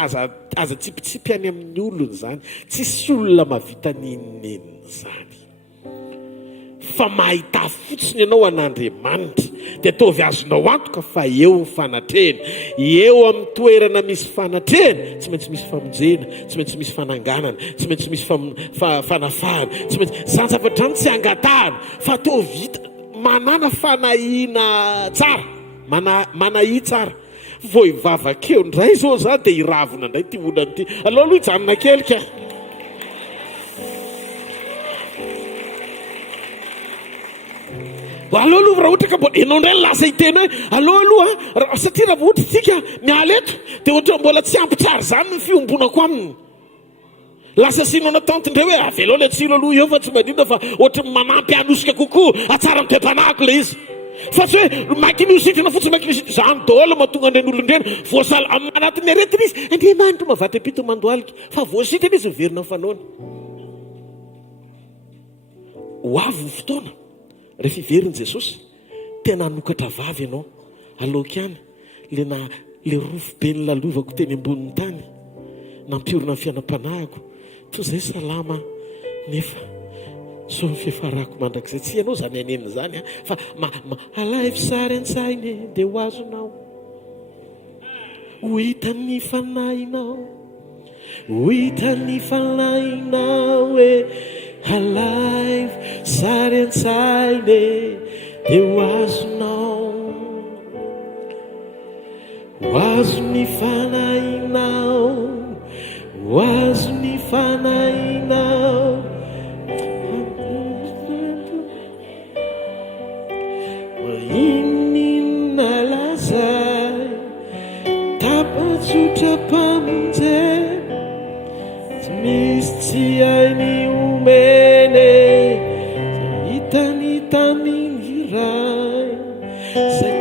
aza tsipitsipy any amin'ny olony zany tsisy olona mavita ninenina zany fa mahita fotsiny ianao an'Andriamanitra dia ataovy azonao antoka fa eo ny fanatrehany eo amin'ny toerana misy fanatrehany tsy maintsy misy famonjena tsy maintsy misy fananganana tsy maintsy misy fanafahana tsy maintsy zany zavatra any tsy angatahana fa ataovy hita manana fanahiana tsara manahy tsara vao hivavakeo ndray zao za dia hiravona ndray ty olana ty aloha aloha hijanona kelika aloha aloha raha ohatra ka mbola ianao indray lasa hiteny hoe aloha aloha satria raha ohatra tsika miala eto dia ohatra mbola tsy ampy tsara zany ny fiombonako aminy lasa sinao natante indray hoe avelao le tsilo aloha eo fa tsy manina fa ohatra manampy anosika kokoa atsara mitoepanahako le izy fa tsy hoe makiniositrana fotsiny makinisitra zany daholo mahatonga andren'olondrena voasala amin'ny anatin'ny aretina izy Andriamanitra mavatra pito mandoalika fa voasitrana izy miverina ny fanaony ho avy ny fotoana rehefa iveriny Jesosy tena hanokatra vavy ianao aloka ihany le rofo be ny lalovako teny ambonin'ny tany nampiorina ny fiainam-panahiko toy izay salama nefa so ny fiafarako mandrakizay tsy ianao zany anenina zany fa alive sary an-tsainy dia ho azonao ho hitan'ny fanahinao ho hitan'ny fanahinao hoe alive sary an-tsainy dia ho azonao ho azony fanahinao ho azony fanahinao maninina lazay tapatsotra mpamonjena tsy misy tsy hainy omene hitany taminy iray zay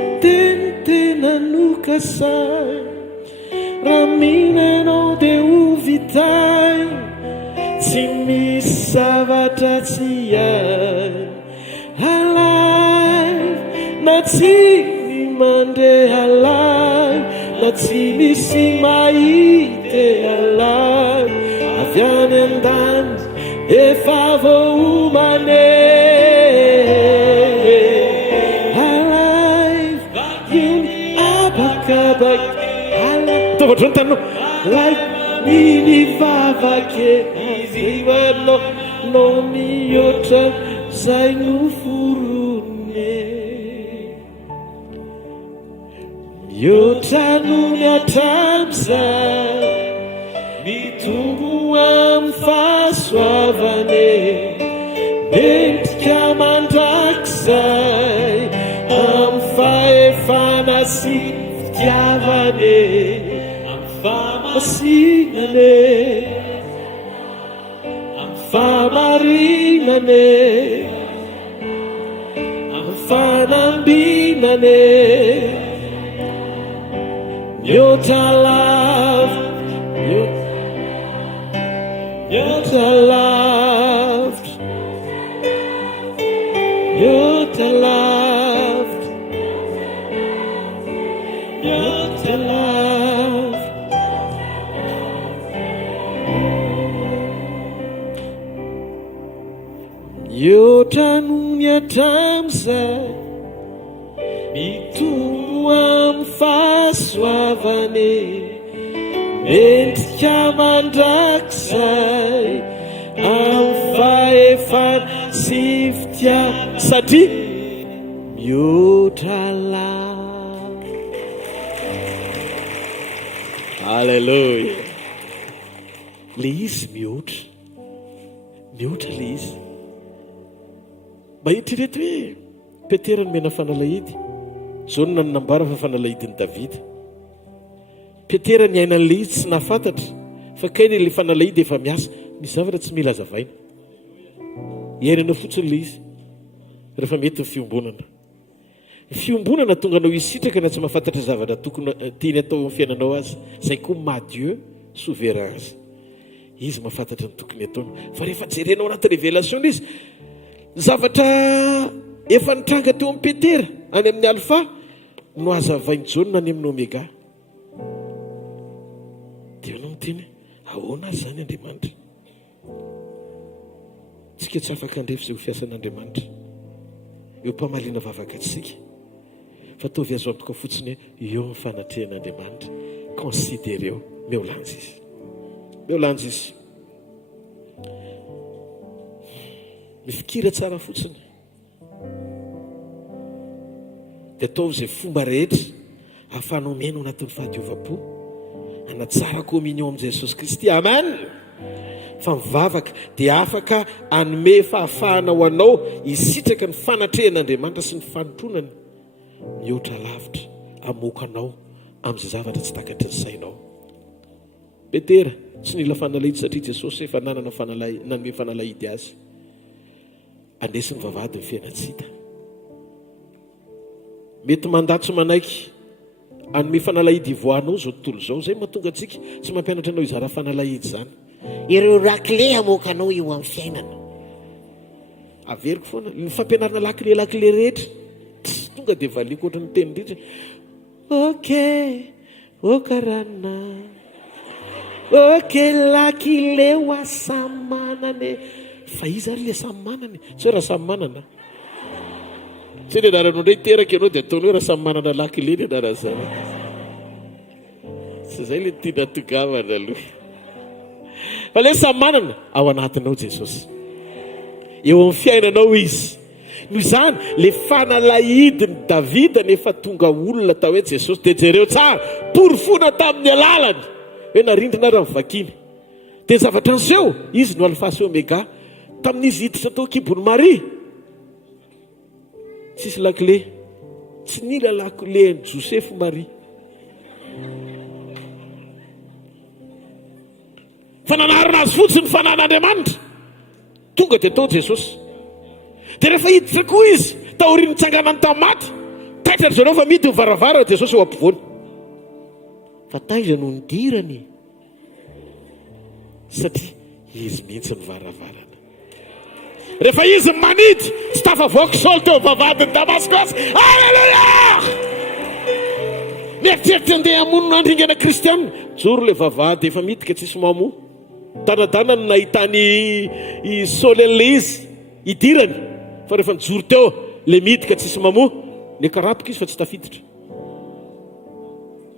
tena nokasay raha minanao dia ho vitay tsy misy zavatra tsy hay alive na tsy ny mandeha alive na tsy misy mahity alive avy any an-dany efa vohomane alive iny abakabaka alive tavatrony tanao alive nivavake izy anao no mihoatra zay noforone mihoatra no miatramizay mitombo amin'ny fahasoavane mendrika mandrakizay amin'ny fahefana sy fitiavane amin'ny famasinane amin'ny famarinane amin'ny fanambinane mihoatra lavitra mihoatra lavitra mihoatra lavitra mihoatra lavitra mihoatra no miatramizay mitombo amin'ny fahasoavane mendrika mandrakizay amin'ny fahefana sy fitia satria mihoatra lavitra. Halleluja. Le izy mihoatra le izy mahitry reto hoe Petera no mena fanalahidy zao no nanambara fa fanalahidin'i Davida. Petera ny ainan'le izy tsy nahafantatra fa kainy le fanalahidy efa miasa misy zavatra tsy mila azavaina iainana fotsiny le izy rehefa mety ny fiombonana tonga anao isitraka na tsy mahafantatra zavatra tokony tiany atao amin'ny fiainanao azy zay koa Madieu souverain azy izy mahafantatra ny tokony ataony fa rehefa jerenao anaty révélation izy zavatra efa nitranga teo amin'ny Petera any amin'ny alpha no azavainy jaune any amin'ny oméga dia anao miteny ahoana azy zany Andriamanitra tsika tsy afaka andrefy izay ho fiasan'Andriamanitra eo mpamaliana vavaka atsika fa ataovy azo antoka fotsiny eo ny fanatrehan'Andriamanitra considéreo meolanja izy mifikira tsara fotsiny dia ataovy izay fomba rehetra ahafahanao miaina ao anatin'ny fahadiova-po anatsara communion amin'i Jesosy Kristy. Amen. Fa mivavaka dia afaka anome fahafahana ho anao isitraka ny fanatrehan'Andriamanitra sy ny fanotronany mihoatra lavitra amoaka anao amin'izay zavatra tsy takatry ny sainao. Petera tsy nila fanalahidy satria Jesosy efa nanana nanome fanalahidy azy andesiny vavahady ny fiainatsita mety mandatso manaiky anome fanalahidy ivoanao zao tontolo zao zay mahatonga antsika tsy mampianatra anao izara fanalahidy zany ireo lakile amoakanao eo amin'ny fiainana averiko foana ny fampianarana lakile rehetra tonga dia valiko ohatry ny teny ritra karana lakile ho asamy manane fa izy ary le samy manany tsy hoe raha samy manana tsy ny anaranao ndray teraka ianao dia ataony hoe raha samy manana lakile ny anara zany tsy zay le tiana togavana aloha fa le samy manana ao anatinao Jesosy eo amin'ny fiainanao izy noho izany le fanalahidiny Davida nefa tonga olona tao hoe Jesosy dia jereo tsara porofona tamin'ny alalany hoe narindrina raha mivakiny dia zavatra anseho izy no alpha sy oméga tamin'izy hiditra tao kibony Maria tsisy lakile tsy nila lakile ny Joseph Maria fa nanarina azy fotsiny fanan'Andriamanitra tonga dia tao Jesosy dia rehefa hiditra koa izy taoriny tsanganany tamaty taitra ry zareo fa midy ny varavara Jesosy eo ampovoany fa taiza no nidirany satria izy mihitsy ny varavarana rehefa izy manidy tsy tafavoaka Saoly teo vavadiny Damascos. Alleluia. Mieritreritra andeha hamono andringana kristianina joro le vavady efa midika tsisy mamoa tanadana no nahitany i Saoly an'le izy idirany fa rehefa nijoro teo le midika tsisy mamoa ny karapika izy fa tsy tafiditra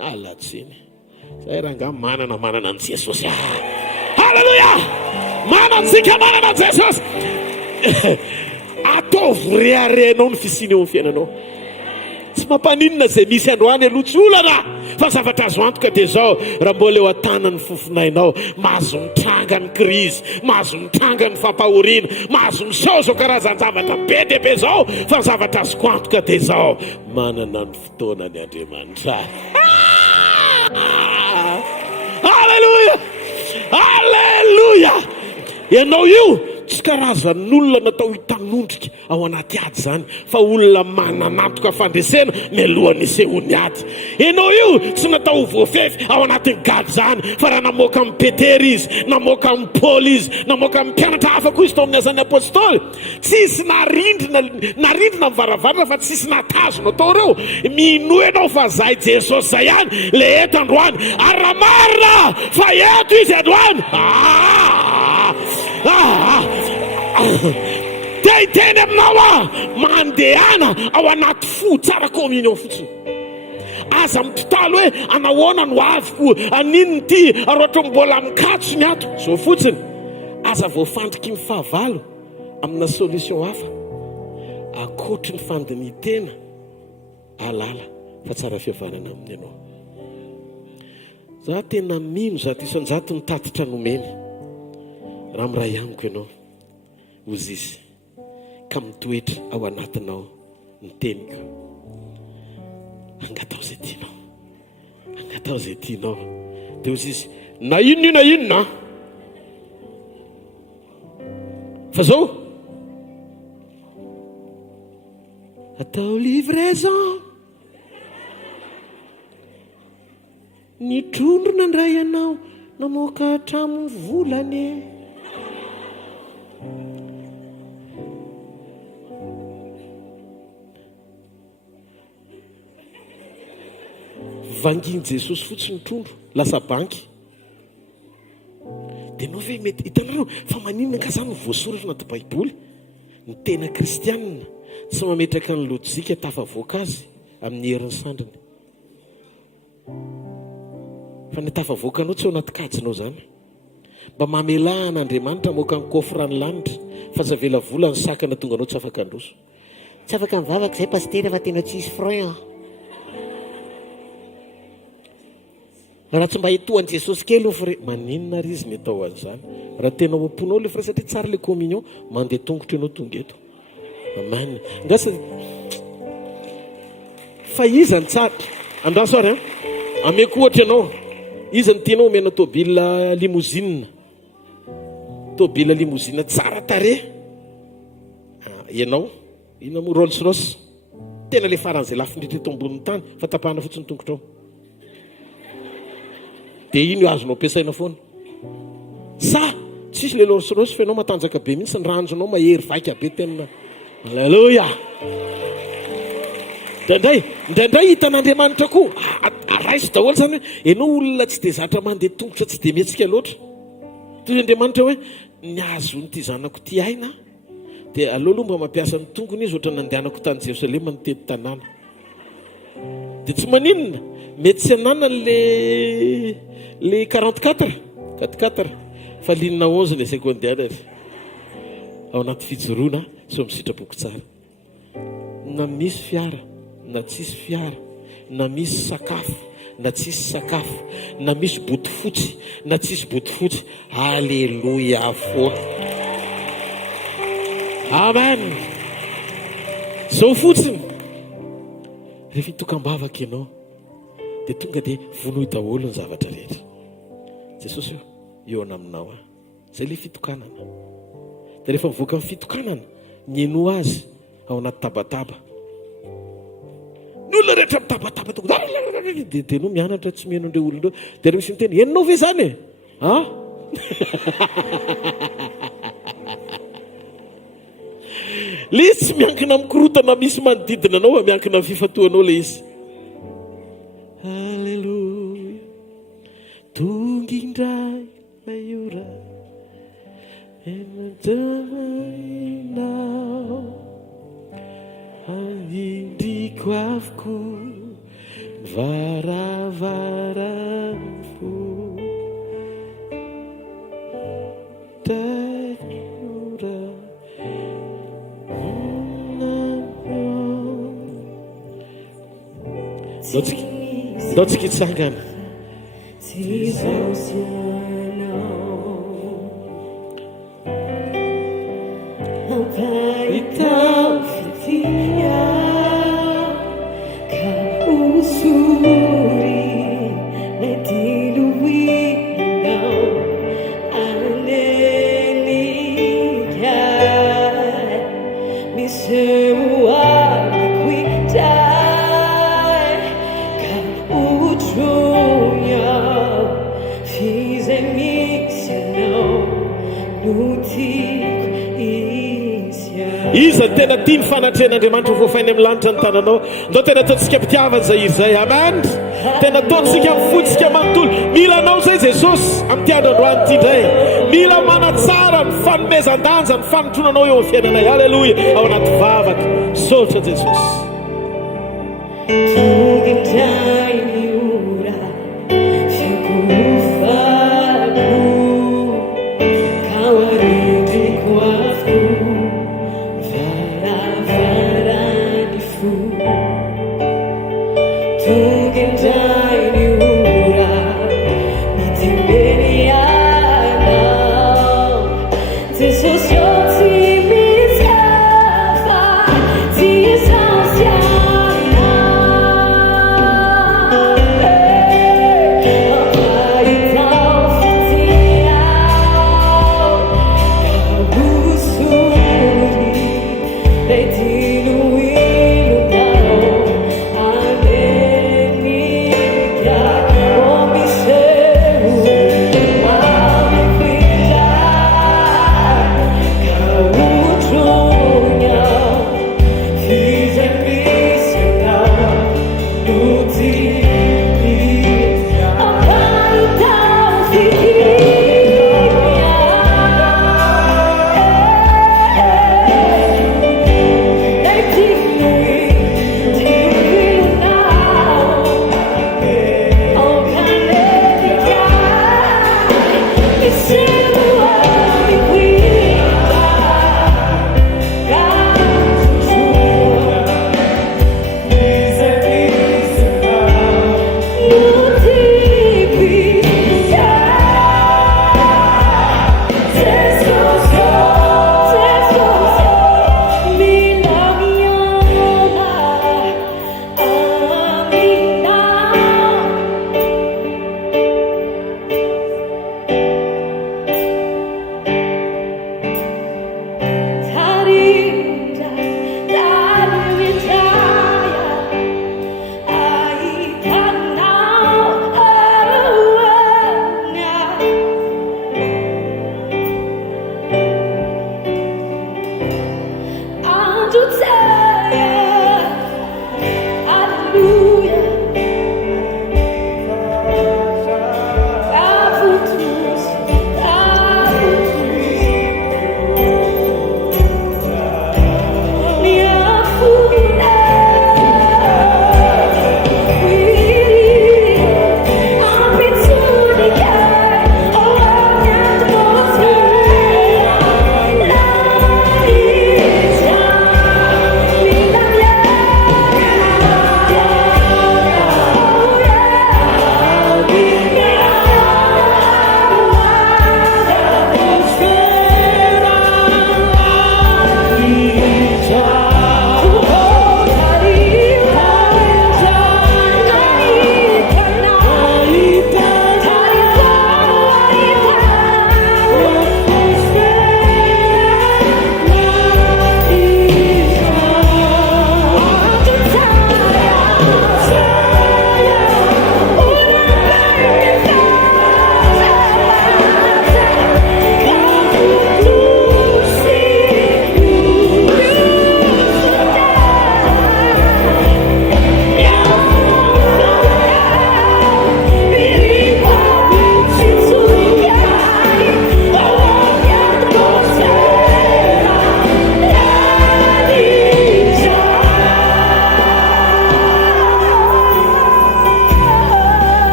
alatsiny zay raha nga manana an Jesosy. Halleluja! Manantsika manana an Jesosy. Ataovy reharenao ny fisiny eo amin'ny fiainanao. Tsy mampaninona zay misy androany aloha tsy olana fa zavatra azo antoka dia zao raha mbola eo an-tanany fofinainao mahazo mitranga ny krizy, mahazo mitranga ny fampahoriana, mahazo misaozo karazan-javatra be dia be zao fa zavatra azoko antoka dia zao manana ny fotoanany Andriamanitra. Halleluja! Halleluja! Ianao io tsy karazan'olona natao hitanondrika ao anaty ady zany fa olona mananantoka fandresena mialohan'ny isehony ady. Ianao io tsy natao voafefy ao anatin'ny gady zany fa raha namoaka amin'ny Petera izy, namoaka amin'ny Paoly izy, namoaka amin'ny mpianatra hafa koa izy tao amin'ny azan'ny apôstôly. Tsisy narindrina mivaravarana fa tsisy natazona tao reo. Mino ianao fa zay Jesosy zay ihany le eto androany ary raha marina fa eto izy androany. Dia hiteny aminao mandehana ao anaty fo tsara communion fotsiny. Aza mitotalo hoe anahoana no aviko aninony ty ary ohatra mbola mikatso ny ato zao fotsiny. Aza voafantriky ny fahavalo amina solution hafa akoatry ny fandinitena alala fa tsara fihavanana amin'ny ianao. Za tena mino zato isan-jato ny tatitra nomeny raha miray amiko ianao ozy izy ka mitoetra ao anatinao ny teniko. Angatao zay tianao, angatao zay tianao. Dia ozy izy na inona fa zao atao livraison ny trondrona ndray ianao namoaka hatramin'ny volany. Vanginy Jesosy fotsiny trondro lasa banky. Dia nao ve mety hitanareo fa maninona ka zany voasoratra anaty baiboly ny tena kristianina tsy mametraka ny lojika tafavoaka azy amin'ny herin'ny sandrany. Fa ny tafavoakanao tsy ao anaty kajinao zany. Mba mamelahana Andriamanitra moka ny kofrany lanitra fa zavela vola ny sakana tonga anao tsy afaka androso. Tsy afaka mivavaka zay pastera fa tena tsisy frein. Raha tsy mba hitohan'i Jesosy kely fre maninona ry izy ny atao an'izany. Raha tena mamponao le fre satria tsara le communion mandeha tongotra ianao tonga eto. Amen. Ngasa fa iza ny tsara andrasoary ameko ohatra ianao iza ny tianao omena tôbila limousine. Tôbila limousine tsara tare ianao ina mo Rolls Royce tena le faran'izay lafindritra eto ambonin'ny tany fa tapahana fotsiny tongotrao. Dia ino io azonao ampiasaina foana sa tsisy le Rolls Royce fa ianao matanjaka be mihitsy ny ranjonao mahery vaika be tena. Halleluja. Indraindray hitan'Andriamanitra koa araisy daholo zany hoe ianao olona tsy dia zatra mandeha tongotra tsy dia mihetsika loatra. Toy Andriamanitra hoe ny azon'ity zanako ty aina dia aleo aloha mba mampiasa ny tongony izy ohatra nandehanako tany Jerosalema nitety tanàna. Dia tsy maninona mety tsy anana le 44 fa linina 11 le secondaire ao anaty fijoroana so misitrapoky tsara. Na misy fiara na tsisy fiara, na misy sakafo na tsisy sakafo, na misy botifotsy na tsisy botifotsy, alleluia foana. Amen. Zao fotsiny rehefa hitokam-bavaka ianao dia tonga dia vonohy daholo ny zavatra rehetra. Jesosy eo aminao zay le fitokanana. Dia rehefa mivoaka amin'ny fitokanana mieno azy ao anaty tabataba. Ny olona rehetra mitabataba dia no mianatra tsy mihaino andreo olondreo. Dia misy miteny henonao ve zany le izy tsy miankina mikorotana misy manodidina anao miankina amin'ny fifatoanao le izy. Halleluja. Tonga indray ilay ora enadamainao andindriko avokoa varavara ndao tsika hitsangana iza tena tia ny fanatrehan'andriamanitra voafainy amin'ny lanitra ny tananao ndao tena ataontsika mpitiavana zay iry zay amen tena ataontsika mifotsika manontolo mila anao zay jesosy amin'ny tiandroandroany ity indray mila manatsara ny fanomezan-danja ny fanotronanao eo amin'ny fiainanay halleloia ao anaty vavaka saotra jesosy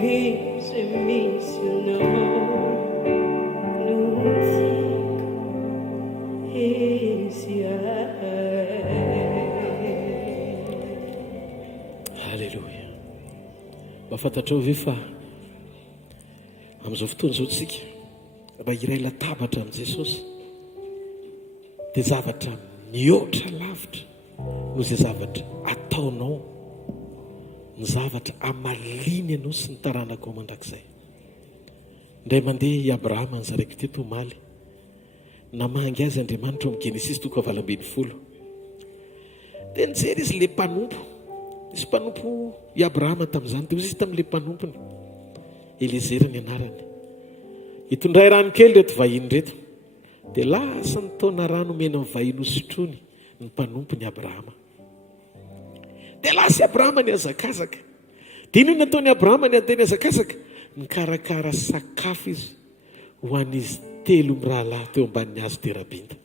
Vive misy anao no tiako izy Halleloja. Mahafantatrao ve fa amin'izao fotoana izao tsika raha iray latabatra amin'i Jesosy dia zavatra mihoatra lavitra no izay zavatra ataonao, ny zavatra amaliny ianao sy ny taranako mandrakizay. Indray mandeha i Abrahama nyzaraiko teto omaly, namangy azy Andriamanitra ao amin'ny Genesis 20:20 dia nijery izy le mpanompo. Nisy mpanompo i Abrahama tamin'izany, dia izy tamin'ilay mpanompony Eliezer ny anarany. Hitondray rano kely reto vahiny reto, dia lasa ny taona rano mena amin'ny vahiny hosotrony ny mpanompony Abrahama. Dia lasa Abrahama ny azakazaka. Dia ino nataony Abrahama ny anteny azakazaka? Nikarakara sakafo izy ho an'izy 3 mirahalahy teo ambanin'ny hazo terabinta.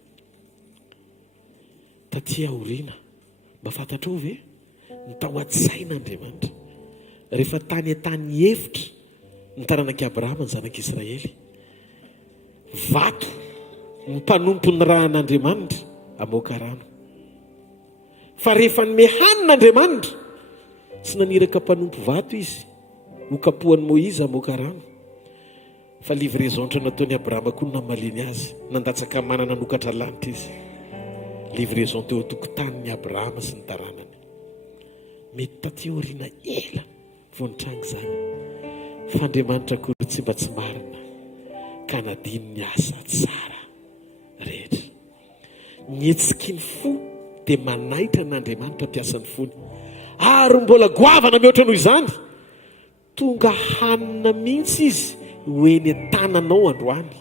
Taty aoriana, mba fantatrao ve? Nitao an-tsain'Andriamanitra rehefa tany an-tany hevitra ny taranak'i Abrahama ny zanak'Israely, vato ny mpanompo ny rahan'Andriamanitra amoaka rano. Fa rehefa nome hanin'Andriamanitra, tsy naniraka mpanompo vato izy ho kapohan'i Moïse amoaka rano, fa livraison-tra nataony Abrahama koa namaliny azy, nandatsaka manana nokatra lanitra izy. Livraison teo tokotanin'ny Abrahama sy ny taranany. Mety taty aoriana ela vao nitranga izany, fa Andriamanitra koa tsy mba tsy marina ka nadiny ny asa tsara rehetra. Nietsiky ny fo dia manaitra n'Andriamanitra mpiasa ny fony, ary mbola goavana mihoatra noho izany, tonga hanina mihitsy izy ho eny an-tananao androany.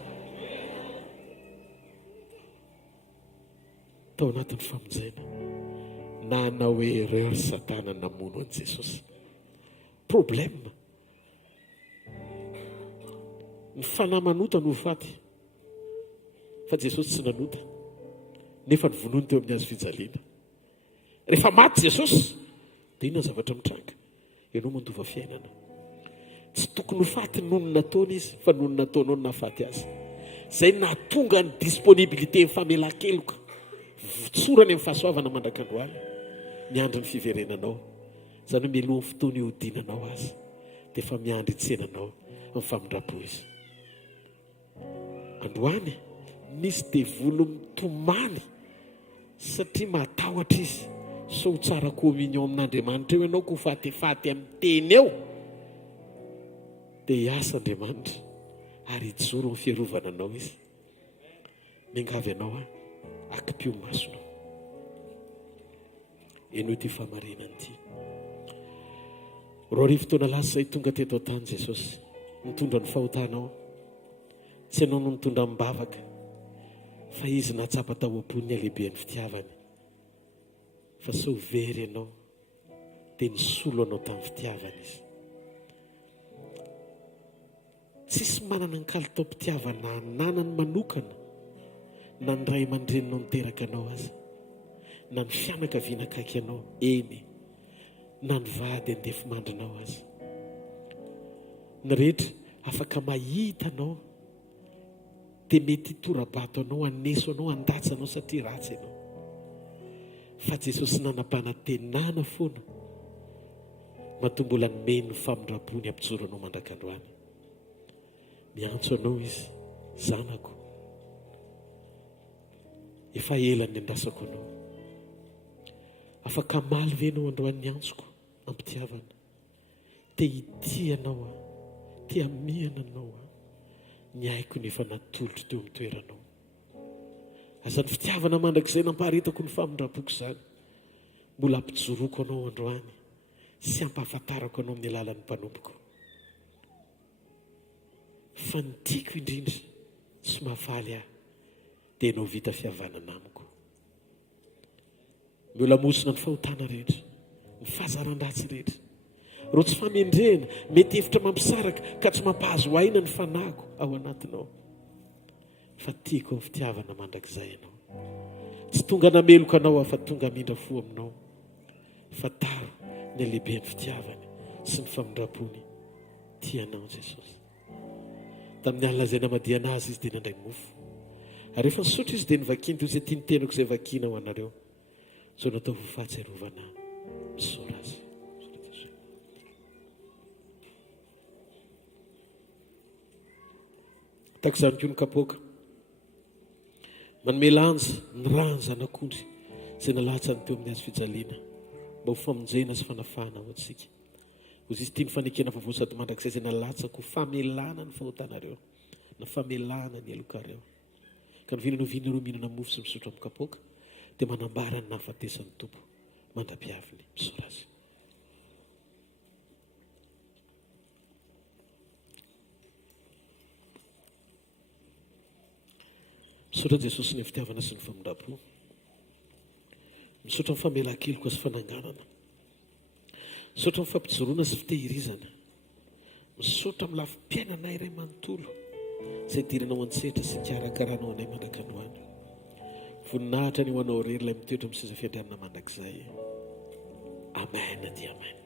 Tao anatin'ny famonjena na anao erreur Satana namono an'i Jesosy. Problème ny fanahy manota no faty, fa Jesosy tsy nanota, nefa ny vonoany teo amin'ny hazo fijaliana. Rehefa maty Jesosy dia inona zavatra mitranga? Ianao mandova fiainana. Tsy tokony ho faty noho ny nataony izy, fa noho ny nataonao no nahafaty azy. Izay nahatonga ny disponibilité ny famelan-keloka vitsorany amin'ny fahasoavana mandrakandroany, miandry ny fiverenanao. Izany hoe mialohan'ny fotoana iodinanao azy dia efa miandry itsenanao amin'ny famindrapo izy. Androany misy devolo mitomany satria matahotra izy so ho tsara communion amin'Andriamanitra eo ianao ko fatyfaty amin'ny teny eo, dia hiasa Andriamanitra ary hijoro amin'ny fiarovana anao izy. Miangavy anao akipio masonao. Eno ity famarinany ity. Roa arivo taona lasa izay tonga teto an-tany Jesosy, nitondra ny fahotanao. Tsy ianao no nitondra mibavaka, fa izy natsapa tao am-pony ny alehiben'ny fitiavany. Fa sao very ianao dia nisolo anao tamin'ny fitiavana izy. Tsisy manana ny kalitao-pitiavana nanany manokana na ny ray aman-dreninao niteraka anao aza, na ny fianakaviana akaiky anao eny, na ny vady andefimandrinao aza. Ny rehetra afaka mahita anao dia mety hitorabato anao, aneso anao, andatsy anao satria ratsy ianao. Fa Jesosy nanam-panantenana foana matombola nomeny ny famindrapony ampijoro anao mandrakandroany. Miantso anao izy, zanako, efa ela ny andrasako anao. Afaka maly ve anao androany antsoko ampitiavana? Te ity anao te amiana anao ny haiko nefa natolotro teo amin'ny toeranao. Azany fitiavana mandrakizay nampaharetako ny famindrapoko izany, mbola ampijoroko anao androany sy ampahafantarako anao amin'ny alalan'ny mpanompoko. Fa ny tiako indrindra sy mahafaly dia ianao vita fihavanana amiko. Miola mosina ny fahotana rehetra, ny fahazaran-dratsy rehetra. Ro tsy famendrena, mety hevitra mampisaraka ka tsy mampahazo aina ny fanahiko ao anatinao. Fa tiako amin'ny fitiavana mandrakizay ianao. Tsy tonga nameloka anao fa tonga mindra fo aminao. Fa taro ny alehiben'ny fitiavany sy ny famindrapony tianao jesosy. Tamin'ny alina izay namadiana azy izy dia nandray mofo. Ary rehefa nisotro izy dia nivakiny toy izay tia nitenako izay vakina ho anareo. So natao ho fahatsiarovana misaora azy. Taika izany koa ny kapoaka. Manome lanja ny rany zanak'ondry izay nalatsany teo amin'ny azy fijaliana mba ho famonjena sy fanafahana ho antsika. Hoy izy tia ny fanekena vaovao sady mandrakizay izay nalatsako famelana ny fahotanareo na famelana ny alokareo. Ka novinynovinyireo mihinana mofo sy misotro amin'ny kapoaka dia manambara ny nahafatesan'ny tompo mandra-piaviny misaora azy. Misaotra Jesosy ny fitiavana sy ny famondrapo. Misaotra ny famelan-keloka sy fananganana. Misaotra ny fampijoroana sy fitehirizana. Misaotra amin'ny lafim-piainana iray manontolo izay diranao an-tsehatra sy karakaranao anay mandrakanoany. Voninahitra ny ho anao rery ilay mitoetra amin'ny seza fiandrianana mandrakizay. Amen dia amen.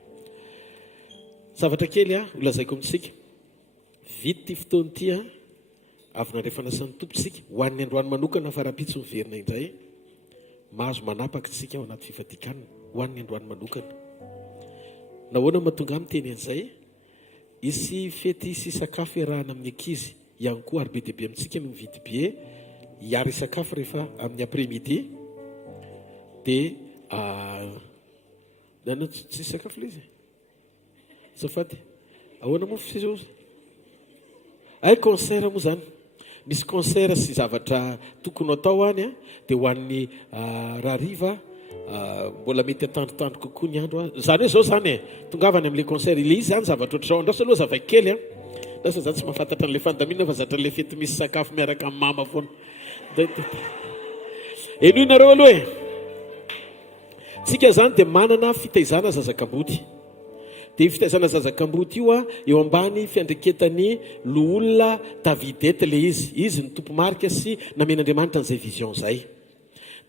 Zavatra kely holazaiko amintsika. Vity ty fotoana ty avy nandray fanasan'ny tompontsika ho an'ny androany manokana fa raha-pitso miverina indray mahazo manapaka tsika ao anaty fifadikanana ho an'ny androany manokana. Nahoana mahatonga amin'ny teny an'izay isy fety sy sakafo iarahana amin'ny ankizy ihany koa ary be dehibe amintsika no mividy be hiary sakafo rehefa amin'ny après-midi dia tsy sakafo le izy safady ahoana moa fizozy ay concert moa zany misy concert sy zavatra tokony atao any dia ho an'ny rariva mbola mety atandrotandro kokoa ny andro zany hoe zao zany tongavany amin'le concert ile izy zany zavatra ohatrao andraso aloha zavakely ndrasa zany tsy mahafantatra an'le fandamina fa zatra le fety misy sakafo miaraka amin'ny mama foana eno nareo aloha tsika zany dia manana fitaizana zazakambody dia fitaizana zazakambody io eo ambany fiandreketany loolona Davidety le izy ny tompomarika sy namen'Andriamanitra n'izay vision zay.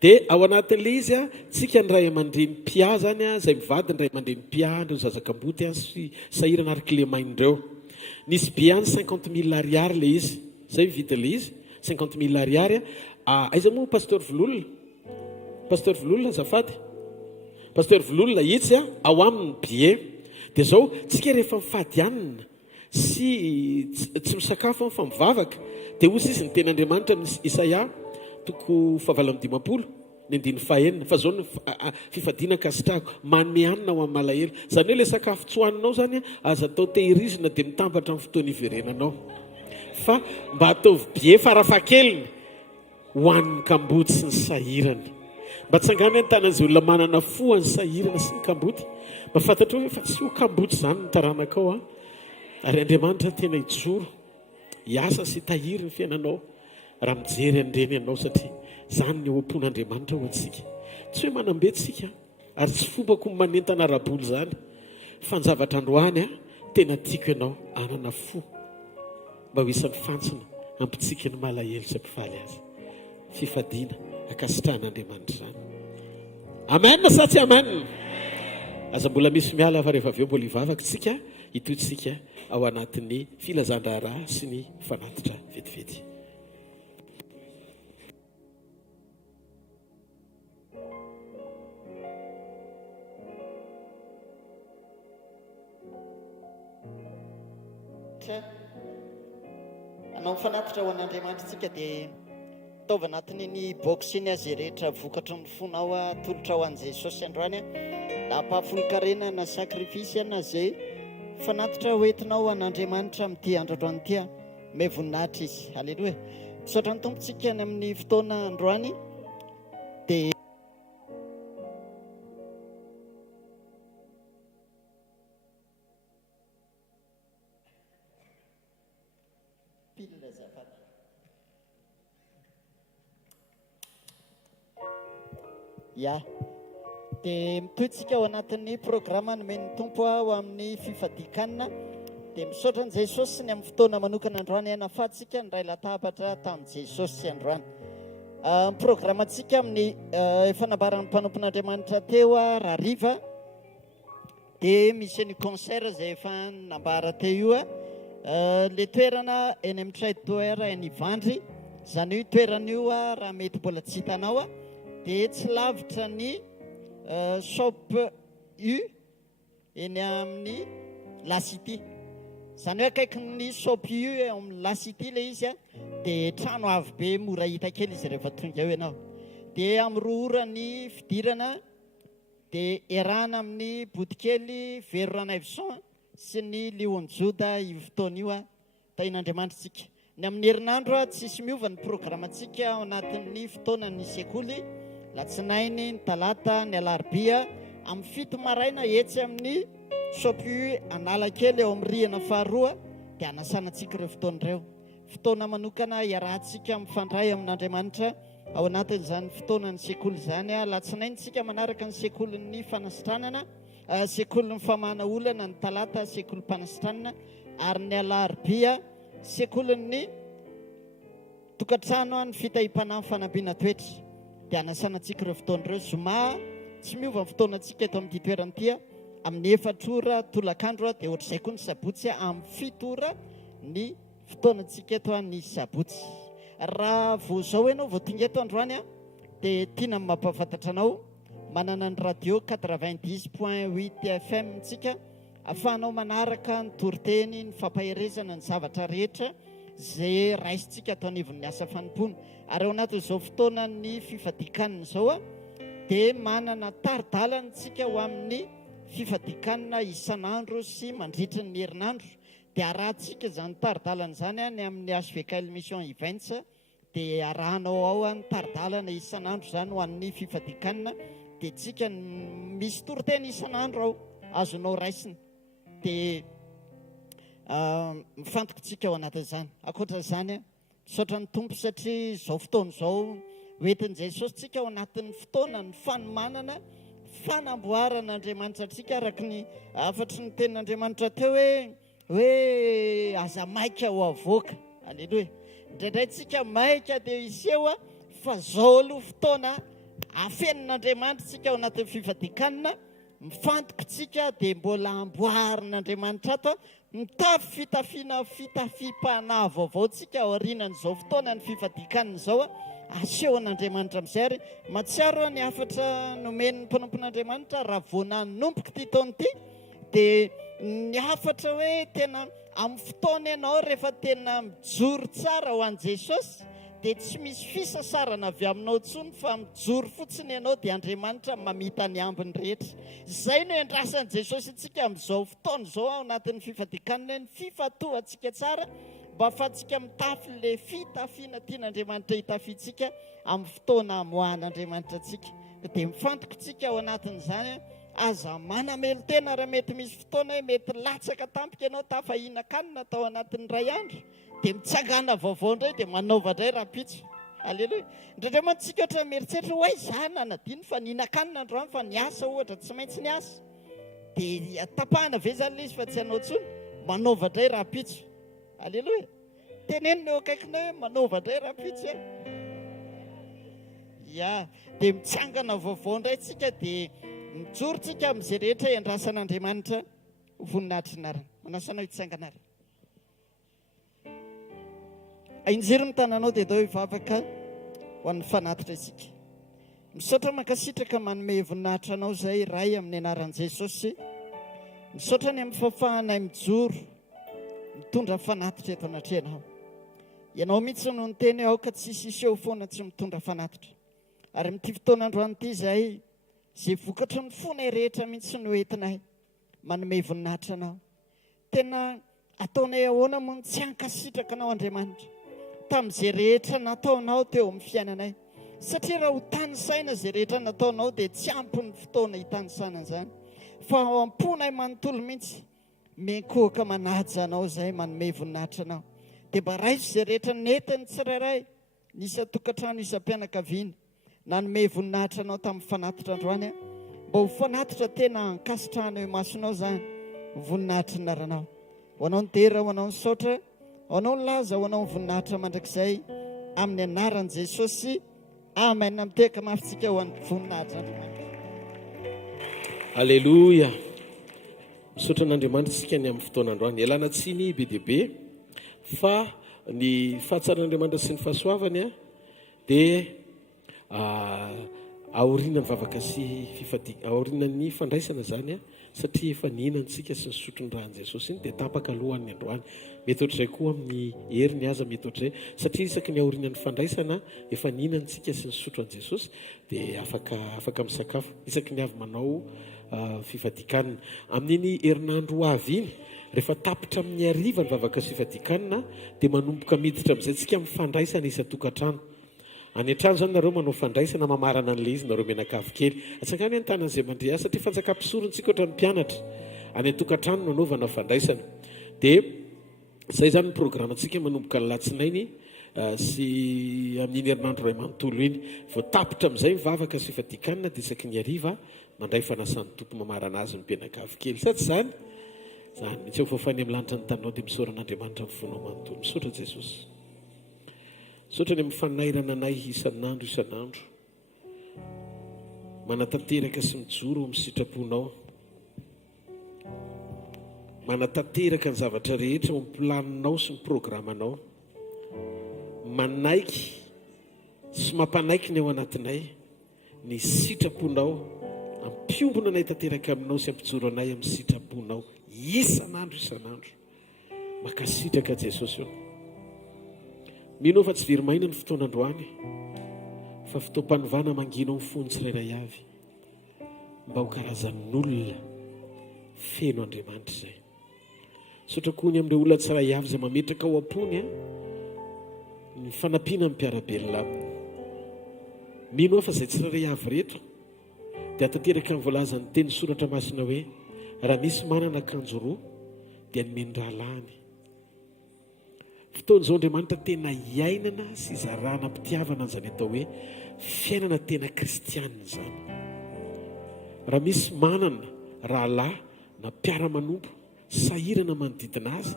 Dia ao anatin'le izy tsika ny ray aman-dreny pia zany izay mivady ny ray aman-dreny pia ndreo zazakambody sy sahirana ary Clémaindreo. Nisy be any 50 000 ariary le izy zay mividy le izy 50 000 ariary aiza moa pasteur Vololona zafady pasteur Vololona itsy ao amin'ny bie. Dia zao tsika rehefa mifady anina sy tsy misakafo fa mivavaka dia hozy izy ny ten'Andriamanitra amin'ny Isaia 7:5 fa zao ny fifadiana kasitrahako manome anina ho amin'ny malahelo. Zany hoe ilay sakafo tsy hohaninao zany aza atao tehirizina dia mitambatra amin'ny fotoana iverenanao fa mba ataovy bie farafahakeliny ho an'ny kambody sy ny sahirana. Mba tsy hangany ny tanan'izay olona manana fo ny sahirana sy ny kambody mba fantatra hoe fa tsy ho kambody zany ny taranakao ary Andriamanitra tena ijoro hiasa sy tahiry ny fiainanao raha mijery an'ireny ianao satria zany ny oampon'Andriamanitra ho antsika. Tsy hoe manambetsika ary tsy fombako manentana raboly zany fa ny zavatra androany tena tiako ianao anana fo mba ho isan'ny fantsona ampitsika ny malahelo sy ampifaly azy. Fifadiana akasitrahan'Andriamanitra zany. Amen sa tsy amen? Aza mbola misy miala fa rehefa avy eo mbola hivavaka tsika hitotsika ao anatin'ny filazan-draharaha sy ny fanatitra vetivety. Anao mifanatitra ho an'Andriamanitra tsika dia ataovy anatiny ny boksiny azy rehetra vokatry ny fonao tolotra ho an'i Jesosy androany na ampahafolon-karena na sakrifisy na zay fanatitra hoentinao an'Andriamanitra amin'ity androandroany ity me voninahitra izy. Halleloja. Misaotra ny tompontsika any amin'ny fotoana androany dia dia mitohitsika ao anatin'ny programa nomen'ny tompo ho amin'ny fifadikanana dia misaotra ny Jesosy ny amin'ny fotoana manokana androany nafatsika ny ray latabatra tamin'i Jesosy androany. Programantsika amin'ny fanambaran'ny mpanompon'Andriamanitra teo rariva dia misy ny concert zay efa nambara teo io le toerana eny amin'ny traitoire eny Ivandry, zany hoe toerana io raha mety mbola tsy hitanao dia tsy lavitra ny shop U eny amin'ny La City, zany hoe akaiky ny shop U eo amin'ny La City le izy dia trano avo be mora hita kely izy rehefa tonga eo ianao. Dia amin'ny roa ora ny fidirana dia erana amin'ny botikely Vero Ranavison sy ny Lion-Joda io fotoana io tahin'Andriamanitra. Ny amin'ny herinandro tsisy miova ny programantsika ao anatin'ny fotoanan'ny sekoly, latsinainy, ny talata, ny alarobia amin'ny 7 maraina etsy amin'ny shop U Analakely eo amin'ny rihana faharoa dia anasanantsika ireo fotoana ireo. Fotoana manokana iarahantsika mifandray amin'Andriamanitra ao anatin'izany fotoanan'ny sekoly izany. Latsinaintsika manaraka ny sekolin'ny fanasitranana, sekolin'ny famahana olana ny talata, sekoly mpanasitranana, ary ny alarobia sekolin'ny tokantrano ny fitahim-panahy fanambiana toetra dia anasanantsika ireo fotoana ireo. Zoma tsy miova ny fotoanantsika eto amin'ity toerana ity amin'ny 4 ora tolakandro dia ohatr'izay koa ny sabotsy amin'ny 7 ora ny fotoanantsika eto ny sabotsy. Raha vao zao ianao vao tonga eto androany dia tiana mampafantatra anao manana ny radio 90.8 FM tsika ahafahanao manaraka ny toriteny, ny fampaherezana ny zavatra rehetra zay raisintsika atao anivon'ny asa fanompona. Ary ao anatin'izao fotoana ny fifadikanina izao dia manana taridalanytsika ho amin'ny fifadikanina isan'andro sy mandritra ny herinandro. Dia arahantsika izany taridalana izany ny amin'ny HVK Mission Events dia arahanao ao ny taridalana isan'andro izany ho an'ny fifadikanina. Dia tsika misy toriteny isan'andro ao azonao raisina dia mifantoka tsika ao anatin'izany. Akoatran'izany misaotra ny tompo satria izao fotoana izao hoentin'i Jesosy tsika ao anatin'ny fotoana ny fanomanana fanamboaran'Andriamanitra tsika araka ny afatry ny tenin'Andriamanitra teo hoe aza maika ho avoaka. Aleloia. Indraindray tsika maika dia iseho fa zao aloha fotoana afenin'Andriamanitra tsika ao anatin'ny fifadikanina, mifantoka tsika dia mbola amboarin'Andriamanitra ato mitafy fitafiana fitafim-panahy vaovao tsika ao aorianan'izao fotoana ny fifadikanina izao asehon'Andriamanitra amin'izay ary matsiaro ny afatra nomen'ny mpanompon'Andriamanitra raha vao nanomboka ity taona ity dia ny afatra hoe tena amin'ny fotoana ianao rehefa tena mijoro tsara ho an'i Jesosy dia tsy misy fisasarana avy aminao intsony fa mijoro fotsiny ianao dia Andriamanitra mamita ny ambiny rehetra. Izay no endrasan'i Jesosy antsika amin'izao fotoana izao ao anatin'ny fifadikanina, ny fifatohantsika tsara mba ahafahantsika mitafy le fitafiana tian'Andriamanitra hitafiantsika amin'ny fotoana amoahan'Andriamanitra antsika. Dia mifantoka tsika ao anatin'izany aza manamelo tena raha mety misy fotoana hoe mety latsaka tampika ianao tafahinan-kanina tao anatin'ny ray andro dia mitsangana vaovao indray dia manaova indray raha-pitso. Aleloia. Indraindray moa tsika ohatra mieritreritra hoe izaho nanadino fa nihinan-kanina androany fa niasa ohatra tsy maintsy niasa dia tapahana ve zany le izy fa tsy hanao intsony, manaova indray raha-pitso. Aleloia. Tenenina eo akaikinao hoe manaova indray raha-pitso ya dia mitsangana vaovao indray tsika dia mijoro tsika amin'izay rehetra iandrasan'Andriamanitra voninahitry ny narana. Manasanao hitsangana ary. Ainjiro ny tananao dia dao hivavaka ho an'ny fanatitra isika. Misaotra mankasitraka manome voninahitra anao izay ray amin'ny anaran'i Jesosy. Misaotra ny amin'ny fahafahanay mijoro mitondra fanatitra eto anatrehanao. Ianao mihitsy no niteny aoka tsisy iseho foana tsy mitondra fanatitra. Ary amin'ity fotoan'androany ity izay vokatry ny fonay rehetra mihitsy no entinay manome voninahitra anao. Tena ataonay ahoana moa tsy hankasitraka anao Andriamanitra tamin'izay rehetra nataonao teo amin'ny fiainanay. Satria raha ho tanisaina izay rehetra nataonao dia tsy ampy ny fotoana hitanisaina izany. Fa ao am-ponay manontolo mihitsy menkohaka manaja anao izay manome voninahitra anao. Dia mba raiso izay rehetra netiny tsirairay nisy tokantrano isam-pianakaviana nanome voninahitra anao tamin'ny fanatitra androany mba ho fanatitra tena hankasitrahana eo masonao izany voninahitra ny naranao. Ho anao ny dera, ho anao ny saotra, ho anao ny laza, ho anao ny voninahitra mandrakizay amin'ny anaran'i Jesosy. Amen. Miteka mafitsika ho an'ny voninahitra Andriamanitra. Aleluia. misaotra an'Andriamanitra isika ny amin'ny fotoanandroany ialana tsy ny be diabe fa ny fahatsaran'Andriamanitra sy ny fahasoavany a dia aorianany vavaka sy aorianany fandraisana zany a satria efa nihinantsika sy ny sotro ny rahan' Jesosy iny dia tapaka alohan'ny androany. Mety ohatr'izay koa amin'ny heriny aza mety ohatr'izay satria isaky ny aorian'ny fandraisana efa nihinantsika sy ny sotro an' Jesosy dia afaka misakafo isaky ny avy manao fifadikanina amin'iny herinandro avy iny. Rehefa tapitra amin'ny ariva ny vavaka sy fifadikanina dia manomboka miditra amin'izay tsika mifandraisana isa-tokantrano. Any an-trano zany nareo manao fandraisana mamarana an'ilay izy nareo mianakavy kely atsangany ny tanan'izay mandrea satria fanjakam-pisorontsika ohatra ny mpianatra any an-tokantrano nanaovana fandraisana dia izay zany ny programantsika manomboka ny latsinainy sy amin'iny herinandro ray manontolo iny vao tapitra amin'izay mivavaka sy fifadikanina dia isaky ny ariva mandray fanasan'ny tompo mamarana azy ny mpianakavy kely sa tsy zany zany mitsy fofany amin'ny lanitra ny tanao dia misoran'Andriamanitra amin'ny fonao manontolo. Misaotra Jesosy, misaotra ny amin'ny fanairana anay isan'andro manatanteraka sy mijoro amin'ny sitraponao, manatanteraka ny zavatra rehetra amin'ny planinao sy ny programanao, manaiky sy mampanaiky ny ao anatinay ny sitraponao, ampiombona anay tanteraka aminao sy ampijoro anay amin'ny sitraponao isan'andro makasitraka Jesosy eo. Mino fa tsy verimaina ny fotoanandroany fa fotoam-panovana manginao ny fony tsirairay avy mba ho karazan'olona feno Andriamanitra izay. Sotra koa ny amin'ireo olona tsiray avy izay mametraka ao am-pony ny fanampiana amin'ny mpiarabelona aminy. Mino fa izay tsirairay avy reto dia atanteraka amin'ny voalazan'ny teny soratra masina hoe raha misy manana akanjo roa dia nomeny rahalahiny. Fotoan'izao Andriamanitra tena iainana sy zarana mpitiavana an'izany atao hoe fiainana tena kristianina izany. Raha misy manana rahalahy na mpiara-manompo sahirana manodidina azy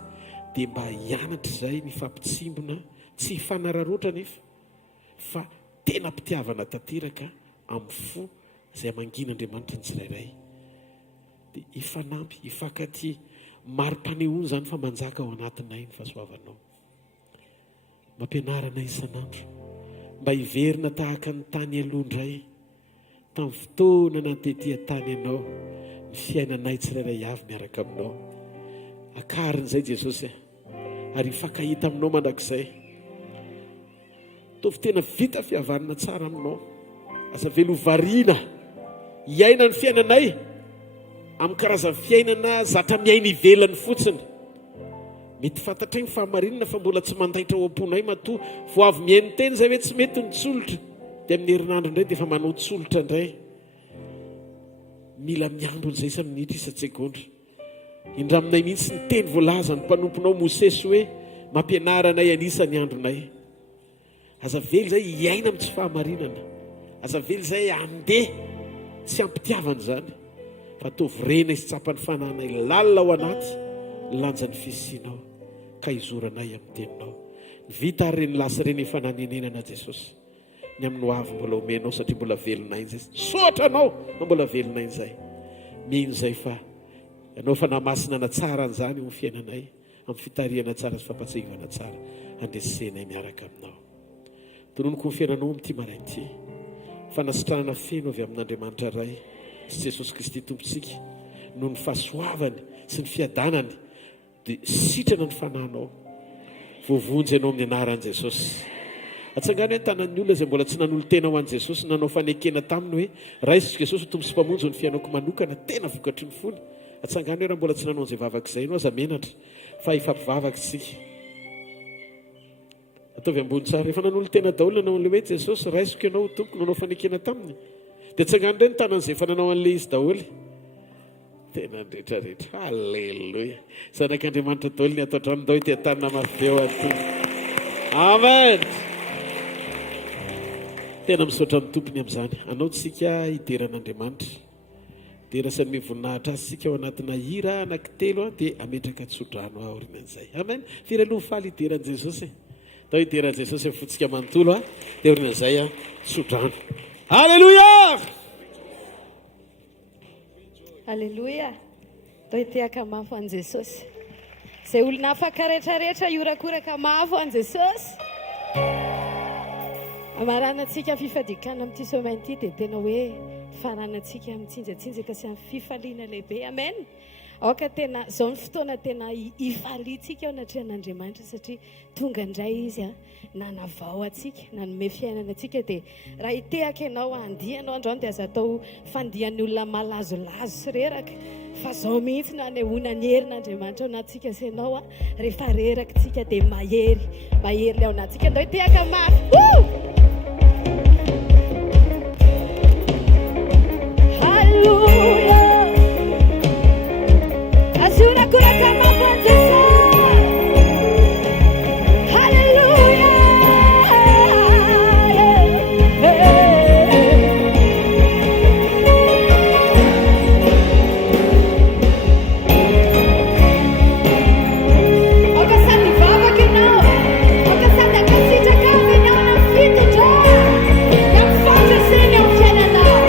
dia mba hianatra izay ny fampitsimbona tsy hifanararoatra nefa fa tena mpitiavana tanteraka amin'ny fo izay mangin'Andriamanitra ny tsirairay dia hifanampy hifankaty mari-panehoana izany fa manjaka ao anatinay ny fahasoavanao. Mampianarana isan'andro mba hiverina tahaka ny tany aloha indray tamin'ny fotoana nantetỳ tany ianao ny fiainanay tsirairay avy miaraka aminao. Akarin'izay Jesosy ary hifankahita aminao mandrakizay. Tovy tena vita fihavanana tsara aminao. Aza velo variana hiaina ny fiainanay amin'ny karazan'ny fiainana zatra miaina ivelany fotsiny. Mety fantatray ny fahamarinana fa mbola tsy mandaitra ao am-ponay matoa vao avy mihaino teny izay hoe tsy mety ny tsolotra dia amin'ny herinandro indray dia efa manao tsolotra indray. Mila miambony izay isa minitra isa-tsekondra. Indraminay mihitsy ny teny voalaza ny mpanomponao Mosesy hoe mampianaranay anisany andronay. Aza vely izay hiaina amin'ny tsy fahamarinana. Aza vely izay andeha tsy ampitiavana izany fa tovy rena sy tsapan'ny fananay lalina ao anaty lanjan'ny fisianao ka hizoranay amin'ny teninao. Ny vita ary reny lasa reny efa nanenenana Jesosy. Ny amin'ny hoavy mbola omenao satria mbola velonay izay. Sotra anao fa mbola velonay izay. Mino izay fa ianao fa namasina na tsara an'izany amin'ny fiainanay amin'ny fitariana tsara sy fampatsahivana tsara andresenay miaraka aminao. Tononoko ny fiainanao amin'ity marainty. Fanasitranana feno avy amin'Andriamanitra ray sy Jesosy Kristy tompontsika noho ny fahasoavany sy ny fiadanany dia sitrana ny fananao. Voavonjy ianao amin'ny anaran'i Jesosy. Atsangany hoe tanan'ny olona izay mbola tsy nanolo tena ho an'i Jesosy nanao fanekena taminy hoe raisiko Jesosy tompo sy mpamonjy ny fiainako manokana tena vokatry ny fony. Atsangany hoe raha mbola tsy nanao an'izay vavaka izay ianao aza menatra fa hifampivavaka isika. Ataovy ambony tsara efa nanolo tena daholo nanao an'ilay hoe Jesosy raisiko ianao tompo nanao fanekena taminy. Dia atsangany ireny tanan'izay efa nanao an'ilay izy daholo. Tena ndretraretra. Halleloia. Zanak'Andriamanitra daholo ny atao hatramin'izao ity tanana mafy aty. Amen. Tena misaotra ny tompony amin'izany. Anao tsika hideran'Andriamanitra. Dia rasany mivoninahitra azy sika ao anatina hira anankitelo dia ametraka tsodrano aorianan'izay. Amen. Firy aloha faly hideran'i Jesosy. Atao hideran'i Jesosy amin'ny fotsika manontolo dia aorian'izay tsodrano. Halleluia. Alléluia. to itiaka mafo an jesosy zay olona afaka rehetrarehetra iorakoraka mafo an jesosy amaranantsika fifadikana amin'ity semaine ity dia tena hoe faranantsika mitsinjatsinjaka sy amin'ny fifaliana lehibe amen aoka tena zao ny fotoana tena ifalitsika ao natrehan'Andriamanitra satria tonga indray izy a nanavao atsika nanome fiainana atsika dia raha itehaka ianao andianao androany dia aza atao fandian'ny olona malazolazo sy reraka fa zao mihitsy no anehoana ny herin'Andriamanitra ao anatsika sy ianao a rehefa reraka tsika dia mahery le ao anatsika andao itehaka mafy Hallelujah. Azura kuraka mafanza. Hallelujah. Oka sandi baba kinao. Oka sandi akasija kafe na unafita joa. Yamfata sene ukiana nao.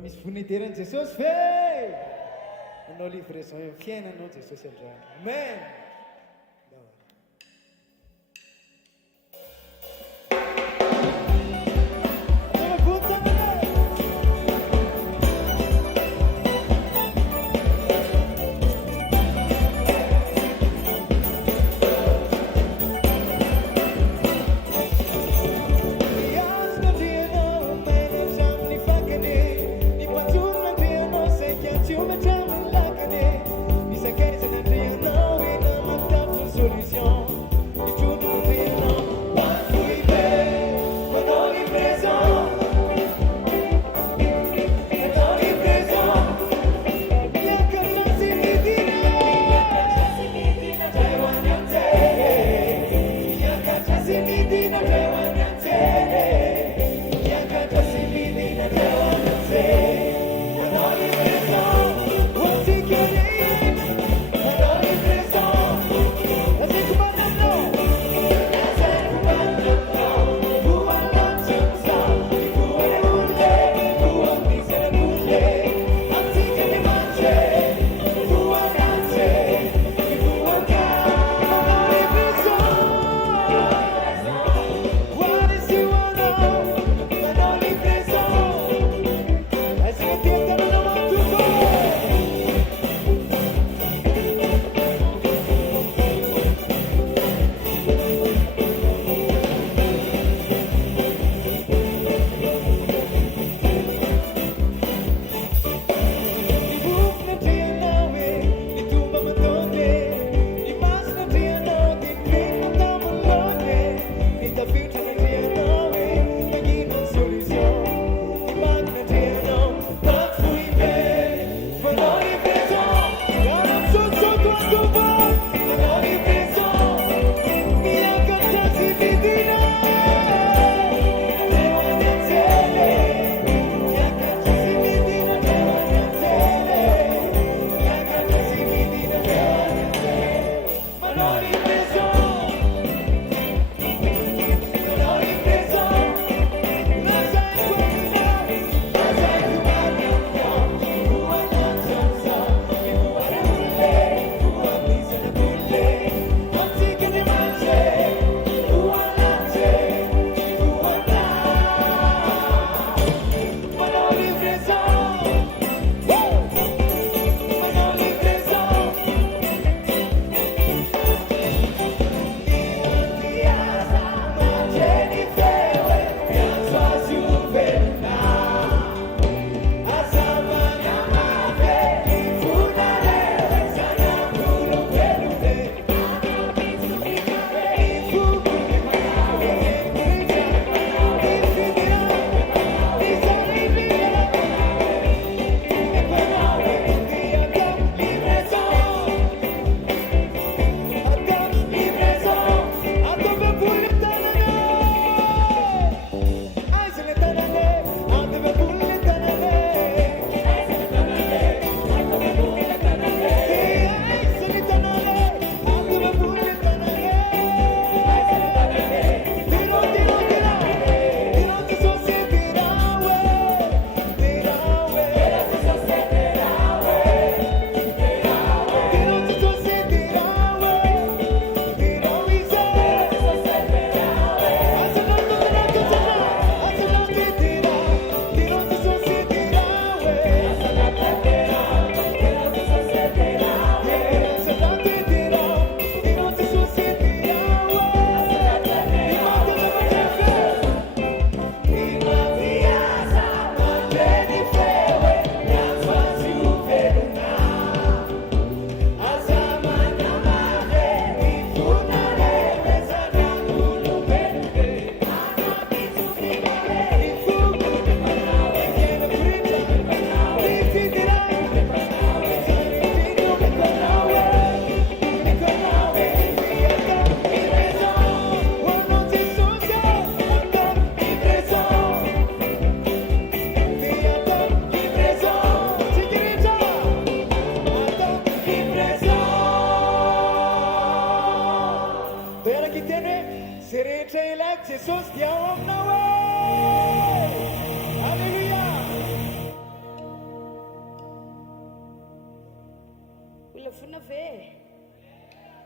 misy voninahiteran' Jesosy ve manao livraison eo fiainanao Jesosy androany. Amen.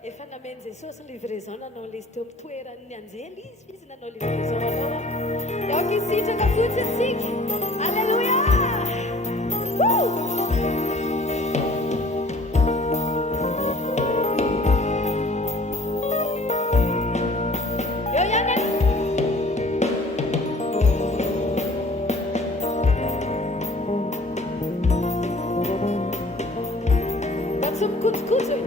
efa namen'i jesosy ny livraison nanao lesy teo amin'ny toeran'ny anjely izy nanao livraison anao aoka isitraka fotsy asika alleluia eo ihany mba tsy mikotokoto e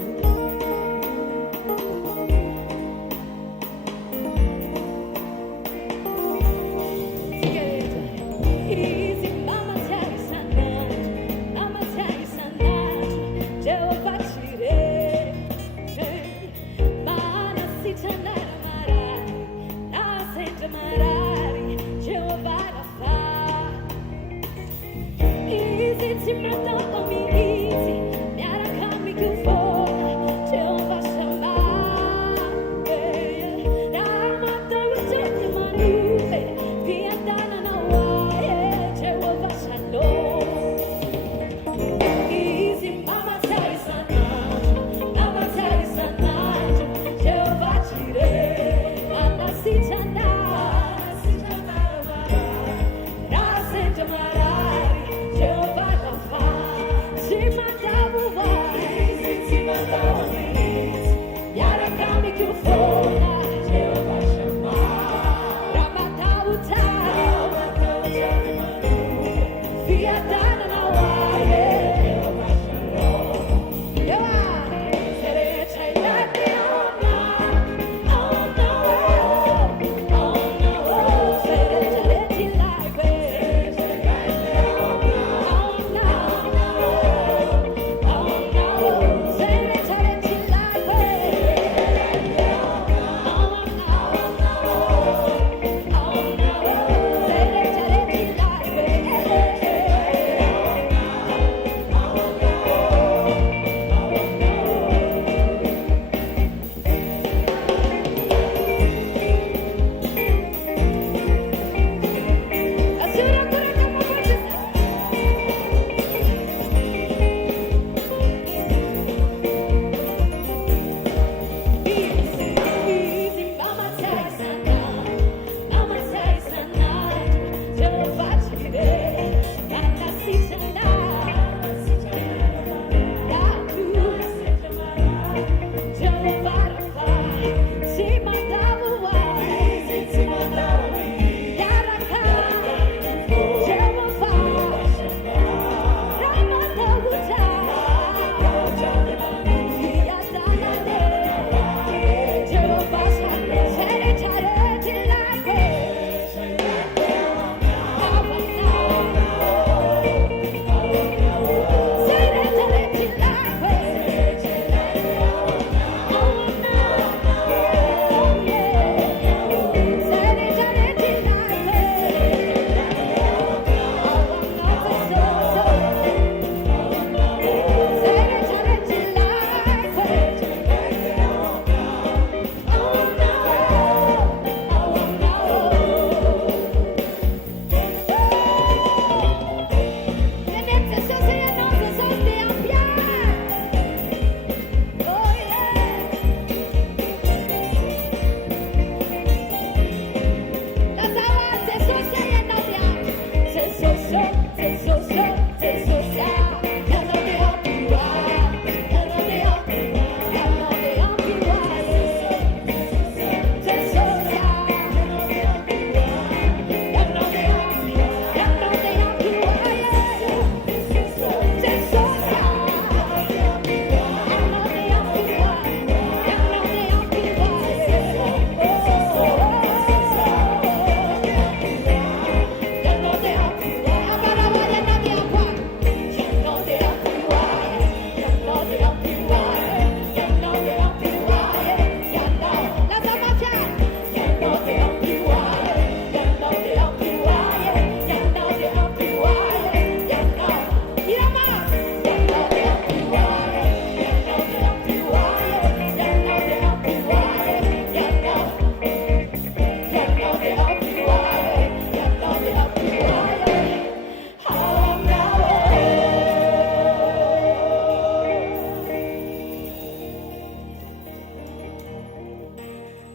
Easy, mama, tell you something. Mama, tell you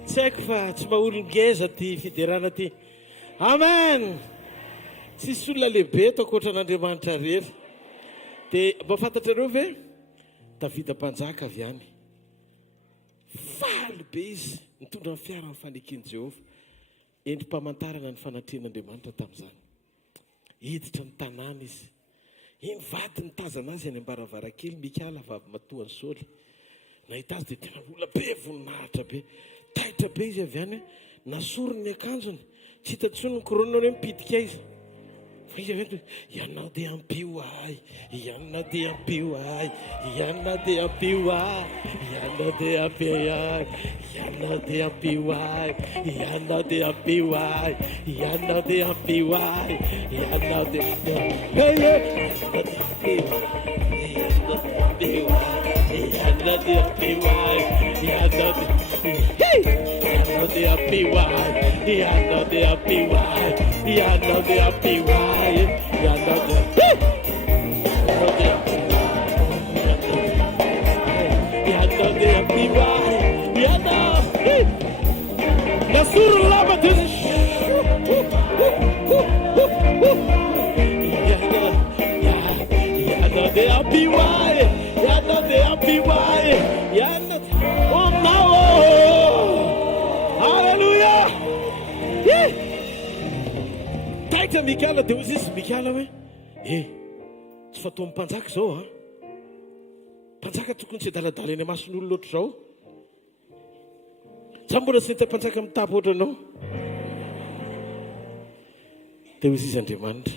tsy haiko fa tsy maholongeza ty fiderana ty. Amen. Tsisy olona lehibe to ankoatran'Andriamanitra rery. Dia mahafantatrareo ve Davida mpanjaka avy any, faly be izy nitondra ny fiara amin'ny fanekeny Jehova, endrim-pamantarana ny fanatrehan'Andriamanitra tamin'izany. Hiditra ny tanàna izy, iny vaty nitazana azy any am-baravarakely, Mikala vavy matoa ny Saoly. Nahita azy dia tena olona be voninahitra be, taitra be izy avy any, nasorony ny akanjony, tsy hita intsony ny koronany hoe mipidika izy. Fa izy avy any, ianao dia ampio ahy, ianao dia ampio ahy, ianao dia ampio ahy, ianao dia ampio ahy, ianao dia ampio ahy, ianao dia ampio ahy, ianao dia ampio ahy, ianao dia ampio ahy, ianao dia ampio ahy, ianao dia ampio ahy, ianao dia ampio ahy, ianao dia ampio ahy, ianao dia nasuru lama tena ianao dia ampio ahy, ianao dia ampio ahy, ianao nao. Halleluja. Taitra Mikala dia hozy izy Mikala hoe tsy fatao amin'ny mpanjaka izao a. Mpanjaka tokony tsy adaladala eny mason'olo loatra izao. Za mbola tsy nahita mpanjaka mitapy ohatranao. Dia hozy izy Andriamanitra,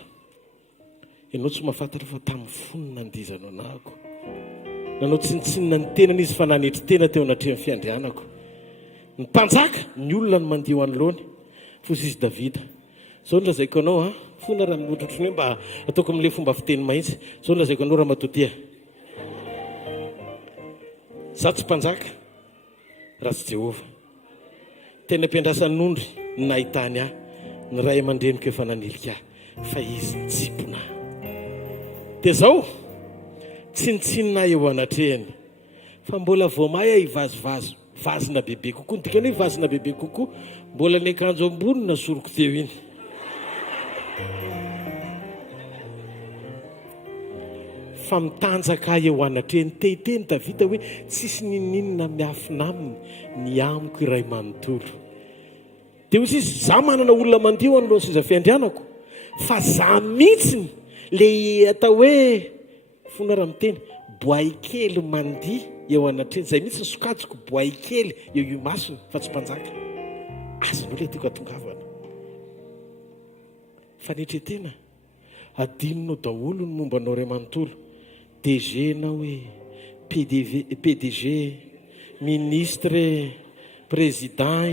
ianao tsy mahafantatra fa tamin'ny fonina andizanao anahako, nanao tsinitsinina ny tenany izy fa nanetry tena teo anatrehan'ny fiandrianako. Ny mpanjaka ny olona no mandeha ho anoloany, fozy izy Davida. Zao no lazaiko anao a, fona raha ohatrotrony hoe mba ataoko amin'ilay fomba fiteny mahitsy. Zao no lazaiko anao raha matotia. Za tsy mpanjaka raha tsy Jehova. Tena ampiandrasan'ondry ny nahitany ahy, ny ray aman-dreniko efa nanilika ahy, fa izy jipona. Dia zao tsinitsinina eo anatrehany, fa mbola vao may ahy vazina bebe kokoa. Ntikany hoe vazina bebe kokoa, mbola ny akanjo ambony nasoroko teo iny. Fa mitanjaka eo anatrehany, tehiteny Davida hoe tsisy nininona miafina aminy ny amiko iray manontolo. Dia hozy izy, za manana olona mandio anoloana seza fiandrianako, fa za mihitsiny le atao hoe fona raha miteny boay kely mandia eo anatrehany, zay mihitsy ny sokajiko boay kely eo io masony, fa tsy mpanjaka. Azon'olo le tiako atongavana. Fa netretena adinonao daholo ny momba anao ray manontolo, DG na hoe PDG, ministre, président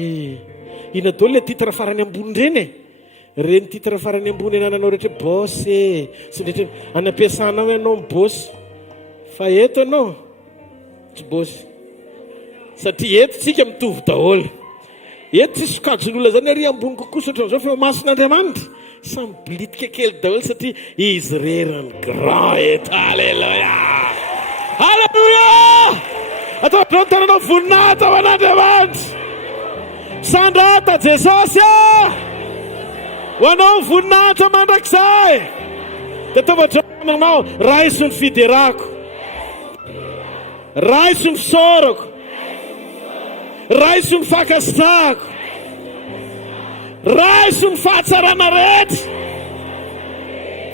ina daholo le titre farany ambony reny. Reny titre farany ambony anananao rehetra boss sy rehetra anampiasanao ianao ny boss. Fa eto anao tsy boss, satria eto tsika mitovy daholo. Eto tsy sokajin'olona zany ary ambony kokoa sotran'izao fa mason'Andriamanitra samy bilitika kely daholo satria izy rerany grand eto. Halleluja, halleluja. Atao drao tananao voninahitra ho an'Andriamanitra. Sandrata Jesosy ho anao voninahitra mandrakizay. Dia ataova manao raiso ny fiderako, raiso ny fisaorako, raiso ny fakasitrahako, raiso ny fahatsarana rehetra.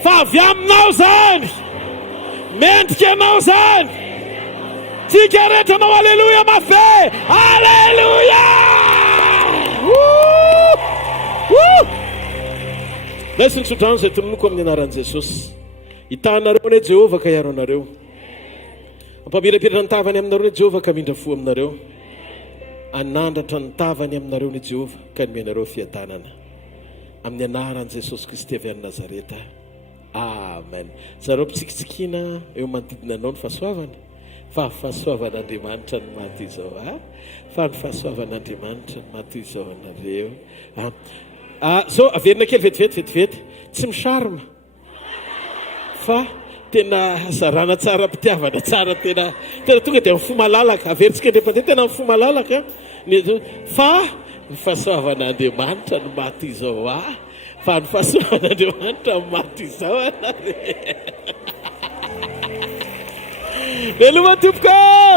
Fa avy aminao zany, mendrika anao zany, tsika rehetra anao. Halleluja mafe, halleluja. Laisy ny sodrano izay tononoko amin'ny anaran'i Jesosy. Hitanareo ane Jehova ka hiaro anareo, ampamirampiratra ny tavany aminareo ne Jehova ka mindra fo aminareo, anandratra ny tavany aminareo ne Jehova ka nomenareo fiadanana, amin'ny anaran'i Jesosy Kristy avy any Nazareta. Amen. Zareo mpitsikitsikina eo manodidina anao ny fahasoavana, fa fahasoavan'Andriamanitra ny maty izao fa ny fahasoavan'Andriamanitra ny maty izao anareo. So averina kely vetivety tsy misarima, fa tena zarana tsara mpitiavana tsara tena tonga dia mifo malalaka averintsika ndefa te tena mifo malalaka fa ny fahasoavan'Andriamanitra no maty izao fa ny fahasoavan'Andriamanitra no maty izao anare. Veloma tompoko!